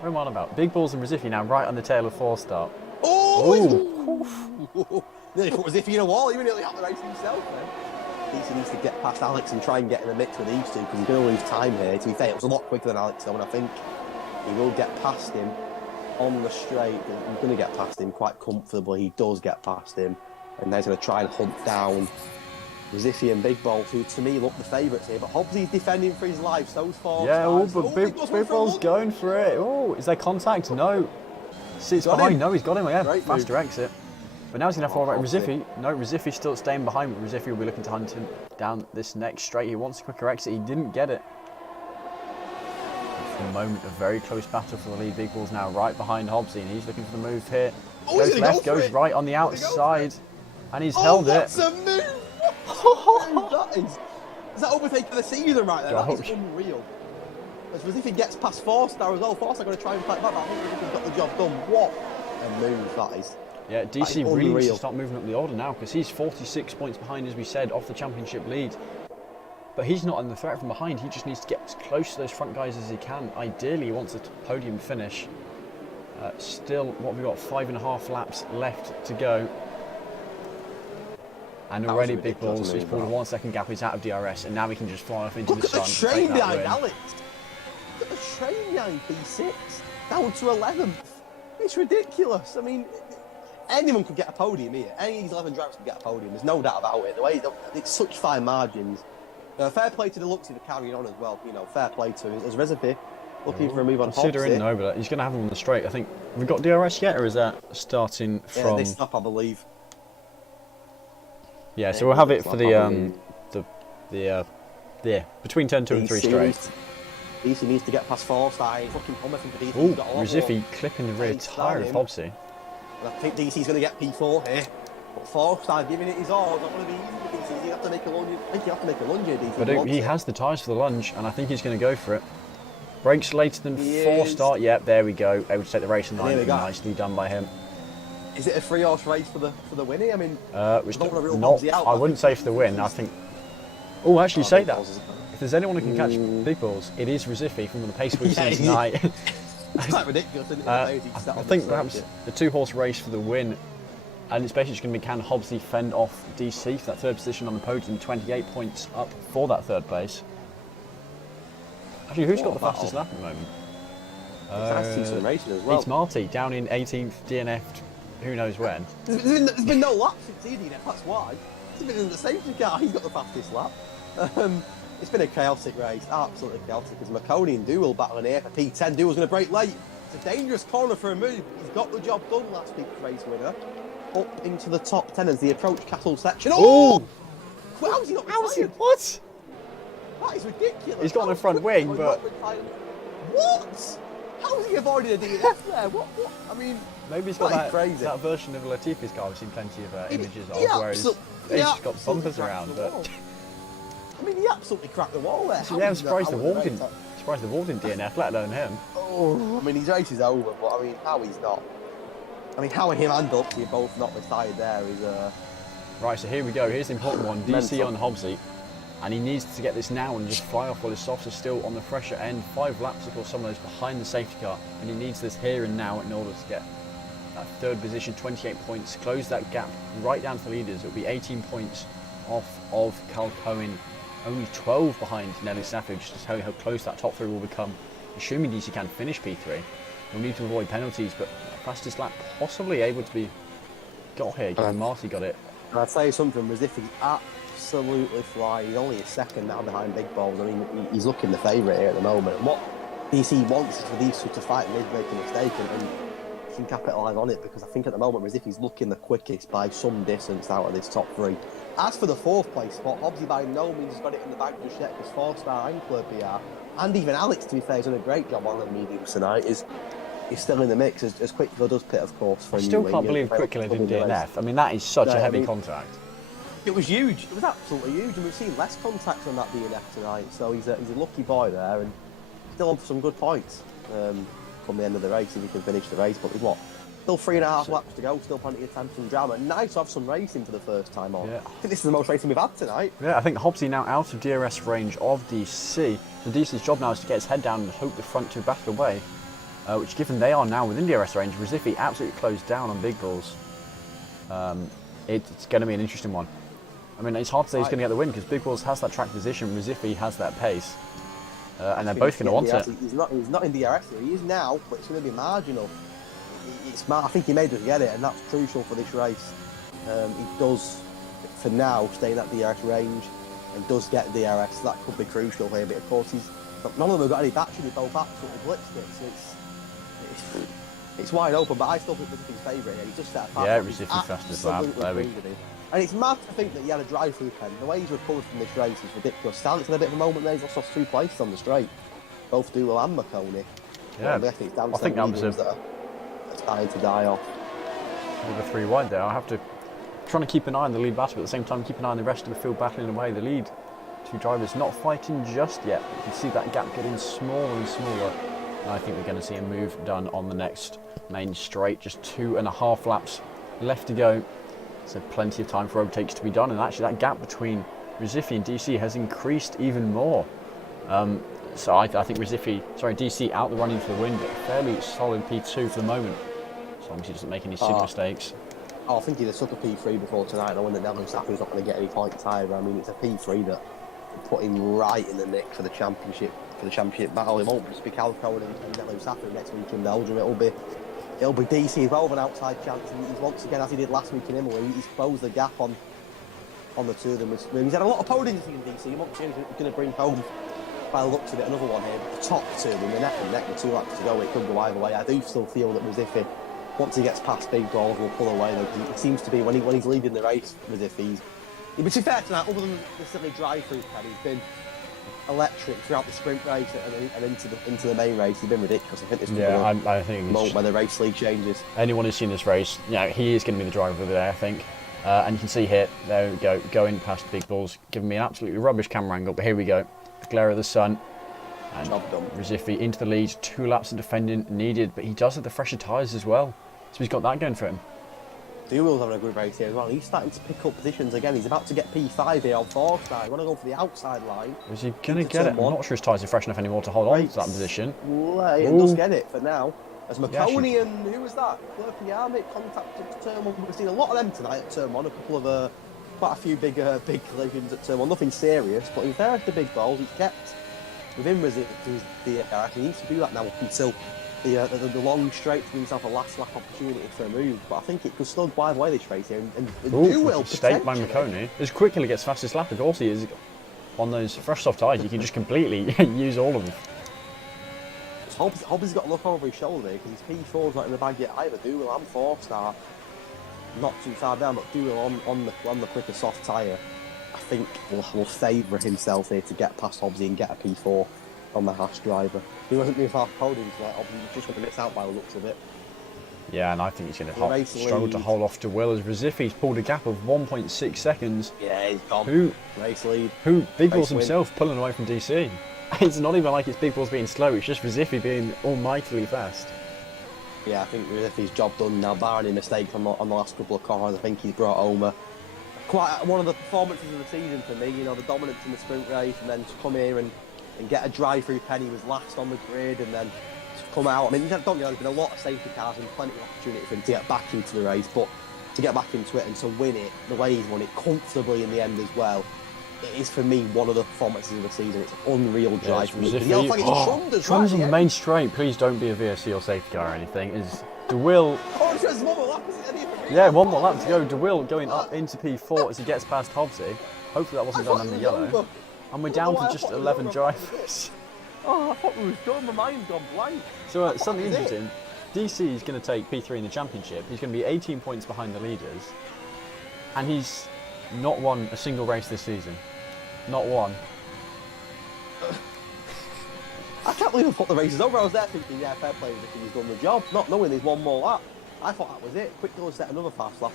What am I on about? Big Balls and Resifi now right on the tail of 4-star. Oh! Nearly put Resifi in a wall. He nearly out the race himself then. DC needs to get past Alex and try and get in the mix with these two because he's going to lose time here. To be fair, it was a lot quicker than Alex though, and I think he will get past him on the straight. He's going to get past him quite comfortably. He does get past him. And then he's going to try and hunt down Resifi and Big Balls, who to me look the favourites here. But Hobbsy's defending for his life. Those four. Yeah, but Big Balls going for it. Oh, is there contact? No. Sits behind. No, he's got him. Yeah, faster exit. But now he's going to have to worry about Resifi. No, Resifi's still staying behind, but Resifi will be looking to hunt him down this next straight. He wants a quicker exit. He didn't get it. The moment, a very close battle for the lead. Big Balls now right behind Hobbsy, and he's looking for the move here. Goes left, goes right on the outside, and he's held it. That's a move! Is that overtake for the season right there? That is unreal. As if he gets past 4-star as well, 4-star going to try and fight back, but I think he's got the job done. What a move that is. Yeah, DC really needs to start moving up the order now, because he's 46 points behind, as we said, off the championship lead. But he's not in the threat from behind. He just needs to get as close to those front guys as he can. Ideally, he wants a podium finish. Still, what have we got? 5.5 laps left to go. And already Big Balls, he's pulled a 1 second gap, he's out of DRS, and now he can just fly off into the sun. Look at the train behind Alex. Look at the train behind P6. Down to 11th. It's ridiculous. I mean, anyone could get a podium here. Any of these 11 drivers could get a podium. There's no doubt about it. The way it's such fine margins. Fair play to Deluxe for carrying on as well. You know, fair play to as Resifi looking for a move on Hobbs. Considering no, but he's going to have him on the straight. I think we've got DRS yet, or is that starting from? Yeah, this up, I believe. Yeah, so we'll have it for the between turn 2 and 3 straight. DC needs to get past 4-star. Fucking promising for DC. Oh, Resifi clipping the rear tyre of Hobbsy. And I think DC's going to get P4 here. But 4-star giving it his all. It's not going to be easy for DC. You have to make a lunge. I think you have to make a lunge here, DC. But he has the tyres for the lunge, and I think he's going to go for it. Brakes later than 4-star. Yep, there we go. Able to take the race in line. Nicely done by him. Is it a 3-horse race for the win here? I mean, I wouldn't say for the win. I think. Oh, actually, say that. If there's anyone who can catch Big Balls, it is Resifi from the pace we've seen tonight. It's quite ridiculous, isn't it? I think perhaps the 2-horse race for the win, and it's basically going to be can Hobbsy fend off DC for that third position on the podium, 28 points up for that third place. Actually, who's got the fastest lap at the moment? It's racing as well. It's Marty, down in 18th, DNF'd, who knows when. There's been no lap since he DNF'd, that's why. He's been in the safety car, he's got the fastest lap. It's been a chaotic race, absolutely chaotic, as McConey and Dual battling here for P10. Dual's going to break late. It's a dangerous corner for a move. He's got the job done last week's race winner. Up into the top 10 as the approach castle section. Oh! Well, how is he not retired? What? That is ridiculous. He's got on the front wing, but... What? How has he avoided a DNF there? What? I mean... Maybe he's got that version of Latifi's car we've seen plenty of images of, where he's just got bumpers around, but... I mean, he absolutely cracked the wall there. Yeah, I'm surprised the wall didn't DNF, let alone him. Oh, I mean, his race is over, but I mean, how he's not. I mean, how him and Dupsy are both not retired there is... Right, so here we go. Here's the important one. DC on Hobbsy. And he needs to get this now and just fly off while his softs are still on the fresher end. 5 laps, of course, some of those behind the safety car. And he needs this here and now in order to get that third position, 28 points. Close that gap right down to the leaders. It'll be 18 points off of Cal Cohen only 12 behind Nelly Safford, just to tell you how close that top 3 will become. Assuming DC can finish P3, we'll need to avoid penalties, but fastest lap possibly able to be got here, given Marty got it. And I'd say something, as if he's absolutely flying. He's only a second now behind Big Balls. I mean, he's looking the favourite here at the moment. And what DC wants is for these two to fight and make a mistake, and he can capitalise on it, because I think at the moment, as if he's looking the quickest by some distance out of this top 3. As for the 4th place spot, Hobbsy by no means has got it in the bag just yet, because 4-star and Club PR, and even Alex, to be fair, has done a great job on the mediums tonight, is still in the mix, as Quickler does pit, of course. For I still can't believe Quickler didn't DNF. I mean, that is such a heavy contact. It was huge. It was absolutely huge, and we've seen less contact on that DNF tonight, so he's a lucky boy there, and still on for some good points come the end of the race, if he can finish the race. But with what? Still 3.5 laps to go, still plenty of time for some drama. Nice to have some racing for the first time on. Yeah. I think this is the most racing we've had tonight. Yeah, I think Hobbsy now out of DRS range of DC. The DC's job now is to get his head down and hope the front 2 back away, which, given they are now within DRS range, Rizifi absolutely closed down on Big Balls. It's going to be an interesting one. I mean, it's hard to say who's going to get the win, because Big Balls has that track position, Rizifi has that pace. And they're both going to want it. He's not in DRS here. He is now, but it's going to be marginal. I think he may just get it, and that's crucial for this race. He does, for now, stay in that DRS range and does get DRS. That could be crucial here, but of course none of them have got any battery. They both absolutely blitzed it, so it's wide open. But I still think Riziffi's favourite here. He's just set a yeah, Riziffi's fastest lap. And it's mad to think that he had a drive-through pen. The way he's recovered from this race is ridiculous. Alex had a bit of a moment there. He's lost 2 places on the straight. Both Doolittle and McConey. Yeah, I think that was that are starting to die off. With a 3 wide there, I have to trying to keep an eye on the lead battle, but at the same time keep an eye on the rest of the field battling away. The lead 2 drivers not fighting just yet. You can see that gap getting smaller and smaller. And I think we're going to see a move done on the next main straight. Just 2.5 laps left to go. So plenty of time for overtakes to be done, and actually that gap between Rizifi and DC has increased even more. So I think DC out the running for the win, but fairly solid P2 for the moment. As long as he doesn't make any silly mistakes. I think he'd have took a P3 before tonight, knowing that Nelson Safford's not going to get any points either. I mean, it's a P3 that put him right in the nick for the championship battle. It won't just be Cal Cohen and Nelson Safford next week in Belgium. It'll be DC as well with an outside chance. And he's once again, as he did last week in Imola, he's closed the gap on the 2 of them. He's had a lot of podiums in DC. Once again, he's going to bring home, by the looks of it, another one here. But the top 2, in the neck and neck with 2 laps to go, it could go either way. I do still feel that Rizifi, once he gets past Big Balls, will pull away, though, because it seems to be when he's leading the race, Rizifi, but to be fair tonight, other than the silly drive-through pen, he's been electric throughout the sprint race and into the main race. He's been ridiculous. I think this I think moment when the race league changes. Anyone who's seen this race, he is going to be the driver of the day, I think. And you can see here, there we go, going past Big Balls, giving me an absolutely rubbish camera angle. But here we go, the glare of the sun. And Rizifi into the lead, 2 laps of defending needed, but he does have the fresher tyres as well. So he's got that going for him. Doolittle having a good race here as well. He's starting to pick up positions again. He's about to get P5 here on 4-star. He want to go for the outside line. Is he going to get it? I'm not sure his tyres are fresh enough anymore to hold on to that position. Well, he does get it for now. As McConey and who was that? Clerky Armitt contacted Turn 1. We've seen a lot of them tonight at Turn 1. A couple of quite a few big collisions at Turn 1. Nothing serious, but he's there at the Big Balls. He's kept within the he needs to do that now until the long straight to give himself a last lap opportunity for a move, but I think it could still drive away this race here and do well. Stake by McConey. As quickly gets fastest lap, of course he is. On those fresh soft tyres, you can just completely use all of them. Hobbs got to look over his shoulder because his P4's not in the bag yet either. Doolittle and 4-star, not too far down, but Doolittle on the quicker soft tyre, I think will favour himself here to get past Hobbsy and get a P4 on the Haas driver. He wasn't being far podium tonight, obviously he's just going to miss out by the looks of it. Yeah, and I think he's going to struggle to hold off to Will as Rizifi's pulled a gap of 1.6 seconds. Yeah, he's gone. Race lead. Big Balls himself pulling away from DC. It's not even like it's Big Balls being slow, it's just Rizifi being almightily fast. Yeah, I think Rizifi's job done now, barring any mistakes on the last couple of corners. I think he's brought home quite one of the performances of the season for me. The dominance in the sprint race, and then to come here and get a drive-through pen. He was last on the grid, and then to come out. I mean, don't get there's been a lot of safety cars and plenty of opportunity for him to get back into the race, but to get back into it and to win it the way he's won it comfortably in the end as well, it is for me one of the performances of the season. It's an unreal drive for me. Ziffy. The yellow flag is Trump as well. Trump's on the main straight. Please don't be a VSC or safety car or anything. Is DeWill? Oh, it's just one more lap. Yeah, one more lap to go. DeWill going up into P4 as he gets past Hobbsy. Hopefully that wasn't done under yellow. And we're down to just 11 drivers. Oh, I thought we was done. My mind's gone blank. So something interesting. DC is going to take P3 in the championship. He's going to be 18 points behind the leaders. And he's not won a single race this season. Not one. I can't believe I thought the race is over. I was there thinking, yeah, fair play if he's done the job. Not knowing there's one more lap. I thought that was it. Quickly set another fast lap.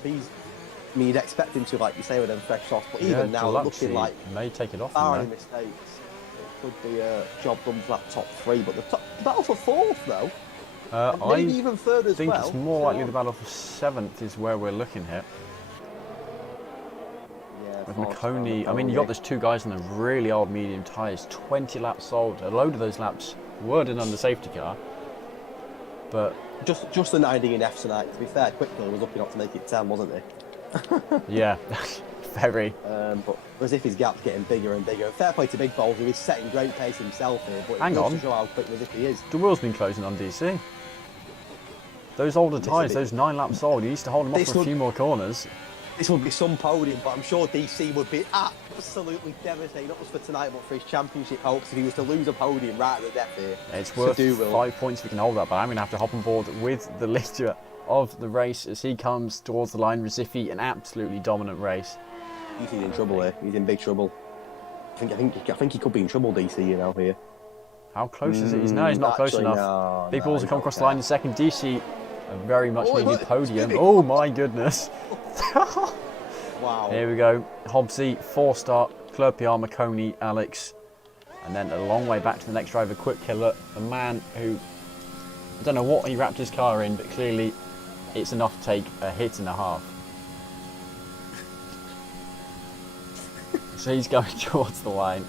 You'd expect him to, like you say, with them fresh softs. But even now, looking like may take it off. Barring mistakes, it could be a job done for that top three. But the battle for fourth, though, maybe even further as well. I think it's more likely the battle for seventh is where we're looking here. Yeah, with McConey, I mean, you got those two guys on the really old medium tyres, 20 laps old. A load of those laps were done under safety car. But just the 90 in F tonight. To be fair, Quickly was lucky not to make it 10, wasn't he? Yeah, very. But as if his gap's getting bigger and bigger. Fair play to Big Balls, who is setting great pace himself here. But Hang on. To show how quick as if he is. DeWill's been closing on DC. Those older tyres, those 9 laps old, he used to hold them off for a few more corners. This would be some podium, but I'm sure DC would be absolutely devastated, not just for tonight, but for his championship hopes if he was to lose a podium right at the death here. It's worth 5 points if he can hold that, but I'm going to have to hop on board with the leader of the race as he comes towards the line. Recife, an absolutely dominant race. He's in trouble here. He's in big trouble. I think he could be in trouble, DC, you know, here. How close is it? He's not close enough. No, Big Balls have come across the line in second. DC, a very much needed podium. Oh my goodness. Wow. Here we go. Hobbsy, 4-star, Clerpiar, McConey, Alex. And then a long way back to the next driver, Quick Killer, the man who, I don't know what he wrapped his car in, but clearly it's enough to take a hit and a half. So he's going towards the line.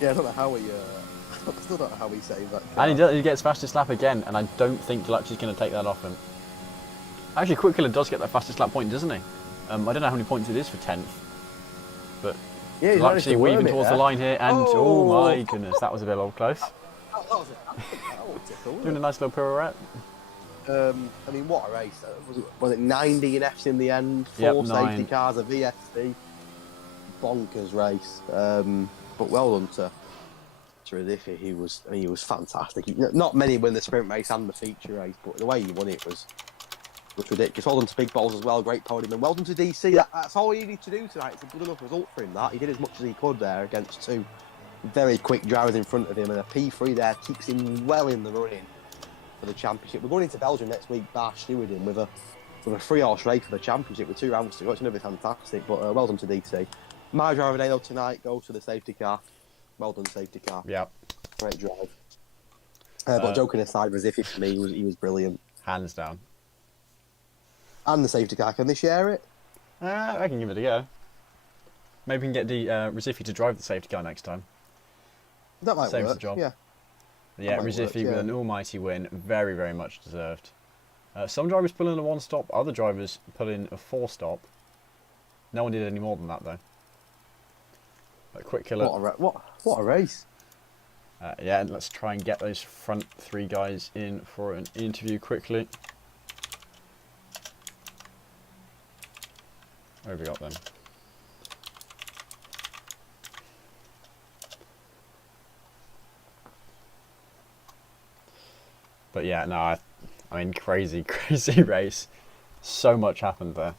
Yeah, I don't know how he, I still don't know how he saved that car. And he gets fastest lap again, and I don't think Deluxi's going to take that off him. Actually, Quick Killer does get that fastest lap point, doesn't he? I don't know how many points it is for 10th, but yeah, he's actually weaving towards the line here, and oh my goodness, that was a bit close. That was it. Doing a nice little pirouette. I mean, what a race. Was it 90 in F's in the end? 4 safety cars, a VSC. Bonkers race. But well done to Radifi. He was fantastic. Not many win the sprint race and the feature race, but the way he won it was ridiculous. Well done to Big Balls as well, great podium, and well done to DC. That's all he needed to do tonight. It's a good enough result for him. That he did as much as he could there against 2 very quick drivers in front of him, and a P3 there keeps him well in the running for the championship. We're going into Belgium next week, stewarding with a 3-horse race for the championship with 2 rounds to go. It's going to be fantastic. But well done to DC. My driver of the day though tonight goes to the safety car. Well done, safety car. Yeah, great drive. But joking aside, Recife for me, he was brilliant. Hands down. And the safety car, can they share it? I can give it a go. Maybe we can get the Recife to drive the safety car next time. That might Saves work. the job. Yeah, Recife with an almighty win, very, very much deserved. Some drivers pull in a 1-stop, other drivers pull in a 4-stop. No one did any more than that though. But Quick Killer. What a race! Yeah, and let's try and get those front 3 guys in for an interview quickly. Where have we got them? But yeah, no, I mean, crazy race. So much happened there.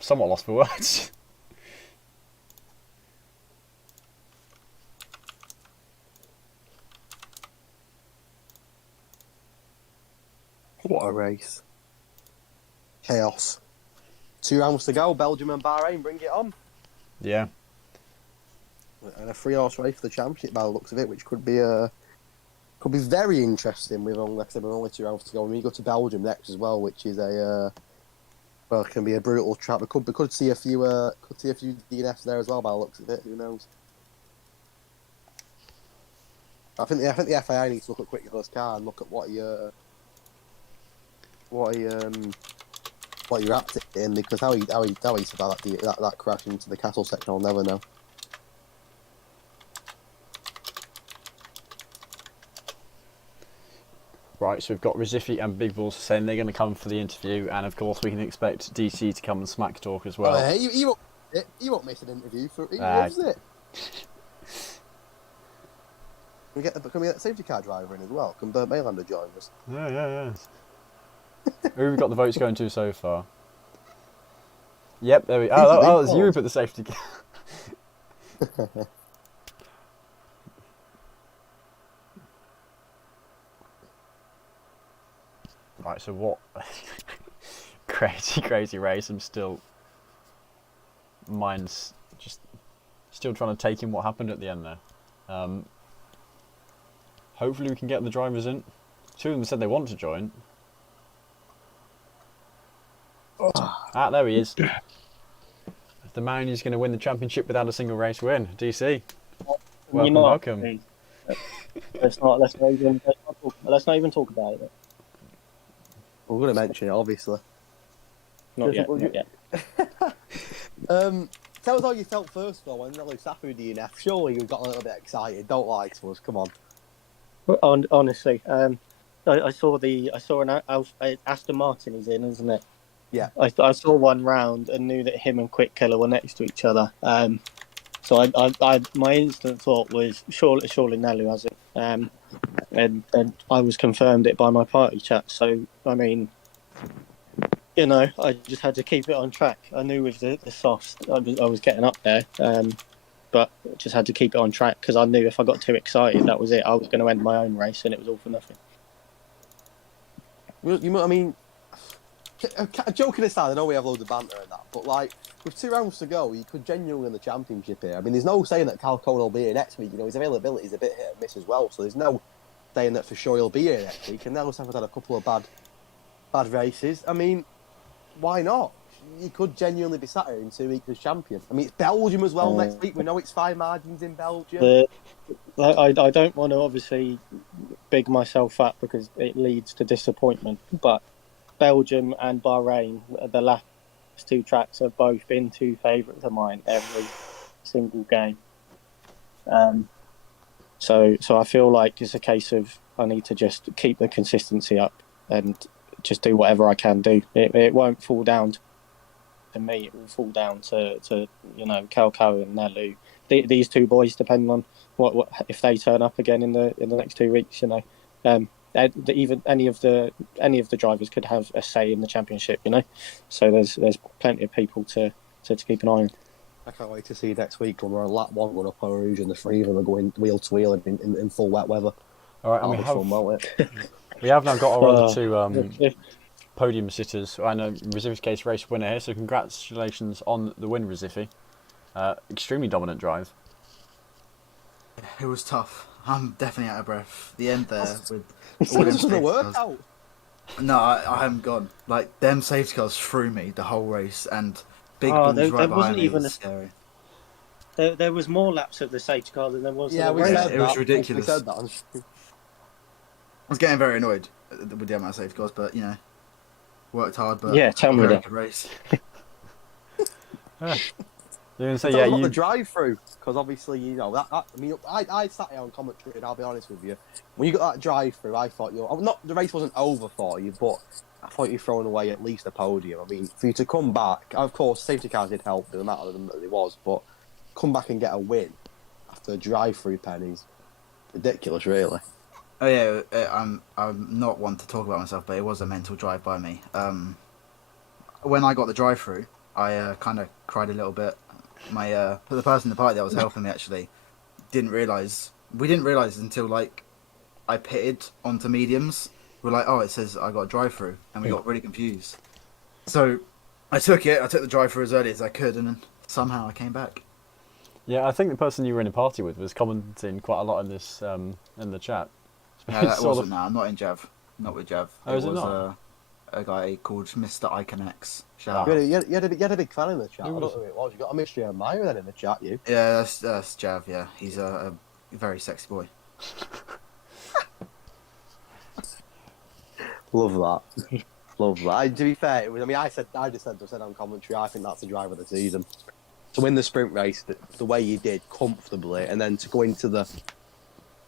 Somewhat lost for words. What a race. Chaos. 2 rounds to go, Belgium and Bahrain, bring it on. Yeah. And a 3-horse race for the championship by the looks of it, which could be very interesting with only 2 rounds to go. And we go to Belgium next as well, which is it can be a brutal trap. We could see a few DNFs there as well by the looks of it. Who knows? I think the FIA needs to look at Quick Killer's car and look at what he what you're at in, because how he survived that crash into the castle section, I'll never know. Right, so we've got Rizifi and Big Balls saying they're going to come for the interview, and of course we can expect DC to come and smack talk as well. Oh, hey, he won't miss an interview for he loves it. Can we get the safety car driver in as well? Can Bert Maylander join us? Yeah. Who have we got the votes going to so far? Yep, there we. Oh, it's you who put the safety car. Right, so what? crazy race. Mine's just still trying to take in what happened at the end there. Hopefully we can get the drivers in. Two of them said they want to join. There he is. The man who's going to win the championship without a single race win. DC. Welcome. Let's not even talk about it. We're going to mention it, obviously. Not yet. Tell us how you felt first of all when Nelly Safu DNF. Surely you got a little bit excited. Don't lie to us. Come on. Honestly, I saw an Aston Martin is in, isn't it? Yeah. I saw one round and knew that him and Quick Killer were next to each other. So my instant thought was surely Nelly has it. And I was confirmed it by my party chat. So I mean, I just had to keep it on track. I knew with the softs I was getting up there, but just had to keep it on track because I knew if I got too excited, that was it. I was going to end my own race, and it was all for nothing. I mean, joking aside, I know we have loads of banter and that, but like with 2 rounds to go, you could genuinely win the championship here. I mean, there's no saying that Cal Cohn will be here next week. His availability is a bit hit and miss as well, so there's no saying that for sure he'll be here next week. And now Safu's had a couple of bad races. I mean, why not? He could genuinely be sat here in 2 weeks as champion. I mean, it's Belgium as well next week. We know it's fine margins in Belgium. I don't want to obviously big myself up because it leads to disappointment, but Belgium and Bahrain, the last 2 tracks, have both been 2 favourites of mine every single game. So I feel like it's a case of I need to just keep the consistency up and just do whatever I can do. It won't fall down to me. It will fall down to Calco and Nelu. These 2 boys, depending on what if they turn up again in the next 2 weeks. Even any of the drivers could have a say in the championship. So there's plenty of people to keep an eye on. I can't wait to see next week when we're on lap 1 going up on Rouge and the 3 of them are going wheel to wheel in full wet weather. All right, and we have now got our other 2 podium sitters. I know Rizifi's case race winner here, so congratulations on the win, Rizifi. Extremely dominant drive. It was tough. I'm definitely out of breath. The end there with all them safety work out. No, I haven't gone. Like them safety cars threw me the whole race, and Big Balls there right wasn't behind even me. Scary. There was more laps of the safety car than there was. Yeah, we said it was ridiculous. We said that. I was getting very annoyed with the amount of safety cars, but worked hard. But yeah, tell me that. Good race. You're gonna say the drive-through, because obviously that. I mean, I sat here on commentary, and I'll be honest with you. When you got that drive-through, I thought not the race wasn't over for you, but I thought you'd thrown away at least a podium. I mean, for you to come back, of course, safety cars did help, no matter that it was, but come back and get a win after a drive-through pen is ridiculous, really. Oh yeah, I'm not one to talk about myself, but it was a mental drive by me. When I got the drive-through, I kind of cried a little bit. The person in the party that was helping me actually didn't realise. We didn't realise until like I pitted onto mediums. We're like, oh, it says I got a drive-through, and we got really confused. So I took the drive-through as early as I could, and then somehow I came back. Yeah, I think the person you were in a party with was commenting quite a lot in this in the chat. No, that wasn't. I'm not in Jav. Not with Jav. Oh, it was not? A guy called Mr. Iconex. You had a big fan in the chat. I don't know who it was. You got a mystery admirer then in the chat, you. Yeah, that's Jav. Yeah, he's a very sexy boy. Love that. Lovely. To be fair, it was, I just said on commentary, I think that's the driver of the season. To win the sprint race the way you did, comfortably, and then to go into the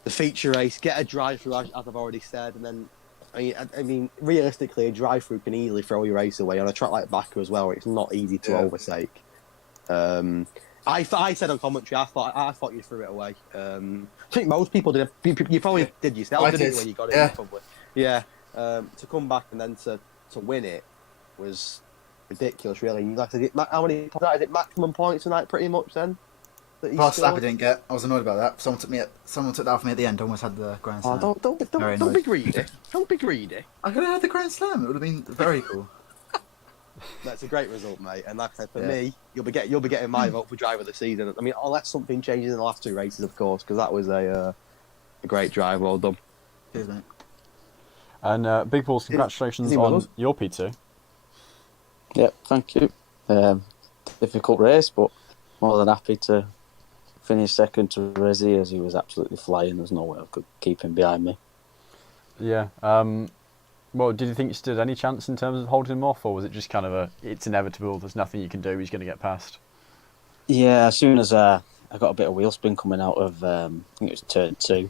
feature race, get a drive-through, as I've already said, and then, I mean, realistically, a drive-through can easily throw your race away on a track like Baku as well, where it's not easy to overtake. I said on commentary, I thought you threw it away. I think most people did. You probably did yourself, didn't you, when you got it? Probably. Yeah. To come back and then to win it was ridiculous, really. Like, how many? Is it maximum points tonight? Pretty much then. Last lap I didn't get. I was annoyed about that. Someone took that off me at the end. Almost had the Grand Slam. Oh, don't be greedy. Don't be greedy. I could have had the Grand Slam. It would have been very cool. That's a great result, mate. And like I said, for me, you'll be getting my vote for driver of the season. I mean, unless something changes in the last two races, of course, because that was a great drive. Well done. Cheers, mate. And Big Balls, congratulations on your P2. Yep, thank you. Difficult race, but more than happy to finish second to Rezi, as he was absolutely flying. There's no way I could keep him behind me. Yeah. Well, did you think you stood any chance in terms of holding him off, or was it just kind of it's inevitable, there's nothing you can do, he's going to get past? Yeah, as soon as I got a bit of wheel spin coming out of, I think it was turn 2,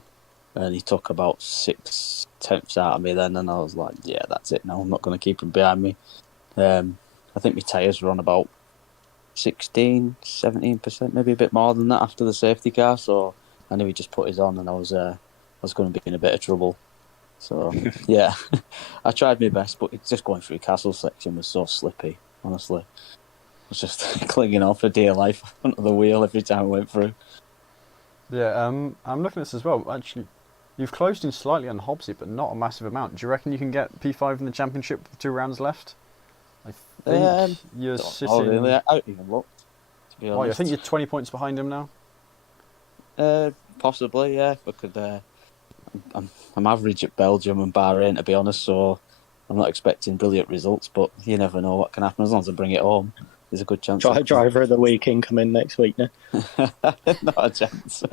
and he took about 6/10 out of me then, and I was like, yeah, that's it now, I'm not going to keep him behind me. I think my tyres were on about 16, 17%, maybe a bit more than that after the safety car, so I knew he just put his on, and I was going to be in a bit of trouble. So, yeah, I tried my best, but just going through Castle section was so slippy, honestly. I was just clinging on for dear life onto the wheel every time I went through. Yeah, I'm looking at this as well. Actually, you've closed in slightly on Hobbsy, but not a massive amount. Do you reckon you can get P5 in the championship with 2 rounds left? I think you're sitting... Oh, really? I haven't even looked, to be honest. I think you're 20 points behind him now? Possibly, yeah. If I could... I'm average at Belgium and Bahrain, to be honest, so I'm not expecting brilliant results, but you never know what can happen. As long as I bring it home, there's a good chance. Driver of the week incoming next week now. Not a chance.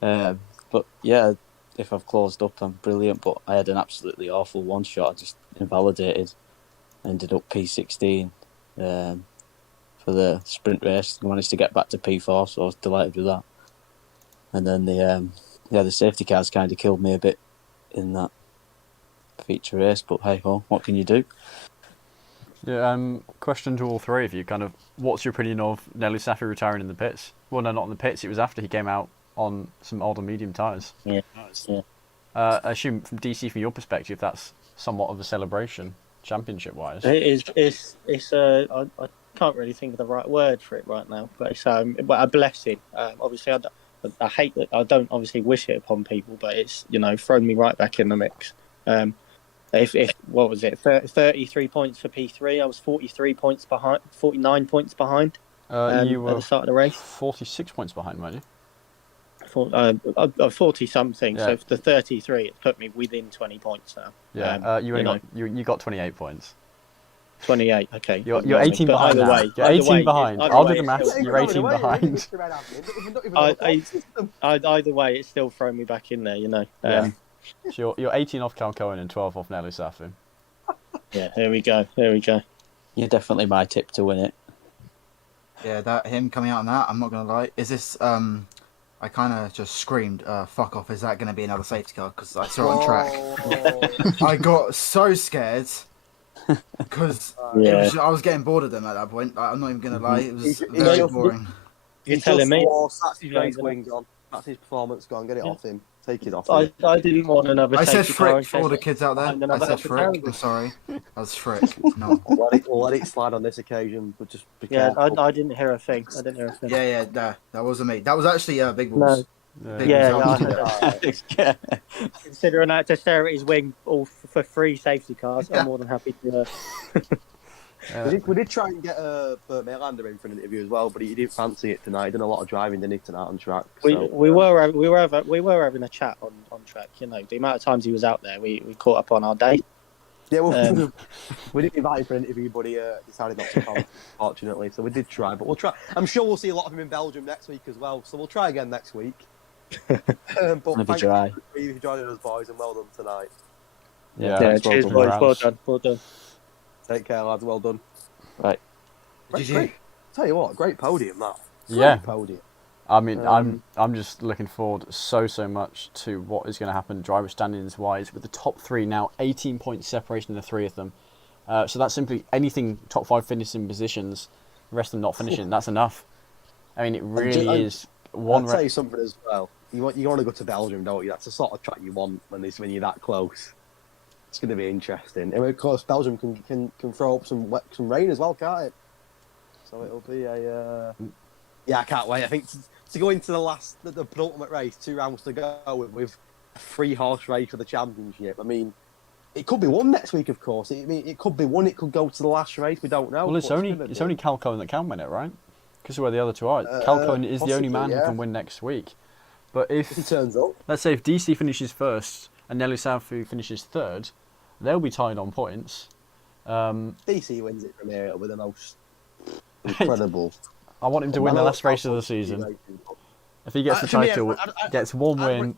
But yeah, if I've closed up, I'm brilliant, but I had an absolutely awful one shot. I just invalidated. Ended up P16 for the sprint race. I managed to get back to P4, so I was delighted with that. And then the safety cars kind of killed me a bit in that feature race, but hey ho, what can you do? Yeah, question to all three of you, kind of, what's your opinion of Nelly Safi retiring in the pits? Well, no, not in the pits, it was after he came out on some older medium tyres. Yeah. I assume from DC, from your perspective, that's somewhat of a celebration, championship-wise. It is. It's I can't really think of the right word for it right now, but it's a blessing. Obviously, I hate that. I don't obviously wish it upon people, but it's thrown me right back in the mix. If what was it, 33 points for P3, I was 49 points behind. You were at the start of the race. 46 points behind, weren't you? 40 something. Yeah. So for the 33, it put me within 20 points now. Yeah, you got 28 points. 28. Okay. You're 18 behind now. You're 18 behind. I'll do the maths. You're 18 behind. Either way, it's still thrown me back in there. Yeah. So you're 18 off Cal Cohen and 12 off Nelly Safi. Yeah. Here we go. You're definitely my tip to win it. Yeah, him coming out on that, I'm not gonna lie. Is this I kind of just screamed, "Fuck off!" Is that going to be another safety car? Because I saw it on track. I got so scared because I was getting bored of them at that point. I'm not even going to lie; it was very boring. You're telling me that's his race wing gone. That's his performance gone. Get it off him. Take it off. I didn't want another. I said safety car frick for all the kids out there. I said frick. I'm sorry. I was frick. No. We'll let it slide on this occasion, but just be yeah. careful. I didn't hear a thing. Yeah. That wasn't me. That was actually Big Balls. No. Big Balls. Yeah. Considering I had to stare at his wing all for 3 safety cars, I'm more than happy to. We did try and get Burt Maylander in for an interview as well, but he didn't fancy it tonight. He done a lot of driving, didn't he, tonight on track? So, we were having a chat on track. The amount of times he was out there, we caught up on our date. Yeah, well, we didn't invite him for an interview, but he decided not to come, fortunately. So we did try, but we'll try. I'm sure we'll see a lot of him in Belgium next week as well. So we'll try again next week. But Maybe thank try. you for joining us, boys, and well done tonight. Yeah, Yeah, well cheers, done. boys. Well Congrats. done. Well done. Take care, lads. Well done. Right. Great. Tell you what, great podium that. Yeah. Great podium. I mean, I'm just looking forward so much to what is going to happen driver standings wise with the top three now 18 points separation in the three of them. So that's simply anything top 5 finishing positions, the rest of them not finishing. That's enough. I mean, it really is one. I'll tell you something as well. You want to go to Belgium, don't you? That's the sort of track you want when you're that close. It's going to be interesting. And of course, Belgium can throw up some rain as well, can't it? So it'll be a. Yeah, I can't wait. I think to go into the penultimate race, 2 rounds to go with a 3-horse race for the championship. I mean, it could be won next week, of course. It could be won. It could go to the last race. We don't know. Well, it's only Cal Cohen that can win it, right? Because of where the other two are. Cal Cohen is the only man who can win next week. But if he turns up, let's say if DC finishes first and Nelly Safu finishes third, they'll be tied on points. DC wins it from here. It'll be the most incredible. I want him to win the last race of the season. If he gets the title, gets one win,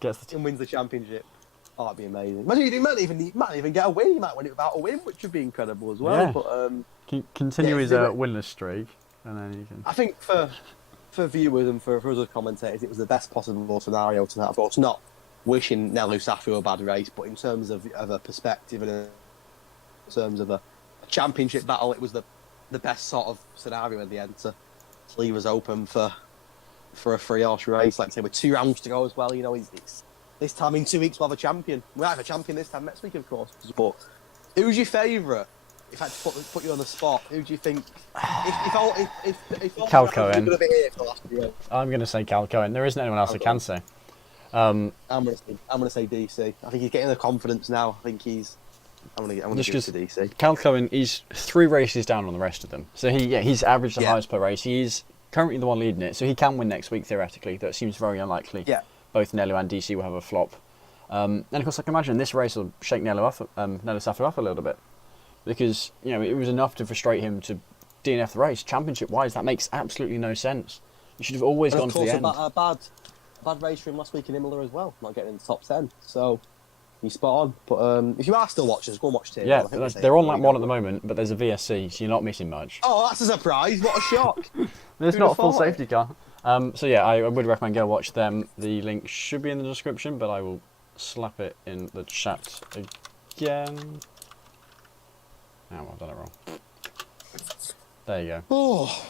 and wins the championship. Oh, that'd be amazing. Imagine he might even get a win. He might win it without a win, which would be incredible as well. Yeah. But continue his winless streak, and then you can. I think for viewers and for us as commentators, it was the best possible scenario tonight. Of course, not wishing Nelu Safu a bad race, but in terms of a perspective and in terms of a championship battle, it was the best sort of scenario at the end to leave us open for a 3-horse race. Like I say, with 2 rounds to go as well. You know, it's this time in 2 weeks we'll have a champion. We'll have a champion this time next week, of course. But who's your favourite? If I had to put you on the spot, who do you think? If Cal Cohen. Going to be here for the last 3 years. I'm going to say Cal Cohen. There isn't anyone else I can say. I'm going to say DC. I think he's getting the confidence now. I think he's. I'm going to give it to DC. Cal Cohen, he's 3 races down on the rest of them. So he's averaged the highest per race. He's currently the one leading it, so he can win next week theoretically. That seems very unlikely. Yeah. Both Nelu and DC will have a flop. And of course, I can imagine this race will shake Nelu Safu up a little bit, because it was enough to frustrate him to DNF the race. Championship wise, that makes absolutely no sense. You should have always gone to the end. A bad race for him last week in Imola as well, not getting in the top 10. So he's spot on. But if you are still watching, go and watch it. Yeah, they're on lap 1 at the moment, but there's a VSC, so you're not missing much. Oh, that's a surprise! What a shock! There's not a full safety car. So yeah, I would recommend go watch them. The link should be in the description, but I will slap it in the chat again. Oh, I've done it wrong. There you go. Oh.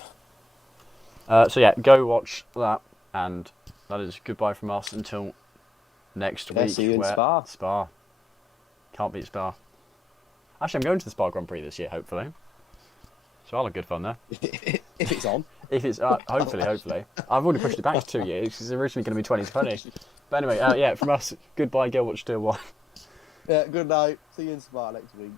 So yeah, go watch that, and that is goodbye from us until next week. See you in Spa. Spa. Can't beat Spa. Actually, I'm going to the Spa Grand Prix this year, hopefully. So I'll have good fun there. If it's on. If it's hopefully. I've already pushed it back to 2 years because it's originally going to be 2020. But anyway, yeah, from us, goodbye. Go watch Tier 1. Yeah, good night. See you in Spa next week.